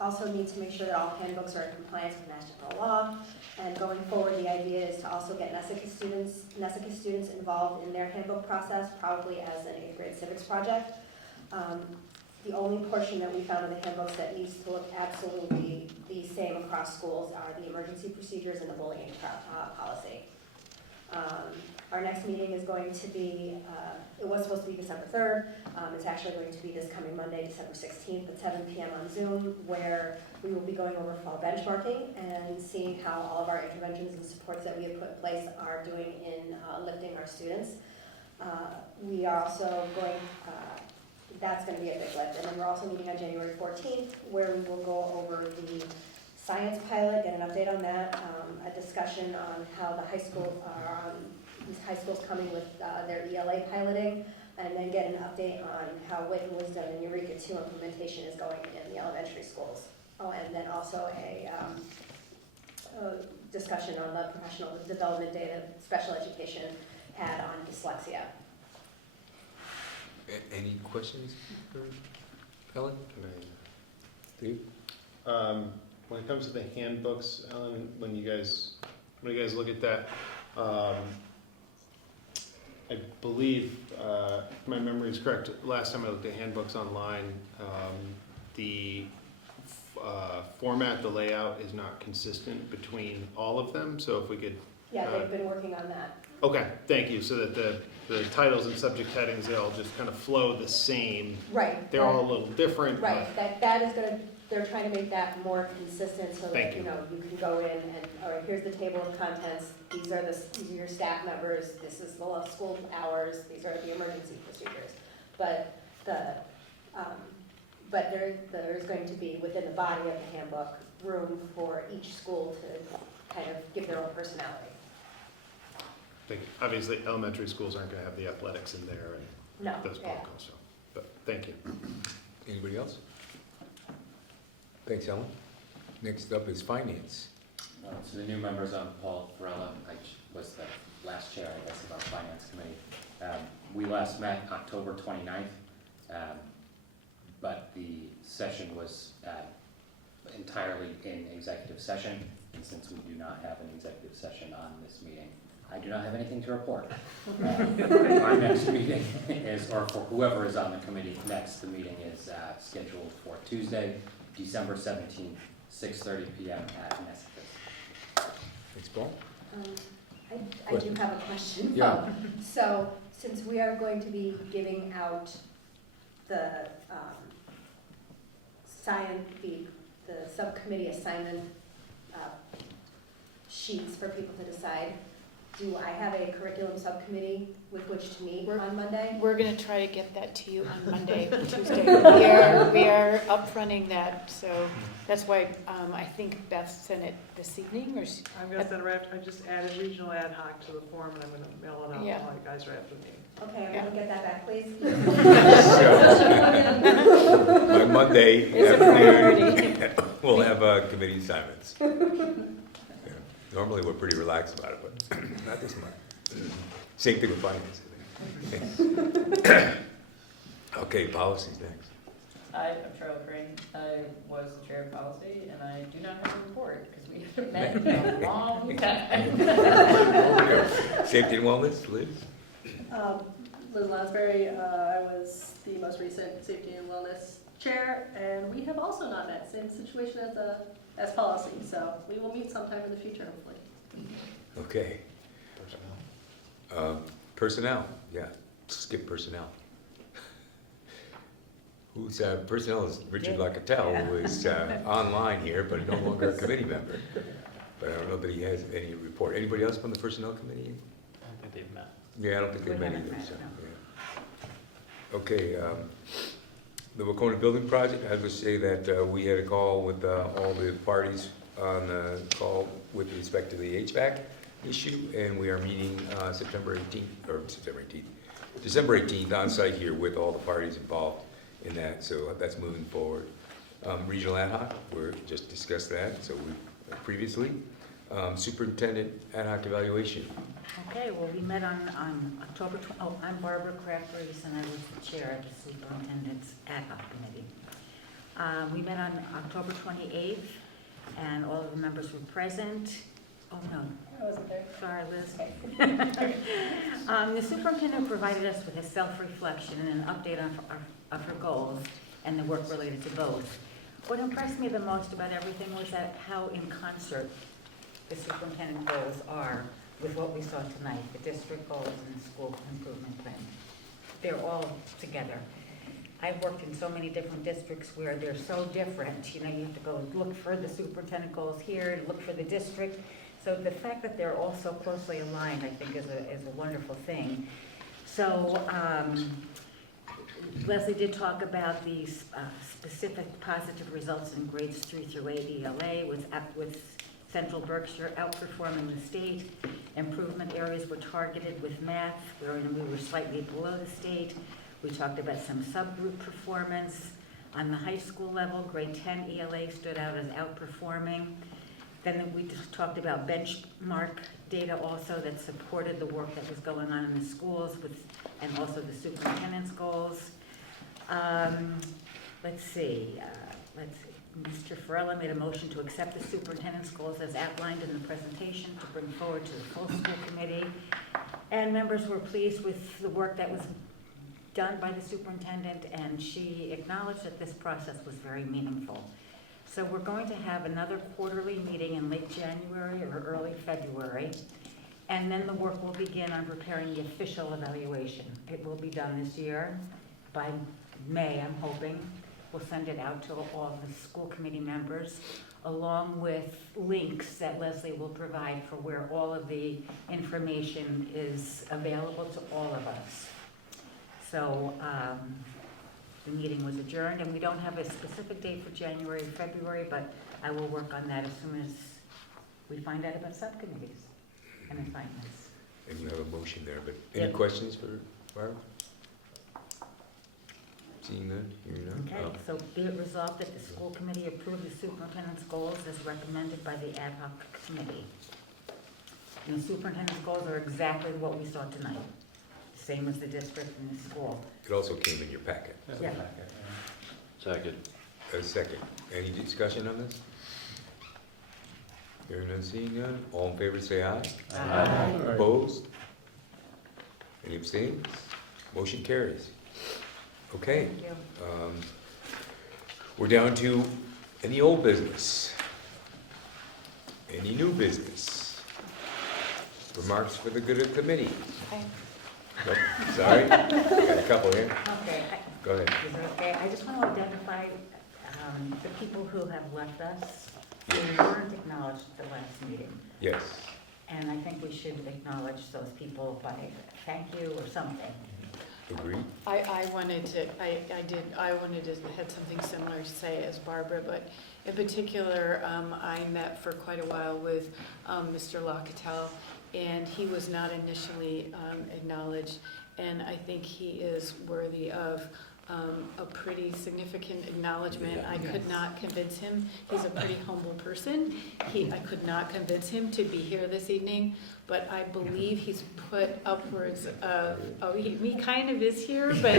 Also need to make sure that all handbooks are in compliance with national law, and going forward, the idea is to also get NESICA students involved in their handbook process, probably as an 8th grade civics project. The only portion that we found in the handbooks that needs to look absolutely the same across schools are the emergency procedures and the bullying policy. Our next meeting is going to be, it was supposed to be December 3rd. It's actually going to be this coming Monday, December 16th at 7 p.m. on Zoom, where we will be going over fall benchmarking and seeing how all of our interventions and supports that we have put in place are doing in lifting our students. We are also going, that's going to be a big lift. And then we're also meeting on January 14th, where we will go over the science pilot, get an update on that, a discussion on how the high schools are on, these high schools coming with their ELA piloting, and then get an update on how Witten, Wisdom, and Eureka 2 implementation is going in the elementary schools. Oh, and then also a discussion on the professional development data special education had on dyslexia. Any questions for Ellen? Dave? When it comes to the handbooks, Ellen, when you guys look at that, I believe, if my memory is correct, last time I looked at handbooks online, the format, the layout is not consistent between all of them, so if we could... Yeah, they've been working on that. Okay, thank you, so that the titles and subject headings, they all just kind of flow the same. Right. They're all a little different. Right, that is going to, they're trying to make that more consistent so that, Thank you. you know, you can go in and, all right, here's the table of contents, these are your staff members, this is the school hours, these are the emergency procedures. But there's going to be, within the body of the handbook, room for each school to kind of give their own personality. Obviously, elementary schools aren't going to have the athletics in there and No, those yeah. protocols, so, but thank you. Anybody else? Thanks, Ellen. Next up is finance. So the new members on Paul Varela, I was the last chair, I guess, of our finance committee. We last met October 29th, but the session was entirely in executive session, and since we do not have an executive session on this meeting, I do not have anything to report. Our next meeting is, or for whoever is on the committee next, the meeting is scheduled for Tuesday, December 17th, 6:30 p.m. at NESICA. Thanks, Paul. I do have a question. Yeah. So, since we are going to be giving out the the subcommittee assignment sheets for people to decide, do I have a curriculum subcommittee with which to meet on Monday? We're going to try to get that to you on Monday, Tuesday. We are up-fronting that, so that's why I think Beth sent it this evening. Or I'm going to send I just added regional ad hoc to the form, and I'm going to mail it out to all you guys right after the meeting. Okay, I'm going to get that back, please. By Monday afternoon, we'll have committee assignments. Yeah. Normally, we're pretty relaxed about it, but not this month. Same thing with finance. Okay, policies next. Hi, I'm Charlotte Crane. I was the chair of policy, and I do not have a report because we haven't met in a long time. Safety and wellness, Liz? Liz Lansbury, I was the most recent safety and wellness chair, and we have also not met. Same situation as policy, so we will meet sometime in the future, hopefully. Okay. Personnel, yeah, skip personnel. Who's personnel is Richard Lacatelle, who is online here, but no longer a committee member. But I don't know that he has any report. Anybody else from the personnel committee? I don't think they've met. Yeah, I don't think they've met either. So, yeah. Okay, the Wacona Building Project, I would say that we had a call with all the parties on the call with respect to the HVAC issue, and we are meeting December 18th on site here with all the parties involved in that, so that's moving forward. Regional ad hoc, we just discussed that, so we, previously. Superintendent ad hoc evaluation. Okay, well, we met on October, I'm Barbara Kraft-Reese, and I was the chair of the superintendent's ad hoc committee. We met on October 28th, and all of the members were present. Oh, no. I wasn't there. Sorry, Liz. The superintendent provided us with a self-reflection and an update of her goals and the work related to both. What impressed me the most about everything was that how in concert the superintendent goals are with what we saw tonight, the district goals and the school improvement plan. They're all together. I've worked in so many different districts where they're so different. You know, you have to go look for the superintendent goals here, look for the district. So the fact that they're all so closely aligned, I think, is a wonderful thing. So Leslie did talk about these specific positive results in grades 3 through 8 ELA with Central Berkshire outperforming the state. Improvement areas were targeted with math, wherein we were slightly below the state. We talked about some subgroup performance. On the high school level, grade 10 ELA stood out as outperforming. Then we just talked about benchmark data also that supported the work that was going on in the schools and also the superintendent's goals. Let's see. Mr. Farella made a motion to accept the superintendent's goals as outlined in the presentation to bring forward to the full school committee. And members were pleased with the work that was done by the superintendent, and she acknowledged that this process was very meaningful. So we're going to have another quarterly meeting in late January or early February, and then the work will begin on preparing the official evaluation. It will be done this year. By May, I'm hoping. We'll send it out to all the school committee members, along with links that Leslie will provide for where all of the information is available to all of us. So the meeting was adjourned, and we don't have a specific date for January or February, but I will work on that as soon as we find out about subcommittees and assignments. And you have a motion there, but any Yep. questions for Barb? Seeing none, hearing none. Okay, so be it resolved that the school committee approve the superintendent's goals as recommended by the ad hoc committee. And the superintendent's goals are exactly what we saw tonight, same as the district and the school. It also came in your packet. Yeah. Second. A second. Any discussion on this? Hearing none, seeing none. All in favor, say aye. Aye. Opposed? Any abstains? Motion carries. Okay. Thank you. We're down to any old business? Any new business? Remarks for the good of the committee? Nope, sorry, got a couple here. Okay. Go ahead. Is it okay? I just want to identify the people who have left us, who weren't acknowledged at the last meeting. Yes. And I think we should acknowledge those people by thank you or something. Agree? I wanted to had something similar to say as Barbara, but in particular, I met for quite a while with Mr. Locatell, and he was not initially acknowledged, and I think he is worthy of a pretty significant acknowledgement. I could not convince him. He's a pretty humble person. I could not convince him to be here this evening, but I believe he's put upwards of, he kind of is here, but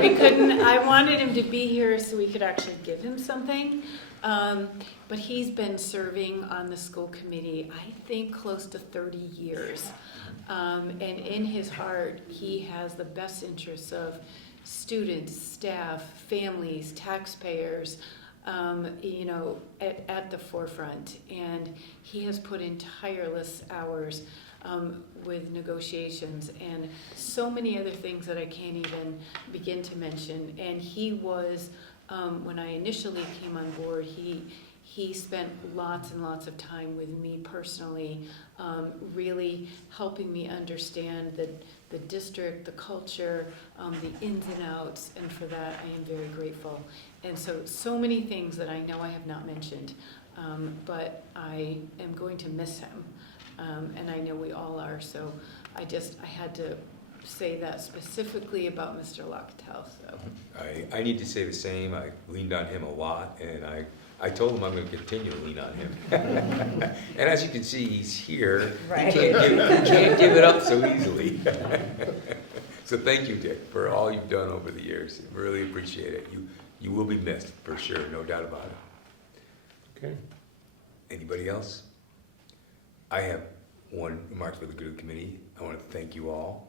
we couldn't, I wanted him to be here so we could actually give him something. But he's been serving on the school committee, I think, close to 30 years. And in his heart, he has the best interests of students, staff, families, taxpayers, at the forefront. And he has put in tireless hours with negotiations and so many other things that I can't even begin to mention. And he was, when I initially came on board, he spent lots and lots of time with me personally, really helping me understand the district, the culture, the ins and outs, and for that I am very grateful. And so many things that I know I have not mentioned, but I am going to miss him, and I know we all are, so I had to say that specifically about Mr. Locatell, so. I need to say the same. I leaned on him a lot, and I told him I'm going to continue to lean on him. And as you can see, he's here. Right. He can't give it up so easily. So thank you, Dick, for all you've done over the years. Really appreciate it. You will be missed, for sure, no doubt about it. Okay. Anybody else? I have one remark for the good of the committee. I want to thank you all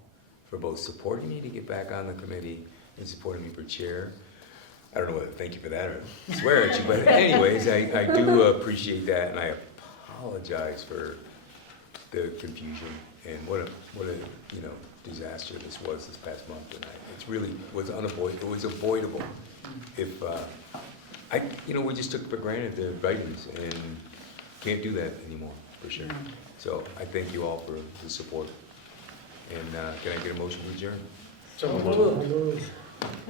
for both supporting me to get back on the committee and supporting me for chair. I don't know whether to thank you for that or swear at you, but anyways, I do appreciate that, and I apologize for the confusion and what a disaster this was this past month. And it really was unavoidable. It was avoidable if we just took for granted the writings and can't do that anymore, for sure. So I thank you all for the support. And can I get a motion to adjourn? So moved.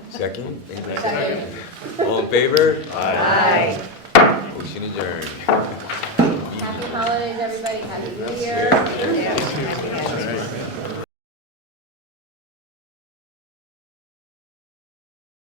Second? Second. All in favor? Aye. Motion adjourned. Happy holidays, everybody. Happy New Year.